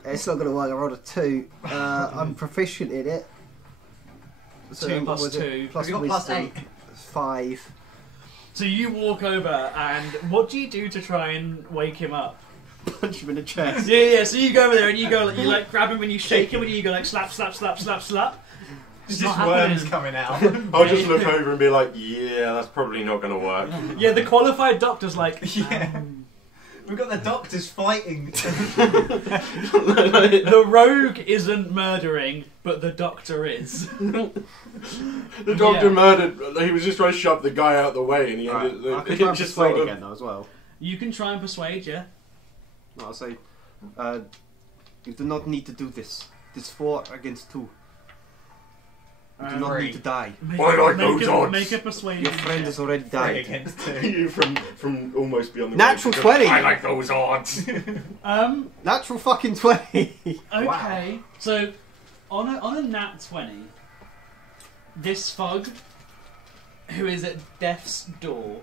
It's not going to work. I rolled a 2. I'm proficient in it. So 2 what plus was it? 2. Plus Have you got plus wisdom. 8? 5. So you walk over, and what do you do to try and wake him up? Punch him in the chest. Yeah. So you go over there and you go, you like grab him and you shake him and you go like slap, slap, slap, slap, slap. It's not just worms happening. coming out. I'll just look over and be like, yeah, that's probably not going to work. Yeah, the qualified doctor's like, Yeah. We've got the doctors fighting. the rogue isn't murdering, but the doctor is. The doctor Yeah. murdered. He was just trying to shove the guy out the way, and he Right. ended. I can It try and just persuade sort of- again though as well. You can try and persuade, yeah. I'll say, you do not need to do this. It's 4 against 2. You do not Three. need to die. Make, I like make those a, odds. Make a persuasion. Your friend check. has already 3 died. against 2. You from almost beyond the Natural grave. 20. I like those odds. Natural fucking 20. Okay, so on a nat 20, this thug, who is at death's door,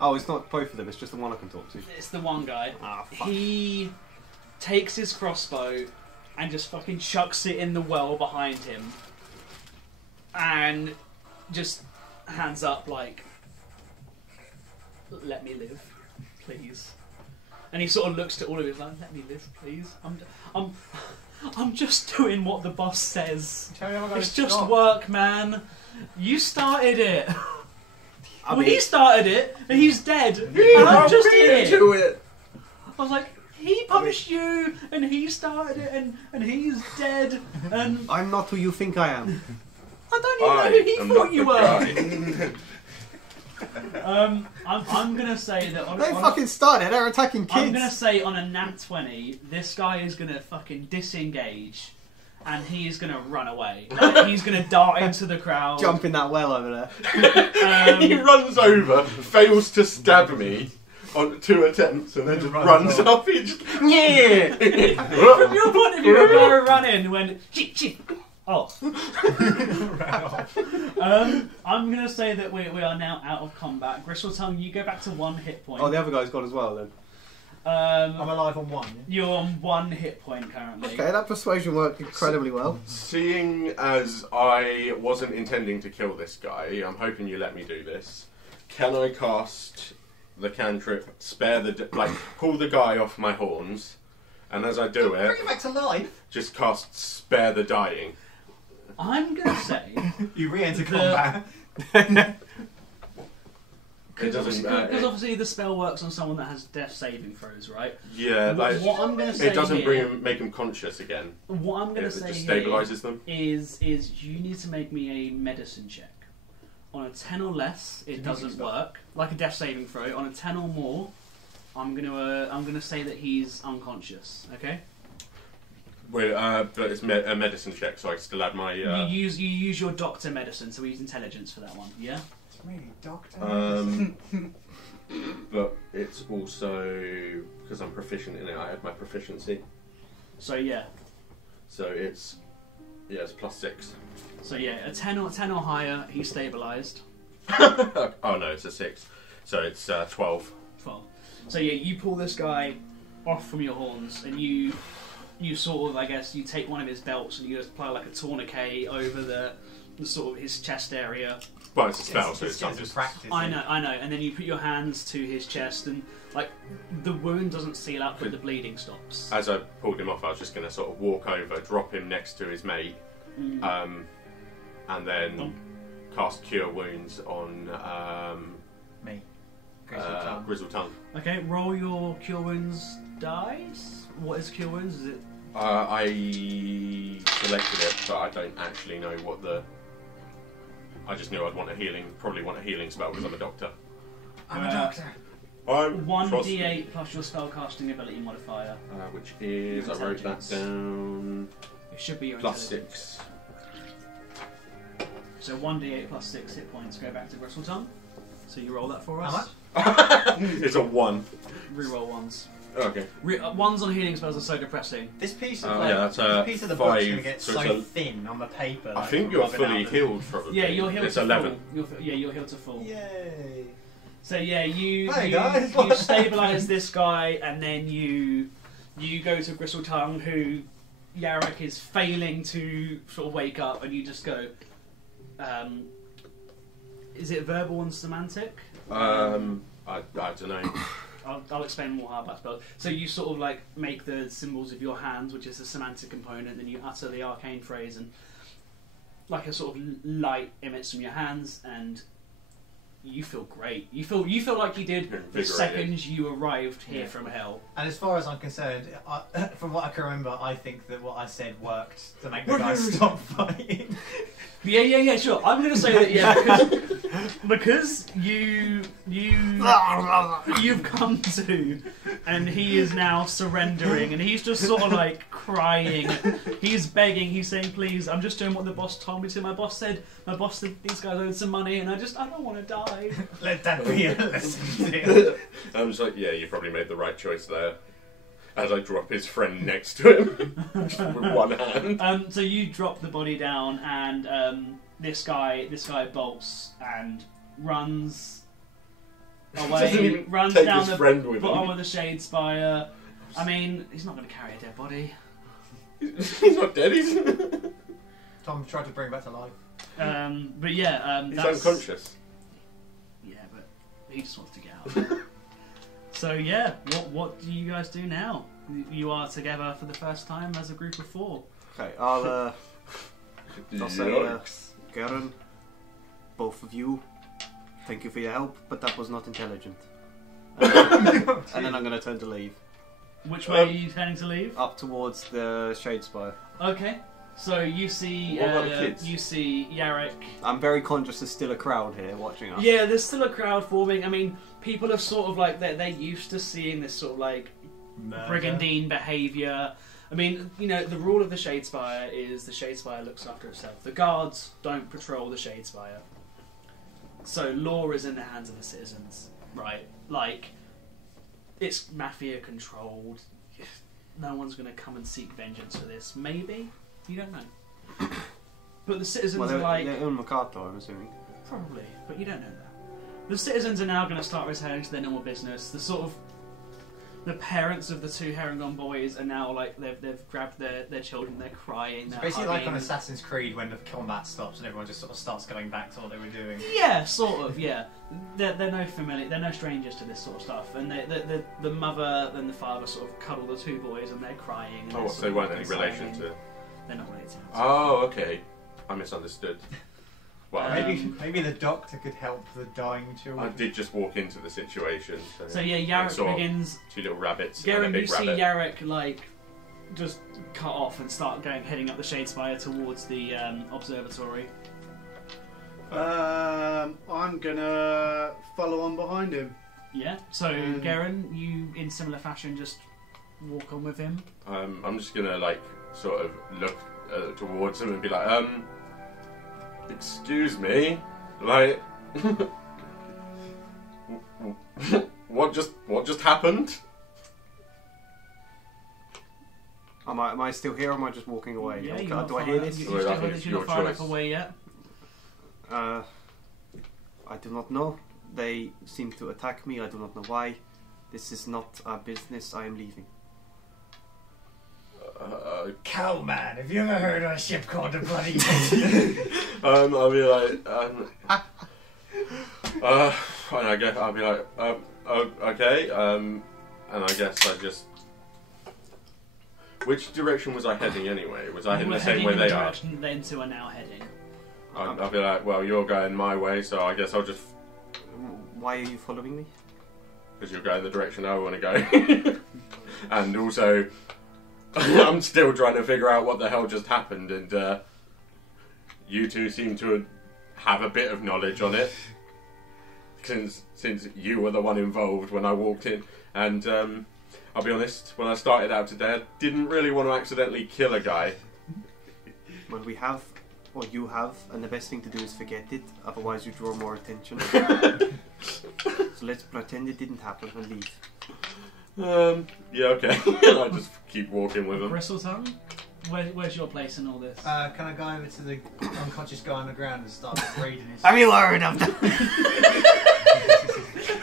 Oh, it's not both of them. It's just the one I can talk to. it's the one guy. Ah, fuck. He takes his crossbow and just fucking chucks it in the well behind him, and just hands up like, "Let me live, please." And he sort of looks to all of you like, "Let me live, please. I'm just doing what the boss says. It's just work, man. You started it. I Well, mean, he started it, and he's dead. And I'm just here." Do it. I was like, he punished you, and he started it, and he's dead, and I'm not who you think I am. I don't even know who he am thought not you the were. guy. I'm gonna say that on, They on fucking started. They're attacking I'm gonna kids. say on a nat 20, this guy is gonna fucking disengage, and he is gonna run away. Like, he's gonna dart into the crowd. Jump in that well over there. He runs over, fails to stab me on 2 attempts, and then just runs up. He just yeah. From your point of view, a guy running when shit. Oh. I'm gonna say that we are now out of combat. Gristletongue, you go back to 1 hit point. Oh, the other guy's gone as well then. I'm alive on 1. You're on 1 hit point currently. Okay, that persuasion worked incredibly well. Seeing as I wasn't intending to kill this guy, I'm hoping you let me do this. Can I cast the cantrip, pull the guy off my horns, and as I do it, Bring him back to life. just cast spare the dying? I'm gonna say You re-enter The- combat. because doesn't, obviously the spell works on someone that has death saving throws, right? Yeah, like, What I'm gonna say it doesn't here, make him conscious again. What I'm gonna It say just here stabilises them. is you need to make me a medicine check. On a 10 or less, it doesn't work. Like a death saving throw. On a 10 or more, I'm gonna say that he's unconscious. Okay. Well, but it's a medicine check, so I still add my. You use your doctor medicine, so we use intelligence for that one. Yeah. It's really doctor. But it's also because I'm proficient in it. I add my proficiency, So yeah. so it's +6. So yeah, a 10 or higher, he's stabilised. Oh no, it's a 6, so it's 12. 12. So yeah, you pull this guy off from your horns, and you sort of, I guess, you take one of his belts and you just apply like a tourniquet over the sort of his chest area. Well, it's a spell, so it's not just. practice. I know, and then you put your hands to his chest, and like the wound doesn't seal up, but the bleeding stops. As I pulled him off, I was just going to sort of walk over, drop him next to his mate, and then cast Cure Wounds on Me. Grizzle Tongue. Okay, roll your cure wounds dice. What is Cure Wounds? Is it? I selected it, but I don't actually know what the. I just knew I'd want a healing, probably want a healing spell because I'm a doctor. I'm a doctor. I'm 1d8 plus your spellcasting ability modifier. which is, I wrote that Intelligence. down, It should be your plus intelligence. 6. So 1d8 plus 6 hit points go back to Gristletongue. So you roll that for How us. much? It's a 1. Reroll ones. Okay. Ones on healing spells are so depressing. This piece Oh, of yeah, that's, this piece of the book's 5, gonna get so so it's a- thin on the paper. I like, think you're rubbing fully out the- healed, probably. Yeah, you're healed It's to 11. full. You're healed to full. Yay! So yeah, you Hey, you, guys. you stabilise this guy, and then you go to Gristletongue, who Yarrick is failing to sort of wake up, and you just go. Is it verbal and semantic? I don't know. I'll explain more how that spells. So you sort of like make the symbols of your hands, which is the semantic component, then you utter the arcane phrase, and like a sort of light emits from your hands, and you feel great. You feel like you did the Invigorated. second you arrived here Yeah. from hell. And as far as I'm concerned, from what I can remember, I think that what I said worked to make the guy stop fighting. Yeah, sure. I'm going to say that, because you've come to, and he is now surrendering, and he's just sort of like crying. He's begging. He's saying, "Please, I'm just doing what the boss told me to. My boss said these guys owed some money, and I don't want to die." Let that be a lesson to him. I'm just like, yeah, you probably made the right choice there. As I drop his friend next to him with one hand. So you drop the body down, and this guy bolts and runs Doesn't away, even runs take down his the friend with bottom him. of the Shade Spire. I mean, he's not going to carry a dead body. He's not dead, he's Tom tried to bring him back to life. But yeah, he's that's unconscious. Yeah, but he just wants to get out. So yeah, what do you guys do now? You are together for the first time as a group of 4. Okay, I'll say, Yikes. Garen, both of you, thank you for your help, but that was not intelligent. And then I'm going to turn to leave. Which way are you turning to leave? Up towards the Shade Spire. Okay. So you see, What about the kids? you see Yarrick. I'm very conscious there's still a crowd here watching us. Yeah, there's still a crowd forming. I mean, people are sort of like they're used to seeing this sort of like brigandine behaviour. I mean, you know, the rule of the Shadespire is the Shadespire looks after itself. The guards don't patrol the Shadespire. So law is in the hands of the citizens, right? Like, it's mafia controlled. No one's going to come and seek vengeance for this. Maybe? You don't know. But the citizens Well, are like... they're in Makato, I'm assuming. Probably, but you don't know that. The citizens are now going to start returning to their normal business. The parents of the 2 Herringon boys are now like they've grabbed their children. They're crying. It's They're basically like hugging. on Assassin's Creed when the combat stops and everyone just sort of starts going back to what they were doing. Yeah, sort of. Yeah, they're no familiar. They're no strangers to this sort of stuff. And the mother and the father sort of cuddle the 2 boys and they're crying. And Oh, they're so sort they of weren't any relation reconciling. to... They're not related. Oh, okay. I misunderstood. Well, Maybe the doctor could help the dying I children. did just walk into the situation. So yeah, I saw Yarrick begins. 2 little rabbits and a Garen, you big see rabbit. Yarrick like just cut off and start heading up the Shadespire towards the observatory. I'm gonna follow on behind him. Yeah. So Garen, you in similar fashion just walk on with him. I'm just gonna like sort of look towards him and be like, excuse me, like, what just happened? Am I still here or am I just walking away? Yeah, Okay, you're not do I far hear enough- this? you- Well, you're I still- think it's you're not your far enough choice. away yet. I do not know. They seem to attack me. I do not know why. This is not our business. I am leaving. Cowman, have you ever heard of a ship called the Bloody I'll be like, and I guess I'll be like, okay, and I guess I just. Which direction was I heading anyway? Was I You heading were the same heading way in the they are? direction they two are now heading. I'll be like, well, you're going my way, so I guess I'll just. Why are you following me? Because you're going the direction I want to go. And also, I'm still trying to figure out what the hell just happened, and you two seem to have a bit of knowledge on it, since you were the one involved when I walked in. And I'll be honest, when I started out today, I didn't really want to accidentally kill a guy. Well, we have, or you have, and the best thing to do is forget it, otherwise you draw more attention. So let's pretend it didn't happen and leave. Yeah, okay. I just keep walking with him. Bristletongue, where's your place in all this? Can I go over to the unconscious guy on the ground and start reading his... Have you heard of them?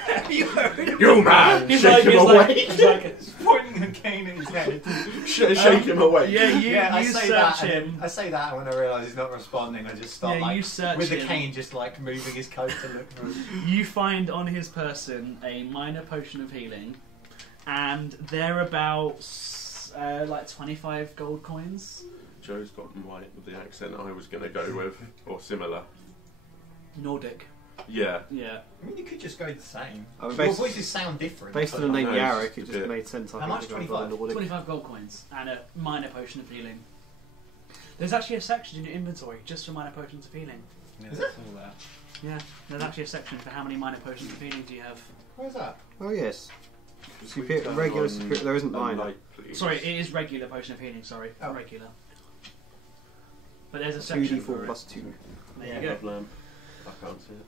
Have you heard? You man! He's Shake him away! he's like, Pointing a cane at his head. Shake him away! yeah, I you say search that. And him. I say that, and when I realise he's not responding, I just start Yeah, you search with the him. cane, just like moving his coat to look for him. You find on his person a minor potion of healing, and they're about like 25 gold coins. Joe's gotten white with the accent I was going to go with, or similar. Nordic. Yeah. Yeah. I mean, you could just go the same. I mean, Your based, voices sound different. based on the name No, Yarrick, it's it a just bit- made sense. I How think, much? to go for 25? the Nordic. 25 gold coins and a minor potion of healing. There's actually a section in your inventory just for minor potions of healing. Yeah, Is that's all that. Yeah, there's actually a section for how many minor potions of healing do you have. Where's that? Oh yes. Just we Superior- turn regular on superior- there isn't the minor. light, please. Sorry, it is regular potion of healing, sorry. Oh. Regular. But there's a section for 2d4 it. plus 2. There you go. Lamp. I can't see it.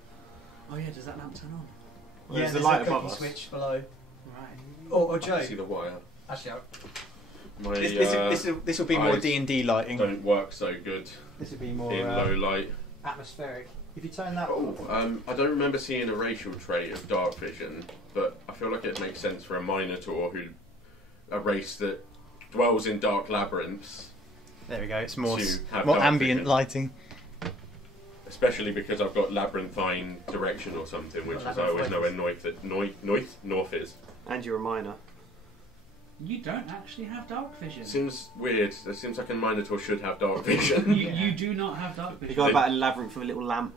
Oh yeah, does that lamp turn on? Well, Yeah, there's the there's light a above cookie us. switch below. Right. Or I Joe. can see the wire. Actually, My this will be more eyes D&D lighting. don't work so good This will be more in low light. atmospheric. If you turn that Oh, I don't remember seeing a racial trait of dark vision, but I feel like it makes sense for a Minotaur a race that dwells in dark labyrinths, there we go. It's more to have more dark ambient vision. lighting. Especially because I've got labyrinthine direction or something, which is I always know where north is. And you're a minor. You don't actually have dark vision. Seems weird. It seems like a Minotaur should have dark vision. You do not have dark You vision. go about a labyrinth with a little lamp.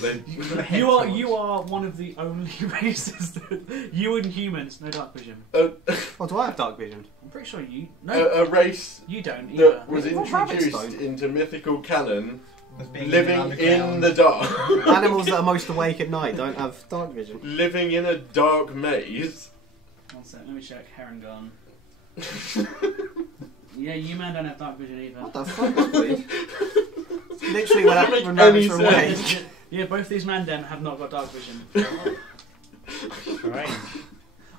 Then- You are one of the only races that you and humans no dark vision. Oh, do I have dark vision? I'm pretty sure you no a race you don't either. that was Well, rabbits introduced don't. into mythical canon, As being living in underground. the dark, Animals that are most awake at night don't have dark vision. living in a dark maze. One sec, let me check. Herringon. Yeah, you man don't have dark vision either. What the fuck? That's weird. Literally, when Doesn't make when rabbits any are awake. sense. Yeah, both these man dem have not got dark vision. Right.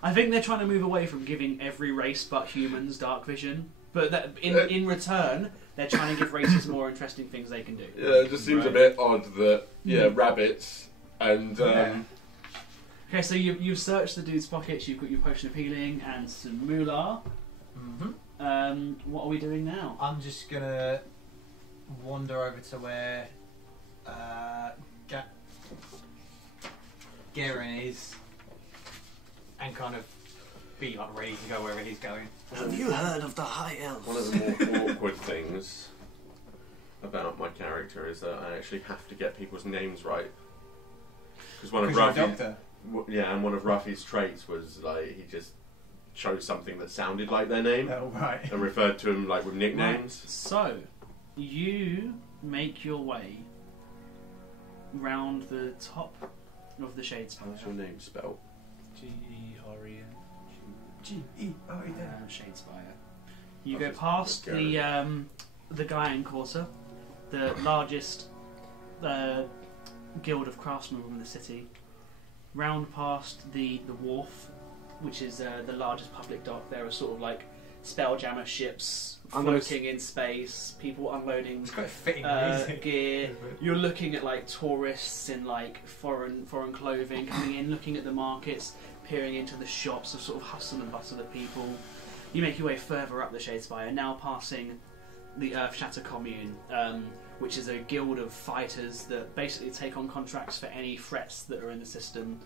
I think they're trying to move away from giving every race but humans dark vision. But that, in return, they're trying to give races more interesting things they can do. Yeah, it just seems a bit odd that rabbits and Okay, so you've searched the dude's pockets, you've got your potion of healing and some moolah. Mhm. What are we doing now? I'm just gonna wander over to where Garen is, and kind of be like ready to go wherever he's going. Have you heard of the High Elves? one of the more awkward things about my character is that I actually have to get people's names right. Because one of Because you're a Ruffy's doctor. and one of Ruffy's traits was like he just chose something that sounded like their name Oh, right. and referred to them like with nicknames. So, you make your way round the top of the Shade Spire. How's your name spelled? G-E-R-E-N. G-E-R-E-N. Shade Spire. You I'll go just past go. the Gaian Quarter, the largest guild of craftsmen in the city, round past the wharf, which is the largest public dock. There are sort of like spelljammer ships I'm gonna floating in space, people unloading It's quite fitting music. gear. You're looking at like tourists in like foreign clothing coming in, looking at the markets, peering into the shops of sort of hustle and bustle of people. You make your way further up the Shadespire, now passing the Earthshatter Commune, which is a guild of fighters that basically take on contracts for any threats that are in the system.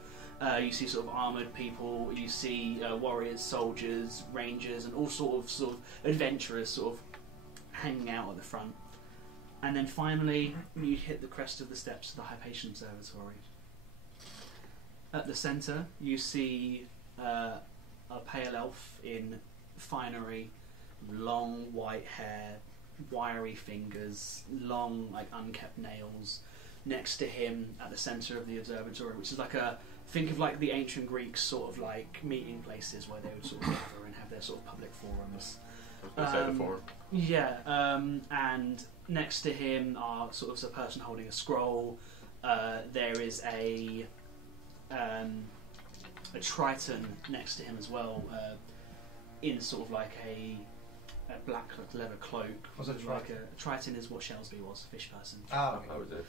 You see sort of armoured people, you see warriors, soldiers, rangers, and all sort of adventurers sort of hanging out at the front. And then finally, you hit the crest of the steps of the Hypatian Observatory. At the centre, you see a pale elf in finery, long white hair, wiry fingers, long like unkept nails. Next to him, at the centre of the observatory, which is like think of like the ancient Greeks sort of like meeting places where they would sort of gather and have their sort of public forums. I was going to say the forum. Yeah, and next to him are sort of a person holding a scroll. There is a triton next to him as well, in sort of like a black leather cloak. What's a triton? Like a triton is what Shelsby was, fish person. Oh, That was it.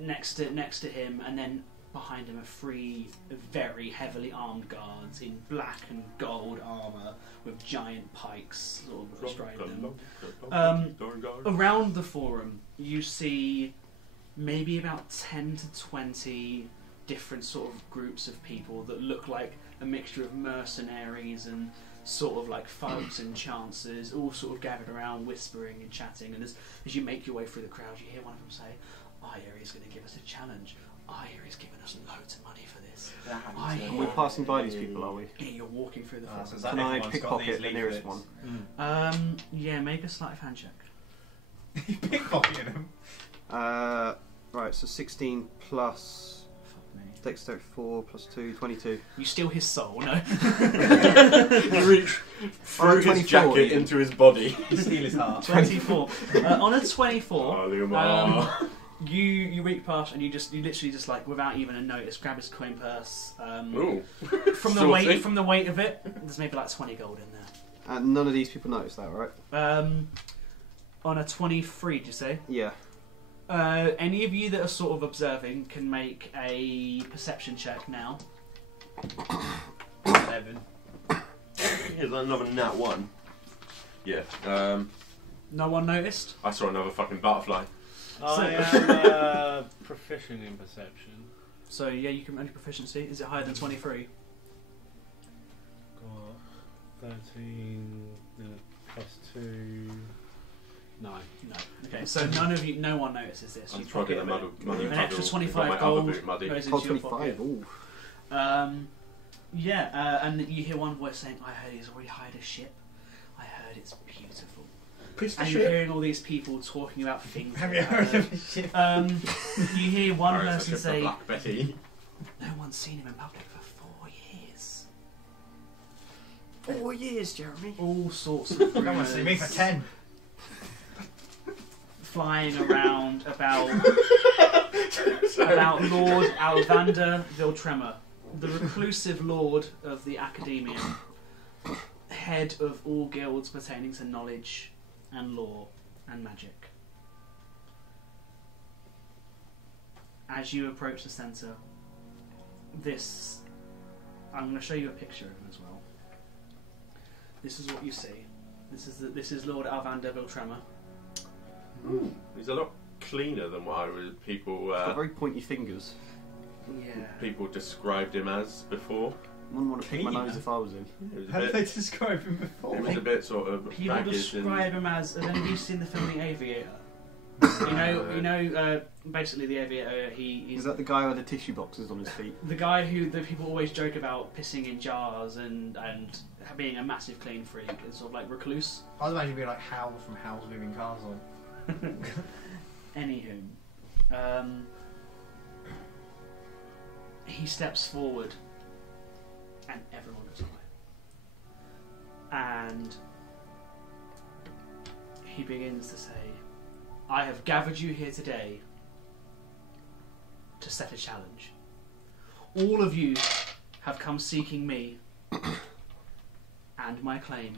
Next to him, and then behind him are 3 very heavily armed guards in black and gold armour with giant pikes sort of astride them. Around the forum, you see maybe about 10 to 20 different sort of groups of people that look like a mixture of mercenaries and sort of like thugs and chancers, all sort of gathered around whispering and chatting. And as you make your way through the crowd, you hear one of them say, I hear he's going to give us a challenge. I hear he's giving us loads of money for this. I And we're passing by these people, are we? Yeah, you're walking through the forum. So is that Can I everyone's got pickpocket these the nearest leaflets? one? Yeah, make a sleight of hand check. Pickpocketing them. Right, so 16 plus Fuck me. dexterity 4 plus 2, 22. You steal his soul, no? You reach through his 24 jacket even. into his body. Steal his heart. 24. On a 24, Oh, you reach past and you literally just like without even a notice grab his coin purse. Ooh. From the Saucy. weight of it, there's maybe like 20 gold in there. And none of these people noticed that, right? On a 23, did you say? Yeah. Any of you that are sort of observing can make a perception check now. 11. Is that another nat 1? Yeah. No one noticed? I saw another fucking butterfly. I am proficient in perception. So yeah, you can run your proficiency. Is it higher than 23? Got 13 plus 2. 9. No. Okay, so no one notices this. I'm You trying to pocket get a muddy an extra puddle. 25 Got my other gold boot muddy. goes Oh, into your pocket. 25, ooh. And you hear one voice saying, I heard he's already hired a ship. I heard it's beautiful. Piece And you're hearing all these people talking about things. Have you heard of his ship? You hear one Alright, person so I say, ship the Black Betty. no one's seen him in public for 4 years. 4 years, Jeremy. All sorts of Come on, see me rumours for 10. flying around about Lord Alvander Viltremor, the reclusive lord of the Academia, head of all guilds pertaining to knowledge and law and magic. As you approach the centre, I'm going to show you a picture of him as well. This is what you see. This is Lord Alvander Viltremor. He's a lot cleaner than what I was. He's got very pointy fingers. Yeah. People described him as before. Wouldn't want to pick my Cleaner? nose if I was him. It was a How did bit. they describe him before? It was a bit sort of People baggage describe him as. Have any of you seen the film The Aviator? Basically the Aviator. He's Is that the guy with the tissue boxes on his feet? the guy who the people always joke about pissing in jars and being a massive clean freak and sort of like recluse. I was imagining being like Hal from Hal's Moving Castle. Anywho, he steps forward and everyone goes quiet. And he begins to say, I have gathered you here today to set a challenge. All of you have come seeking me and my claim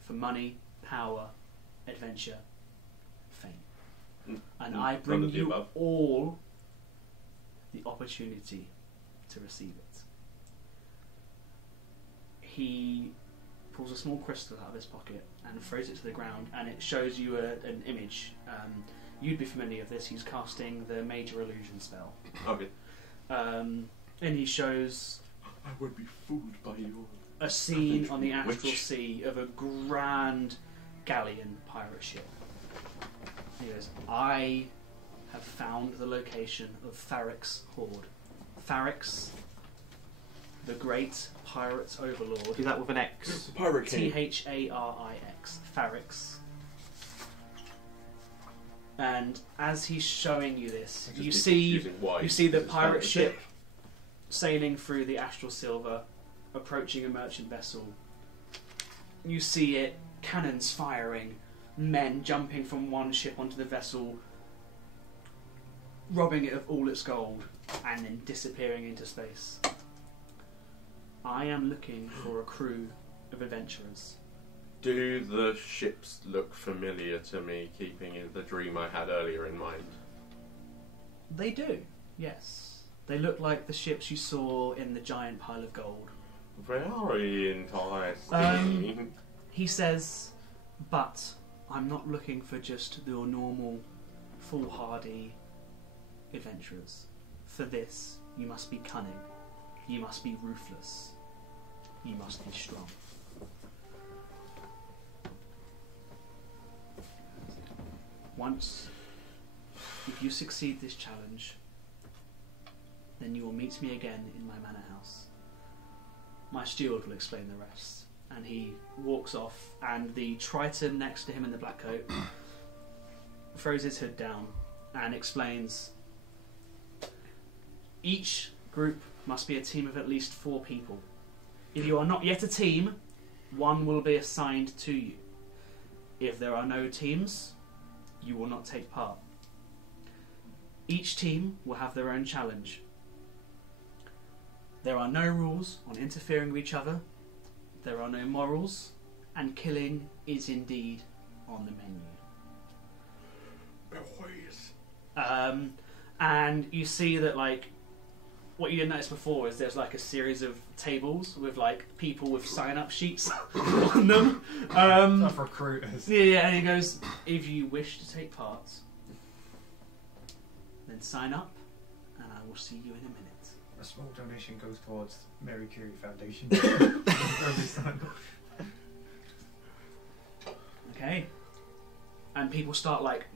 for money, power, adventure, fame. And I none bring of the you above. all the opportunity to receive it. He pulls a small crystal out of his pocket and throws it to the ground, and it shows you an image. You'd be familiar with this. He's casting the Major Illusion spell. Okay. And he shows I would be fooled by your. a scene on the astral Which- sea of a grand galleon pirate ship. He goes, I have found the location of Farrick's hoard. Farrick's the Great Pirate Overlord. Do that with an X. Pirate King. Tharix. Tharix. And as he's showing you this, I just you keep see confusing why, you see the because it's pirate fantasy. ship sailing through the Astral Silver, approaching a merchant vessel. You see it, cannons firing, men jumping from one ship onto the vessel, robbing it of all its gold, and then disappearing into space. I am looking for a crew of adventurers. Do the ships look familiar to me, keeping the dream I had earlier in mind? They do, yes. They look like the ships you saw in the giant pile of gold. Very enticing. He says, but I'm not looking for just your normal, foolhardy adventurers. For this, you must be cunning. You must be ruthless. You must be strong. Once, if you succeed this challenge, then you will meet me again in my manor house. My steward will explain the rest. And he walks off, and the Triton next to him in the black coat throws his hood down and explains, each group must be a team of at least 4 people. If you are not yet a team, one will be assigned to you. If there are no teams, you will not take part. Each team will have their own challenge. There are no rules on interfering with each other. There are no morals, and killing is indeed on the menu. BOIS. And you see that, like, what you didn't notice before is there's like a series of tables with like people with sign-up sheets on them. Of recruiters. Yeah, and he goes, if you wish to take part, then sign up, and I will see you in a minute. A small donation goes towards Mary Curie Foundation. Okay. And people start like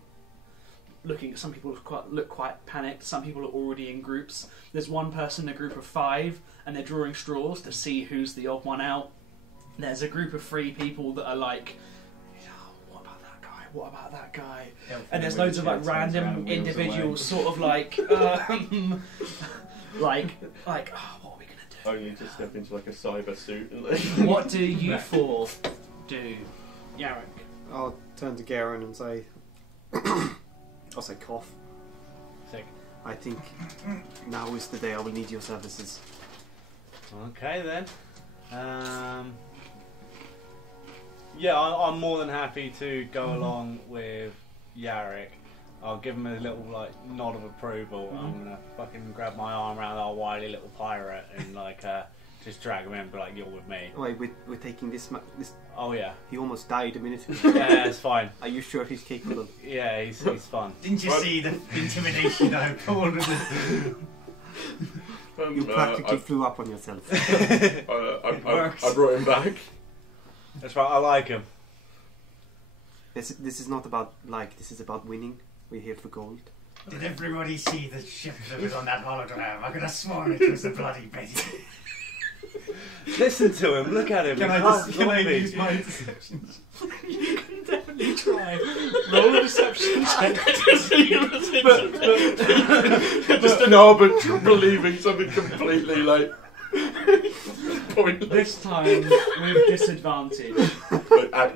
looking. Some people look quite panicked. Some people are already in groups. There's one person in a group of 5, and they're drawing straws to see who's the odd one out. There's a group of 3 people that are like, oh, what about that guy? What about that guy? And there's loads of like random individuals, sort of like, like, oh, what are we gonna do? Only to step into like a cyber suit and like. What do you 4 do, Yarrick? I'll turn to Garen and say, I'll say cough. Sick. I think now is the day I will need your services. Okay then. Yeah, I'm more than happy to go along with Yarrick. I'll give him a little like nod of approval. I'm gonna fucking grab my arm around our wily little pirate and like just drag him in, and be like, "You're with me." Wait, we're taking this. Oh yeah. He almost died a minute ago. Yeah, it's fine. Are you sure he's capable? Yeah, he's fun. Didn't you see the intimidation I pulled? You practically flew up on yourself. I brought him back. That's right. I like him. This is not about like. This is about winning. We're here for gold. Did everybody see the ship that was on that hologram? I could have sworn it was a bloody Betty. Listen to him. Look at him. Can I use my deception? You can definitely try. roll a deception check? Just an arbiter believing something completely like pointless. This time with disadvantage.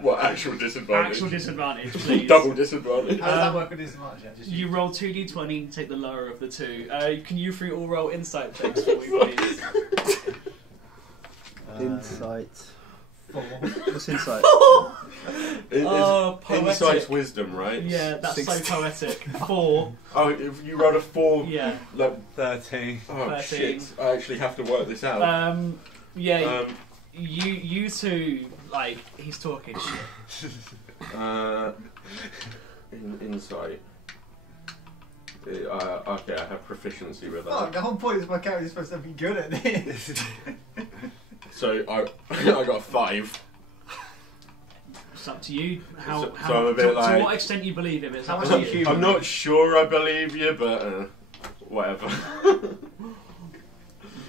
What actual disadvantage? Actual disadvantage, please. Double disadvantage. How does that work with disadvantage? Yeah, just You roll 2d20 and take the lower of the 2. Can you 3 all roll insight checks for me, please? Insight. 4. What's insight? Poetic. Insight's wisdom, right? Yeah, that's 16. so poetic. 4. Oh, if you rolled a 4, Yeah. like 13. oh 13. shit! I actually have to work this out. Yeah. You two, like, he's talking shit. Insight. Okay, I have proficiency with that. Oh, the whole point is my character's supposed to be good at this. So I got a 5. It's up to you. How, So how I'm a bit to like- what extent you believe him? It's How up much to are you. you- I'm not sure I believe you, but whatever.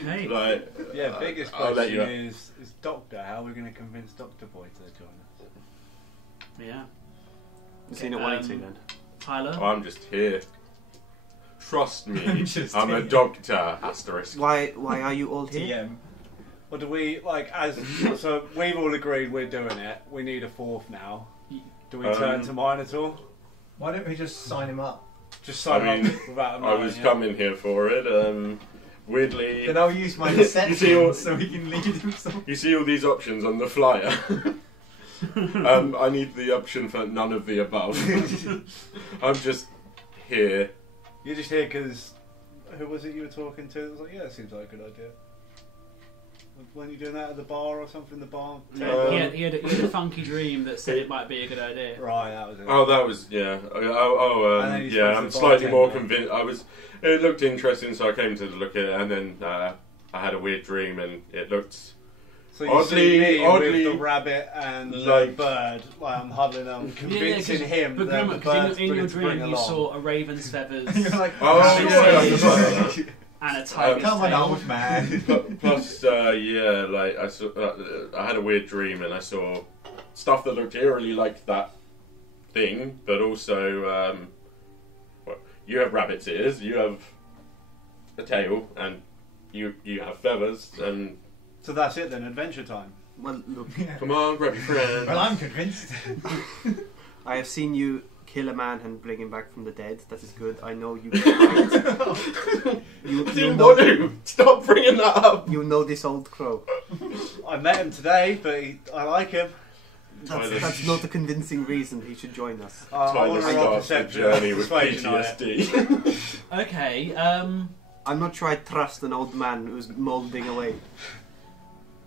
Hey. Like, Yeah, biggest I'll let question you. is Doctor. How are we going to convince Doctor Boy to join us? Yeah. Is he not wanting to then? Tyler? I'm just here. Trust me, Just I'm a here. doctor. Asterisk. Why are you all here? TM. Or do we so we've all agreed we're doing it. We need a fourth now. Do we turn to mine at all? Why don't we just sign him up? Just sign I mean, up without a I was yeah. coming here for it. Weirdly, Then I'll use my You see all- deception so he can lead himself. you see all these options on the flyer. I need the option for none of the above. I'm just here. You're just here because who was it you were talking to? It was like, yeah, it seems like a good idea. Weren't you doing that at the bar or something? The bar. He had a funky dream that said it might be a good idea. Right, that was it. Oh, that was yeah. And then you Yeah. spoke I'm to the slightly more bartender. convinced. It looked interesting, so I came to look at it, and then I had a weird dream, and it looked. So you Oddly- see me oddly, with the rabbit and the like- bird, like I'm huddling them, convincing him but that remember, the 'cause bird's in your brilliant to bring dream you along. saw a raven's feathers You're like, Oh, "Oh, and a tiger's come on, tail. old man. Plus, yeah, like I saw, I had a weird dream, and I saw stuff that looked eerily like that thing, but also, well, you have rabbit's ears, you have a tail, and you have feathers, and So that's it then, adventure time. Well, look, come on, grab your friends. Well, I'm convinced. I have seen you kill a man and bring him back from the dead. That is good. I know you. Can you, I didn't want to. Stop bringing that up. you know this old crow. I met him today, but I like him. That's not a convincing reason he should join us. I Tyler want to roll starts the perception journey with persuasion on it. PTSD. Okay, I'm not sure I trust an old man who's moulding away.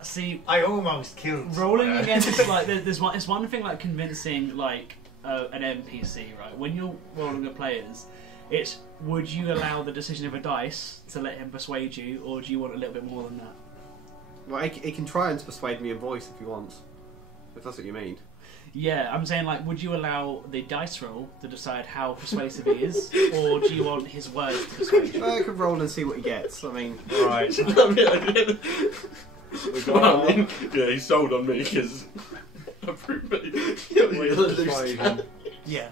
see, I almost killed. rolling someone. against like there's one. It's one thing like convincing like an NPC, right? When you're rolling with players, it's would you allow the decision of a dice to let him persuade you, or do you want a little bit more than that? Well, he can try and persuade me in voice if he wants. If that's what you mean. Yeah, I'm saying like, would you allow the dice roll to decide how persuasive he is, or do you want his words to persuade you? I could roll and see what he gets. I mean, Right. Well, I mean, yeah, he sold on me because everybody Persuasion. Yeah.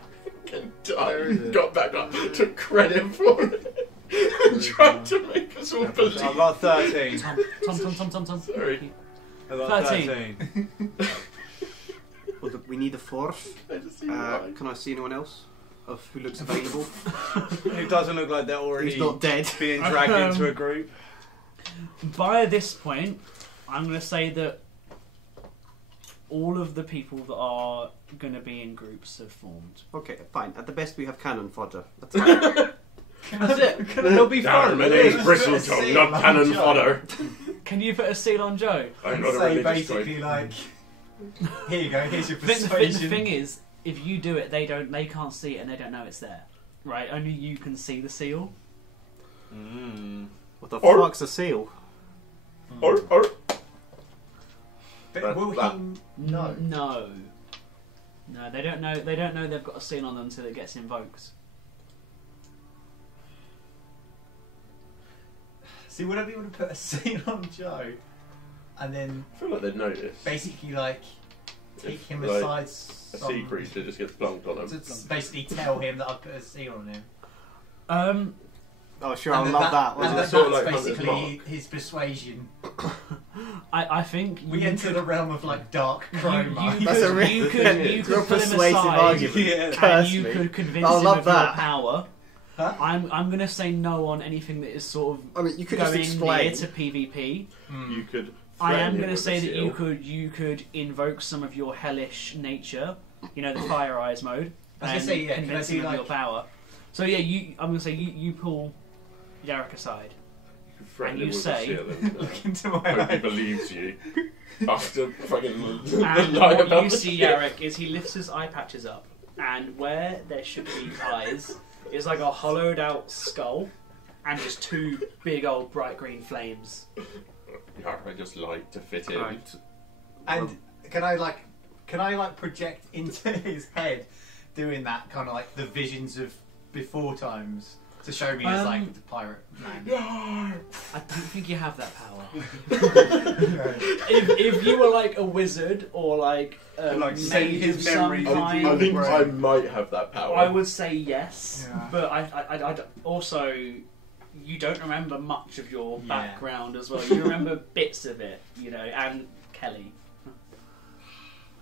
Where is it? got back up, took credit for it, and tried to make us all believe. I've got 13. Tom. Sorry. I've got 13. 13. well, we need a fourth. I just see why. Can I see anyone else of who looks available? It doesn't look like they're already He's not dead. being dragged into a group. By this point, I'm going to say that all of the people that are going to be in groups have formed. Okay, fine. At the best, we have cannon fodder. That's fine. That's it. It'll be fun. My name's Bristletongue, not cannon fodder. Can you put a seal on Joe? I'm not a Say religious basically guy. like, here you go. Here's your The persuasion. thing is, if you do it, they can't see it and they don't know it's there. Right? Only you can see the seal. What the Or- fuck's a seal? Or, But will that- he know? No, they don't know. They don't know they've got a seal on them until it gets invoked. See, would I be able to put a seal on Joe, and then I feel like they'd notice. basically like take If, him like, aside? A sea creature just gets plunked on To them. basically tell him that I put a seal on him. Oh, sure, And I that- love that. And That's that's sort of like Hunter's basically his persuasion. I think We you enter could, the realm of like dark chroma. you That's a could, real- you could Real pull him persuasive aside argument. Yeah. and Curse you me. could convince I him love of your that. power. Huh? I'm going to say no on anything that is sort of I mean, you could just going explain. near to PvP. You could. I am going going to say that you could invoke some of your hellish nature, you know, the fire eyes mode, I was gonna and say, yeah, can I convince do him of like- your power. So yeah, I'm going to say you pull Yarrick aside. Threaten And you him with say- a seal and Look into my hope he eyes. believes you. After fucking And lie what about you the see, seal. Yarrick, is he lifts his eye patches up, and where there should be eyes is like a hollowed out skull, and just two big old bright green flames. Yeah, I just like to fit in. Right. And can I like project into his head, doing that kind of like the visions of before times? To show me as like the pirate man. I don't think you have that power. if you were like a wizard or like send made his of some memories kind, I think I might have that power. I would say yes, Yeah. but I also you don't remember much of your background as well. You remember bits of it, you know, and Kelly,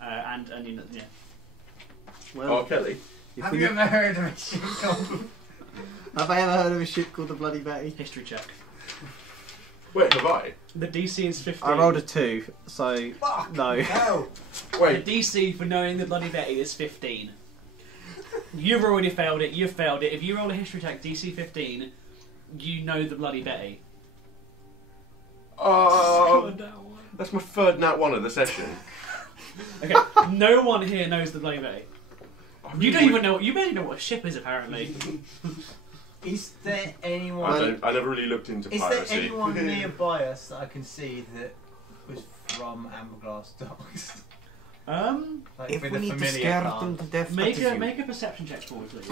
and you know, yeah. Oh, Kelly. Have you ever heard of a ship called? Have I ever heard of a ship called the Bloody Betty? History check. Wait, have I? The DC is 15. I rolled a 2, so Fuck! no. No! Wait. The DC for knowing the Bloody Betty is 15. You've already failed it. You've failed it. If you roll a history check DC 15, you know the Bloody Betty. That's my third nat 1 of the session. Okay, no one here knows the Bloody Betty. You don't even know. You barely know what a ship is, apparently. Is there anyone? I never really looked into Is there piracy. anyone nearby us that I can see that was from Amberglass Docks? Like If with we a need to familiar scare card? them to death, Make that is you. make a perception check for me, please.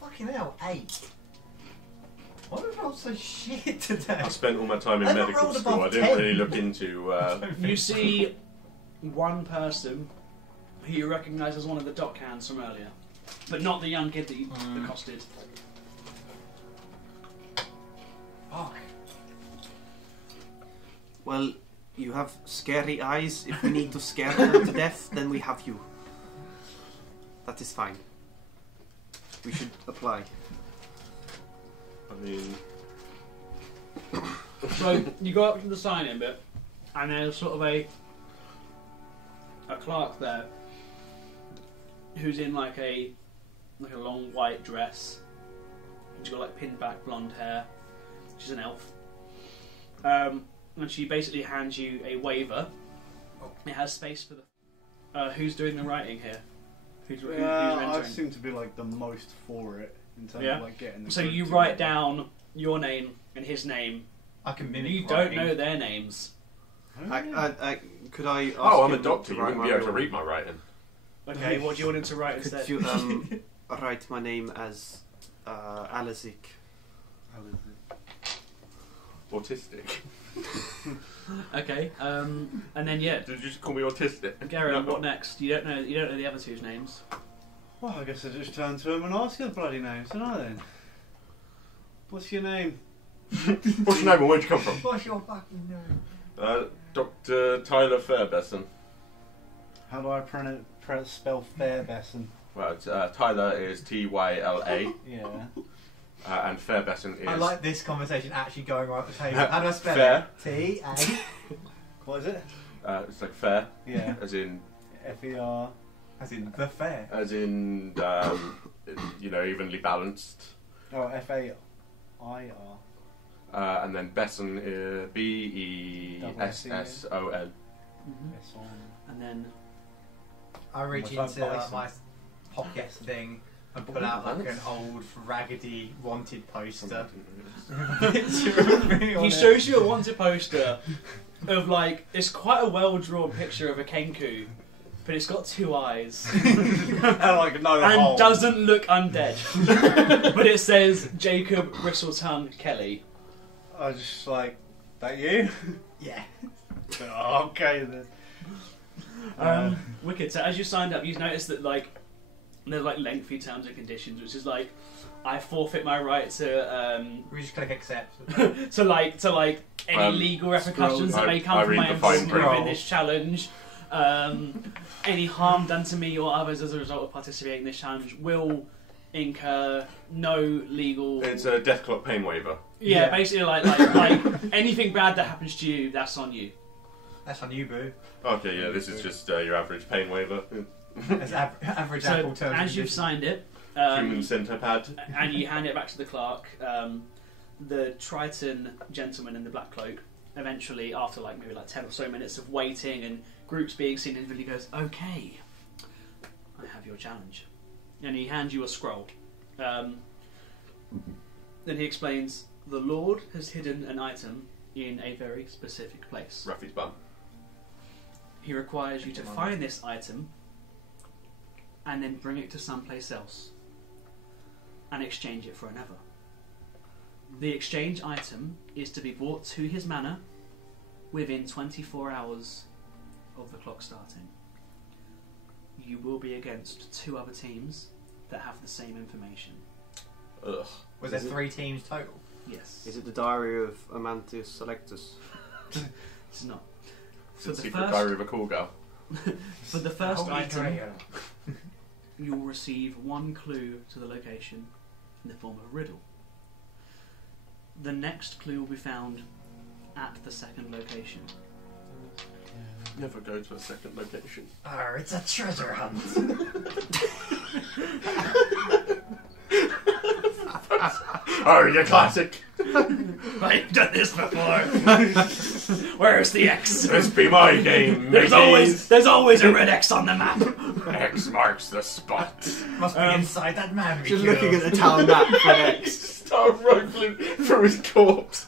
Fucking hell, 8. Why did I roll so shit today? I spent all my time in I got medical rolled school. above I didn't 10. really look into. You see one person who you recognise as one of the dockhands from earlier, but not the young kid that you accosted. Fuck. Well, you have scary eyes. If we need to scare them to death, then we have you. That is fine. We should apply. I mean, So you go up to the sign-in bit, and there's sort of a clerk there who's in like a long white dress. She's got like pinned back blonde hair. She's an elf, and she basically hands you a waiver. It has space for the. Who's doing the writing here? Who's I entering? seem to be like the most for it in terms Yeah. of like getting. The So group you together. write down your name and his name. I can mimic You don't writing. know their names. Could I ask oh, I'm you a doctor. to You write wouldn't be my able to real- read my writing. Okay, what do you want him to write Could instead? you write my name as Alazik? Autistic. Okay, and then yeah, Did you just call me autistic? Garen, No. what next? You don't know the other two's names. Well, I guess I just turn to him and ask you the bloody names, don't I then? What's your name? What's your name and where'd you come from? What's your fucking name? Dr. Tyler Fairbeson. How do I spell Fairbeson? Well, it's, Tyler is Tyla, Yeah. and Fairbeson is. I like this conversation actually going right at the table. How do I spell Fair. it? T-A... What is it? It's like fair, Yeah. as in, F-E-R. As in the fair. evenly balanced. Oh, F-A-I-R. And then Besson, B-E-S-S-O-N. Yes, on. And then I reach Almost into like like, my bison. pocket thing and pull out like an old raggedy wanted poster. Picture of me on he it. shows you a wanted poster of like it's quite a well drawn picture of a kenku, but it's got 2 eyes And like no and hole. doesn't look undead. But it says Jacob Bristletongue Kelly. I was just like, that you? Yeah. Oh, okay then. Wicked. So as you signed up, you noticed that like there's like lengthy terms and conditions, which is like I forfeit my right to We just click accept. to like any legal repercussions that may come from my involvement in this challenge. Any harm done to me or others as a result of participating in this challenge will incur no legal. It's a death clock pain waiver. Yeah, Yeah. basically like anything bad that happens to you, that's on you. That's on you, boo. Okay, yeah, this is just your average pain waiver. That's average So Apple terms. as you've and signed it, Human centipede. and you hand it back to the clerk, the Triton gentleman in the black cloak eventually, after like maybe like 10 or so minutes of waiting and groups being seen individually, goes, "Okay, I have your challenge," and he hands you a scroll. Then he explains, "The Lord has hidden an item in a very specific place. Ruffy's bum. He requires you to find this item and then bring it to someplace else. and exchange it for another. The exchange item is to be brought to his manor within 24 hours of the clock starting. You will be against 2 other teams that have the same information. Ugh. Was there 3 teams total? Yes. Is it the Diary of Amantius Selectus? It's not. It's the secret diary of a cool girl. For the first Holy item, grail. you will receive 1 clue to the location in the form of a riddle. The next clue will be found at the second location. Never go to a second location. Oh, it's a treasure hunt. Oh, you're classic. I've done this before. Where's the X? This be my game. There's mateys. always a red X on the map. X marks the spot. Must be inside that man we Just killed. looking at the town map for next. Start rifling through his corpse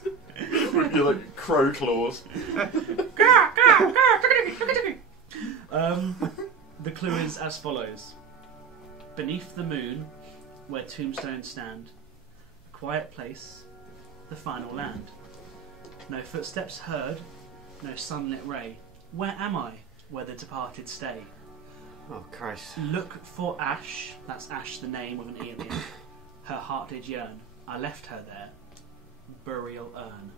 with your like crow claws. The clue is as follows: beneath the moon, where tombstones stand, a quiet place, the final land. No footsteps heard, no sunlit ray. Where am I? Where the departed stay. Oh Christ! Look for Ash. That's Ash, the name with an E at the end. Her heart did yearn. I left her there. Burial urn.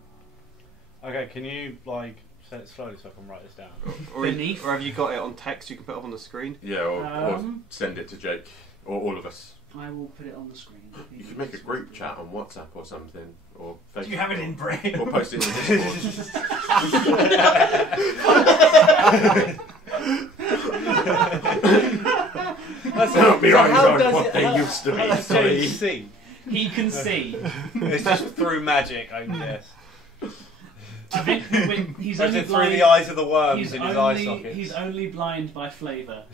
Okay, can you like say it slowly so I can write this down? Beneath. Or have you got it on text you can put up on the screen? Yeah, or send it to Jake or all of us. I will put it on the screen. You could make a group chat on WhatsApp or something, or Facebook. Do you have it in braille? Or post it in Discord. That's Not me eyes how on does what it- they how- used to be. how does Sorry. Jake see? He can see. It's just through magic, I guess. I think he's Or is only it through blind. the eyes of the worms He's in his eye only, sockets? he's only blind by flavour.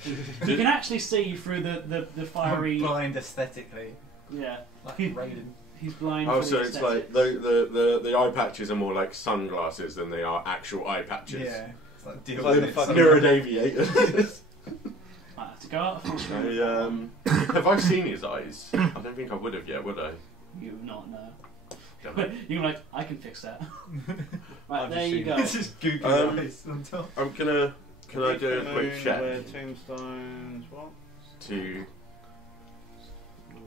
You can actually see through the fiery. Blind aesthetically. Yeah, Like He- Raiden. he's blind. Oh, for so the it's like aesthetics. the eye patches are more like sunglasses than they are actual eye patches. Yeah. It's like deal Like with the it. fucking- Mirrored aviators. I have to go out. Of the Have I seen his eyes? I don't think I would have yet, would I? You not know. Damn But it. you're like, I can fix that. Right, I've there just you seen go. This is Google Um, eyes on top. I'm gonna. Can I do a quick check Where tombstones? What? to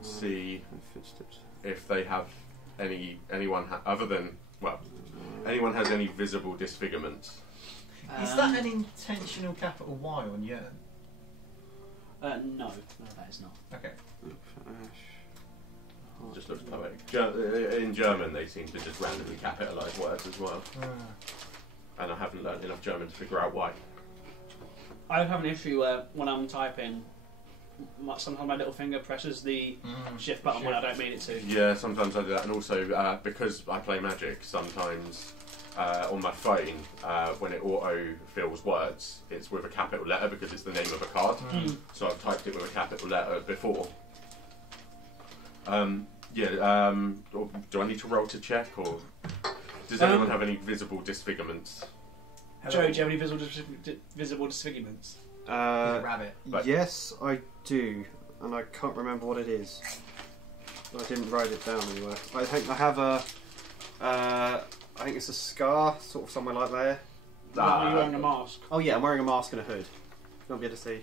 see if they have anyone other than anyone has any visible disfigurements? Is that an intentional capital Y on Yearn? No, that is not. Okay. Just looks poetic. In German, they seem to just randomly capitalise words as well, and I haven't learned enough German to figure out why. I have an issue where when I'm typing, sometimes my little finger presses the shift button when I don't mean it to. Yeah, sometimes I do that, and also because I play Magic, sometimes on my phone, when it auto-fills words, it's with a capital letter because it's the name of a card. So I've typed it with a capital letter before. Or do I need to roll to check, or does anyone have any visible disfigurements? Joe, do you have any visible disfigurements? He's a rabbit. But- Yes, I do, and I can't remember what it is. I didn't write it down anywhere. I think I have a. I think it's a scar, sort of somewhere like there. Are you wearing a mask? Oh yeah, I'm wearing a mask and a hood. You'll be able to see.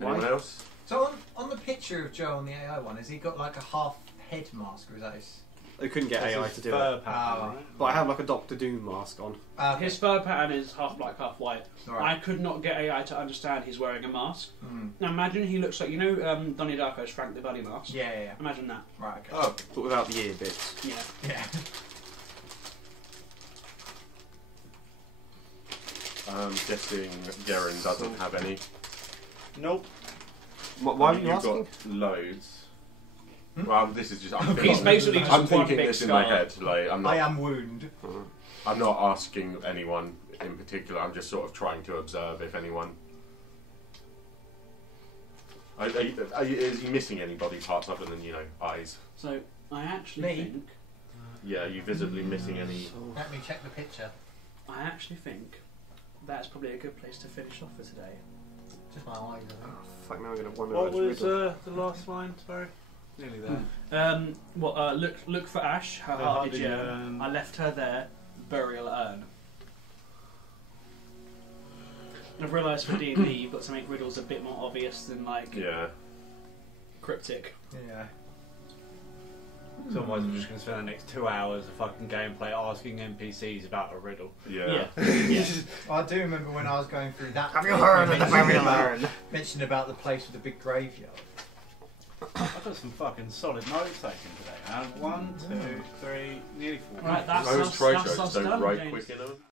Anyone else? So on the picture of Joe on the AI one, has he got like a half head mask, or is that his? I couldn't get That's AI his to do fur it, pattern, Oh. right? but I have like a Doctor Doom mask on. Okay. His fur pattern is half black, half white. Alright. I could not get AI to understand he's wearing a mask. Mm. Now imagine he looks like, Donnie Darko's Frank the Bunny mask. Yeah, yeah, yeah. Imagine that. Right, okay. Oh, but without the ear bits. Yeah. Yeah. I'm guessing Garen doesn't have any. Nope. Why are you You've asking? got loads. Hmm? Well, this is just. I'm He's basically just I'm one thinking big this in my scar. head. Like I'm not. I am wound. I'm not asking anyone in particular. I'm just sort of trying to observe if anyone. Is he missing any body parts other than eyes? So I actually Me? think Yeah, are you visibly missing any? Let me check the picture. that's probably a good place to finish off for today. Just my eyes. I think. Fuck, now I'm gonna wonder What which was riddle. the last line? Sorry. Nearly there. Look for Ash. Her hearted yearn. I left her there. Burial urn. I've realised for D&D you've got to make riddles a bit more obvious than like cryptic. Yeah. So otherwise I'm just going to spend the next 2 hours of fucking gameplay asking NPCs about a riddle. Yeah. I do remember when I was going through that. Have you heard of the burial urn? Mentioned about the place with the big graveyard. I've got some fucking solid notes taken today, man. 1, 2, 3, nearly 4. Right, that's Those us try done, shows don't James. write quick enough.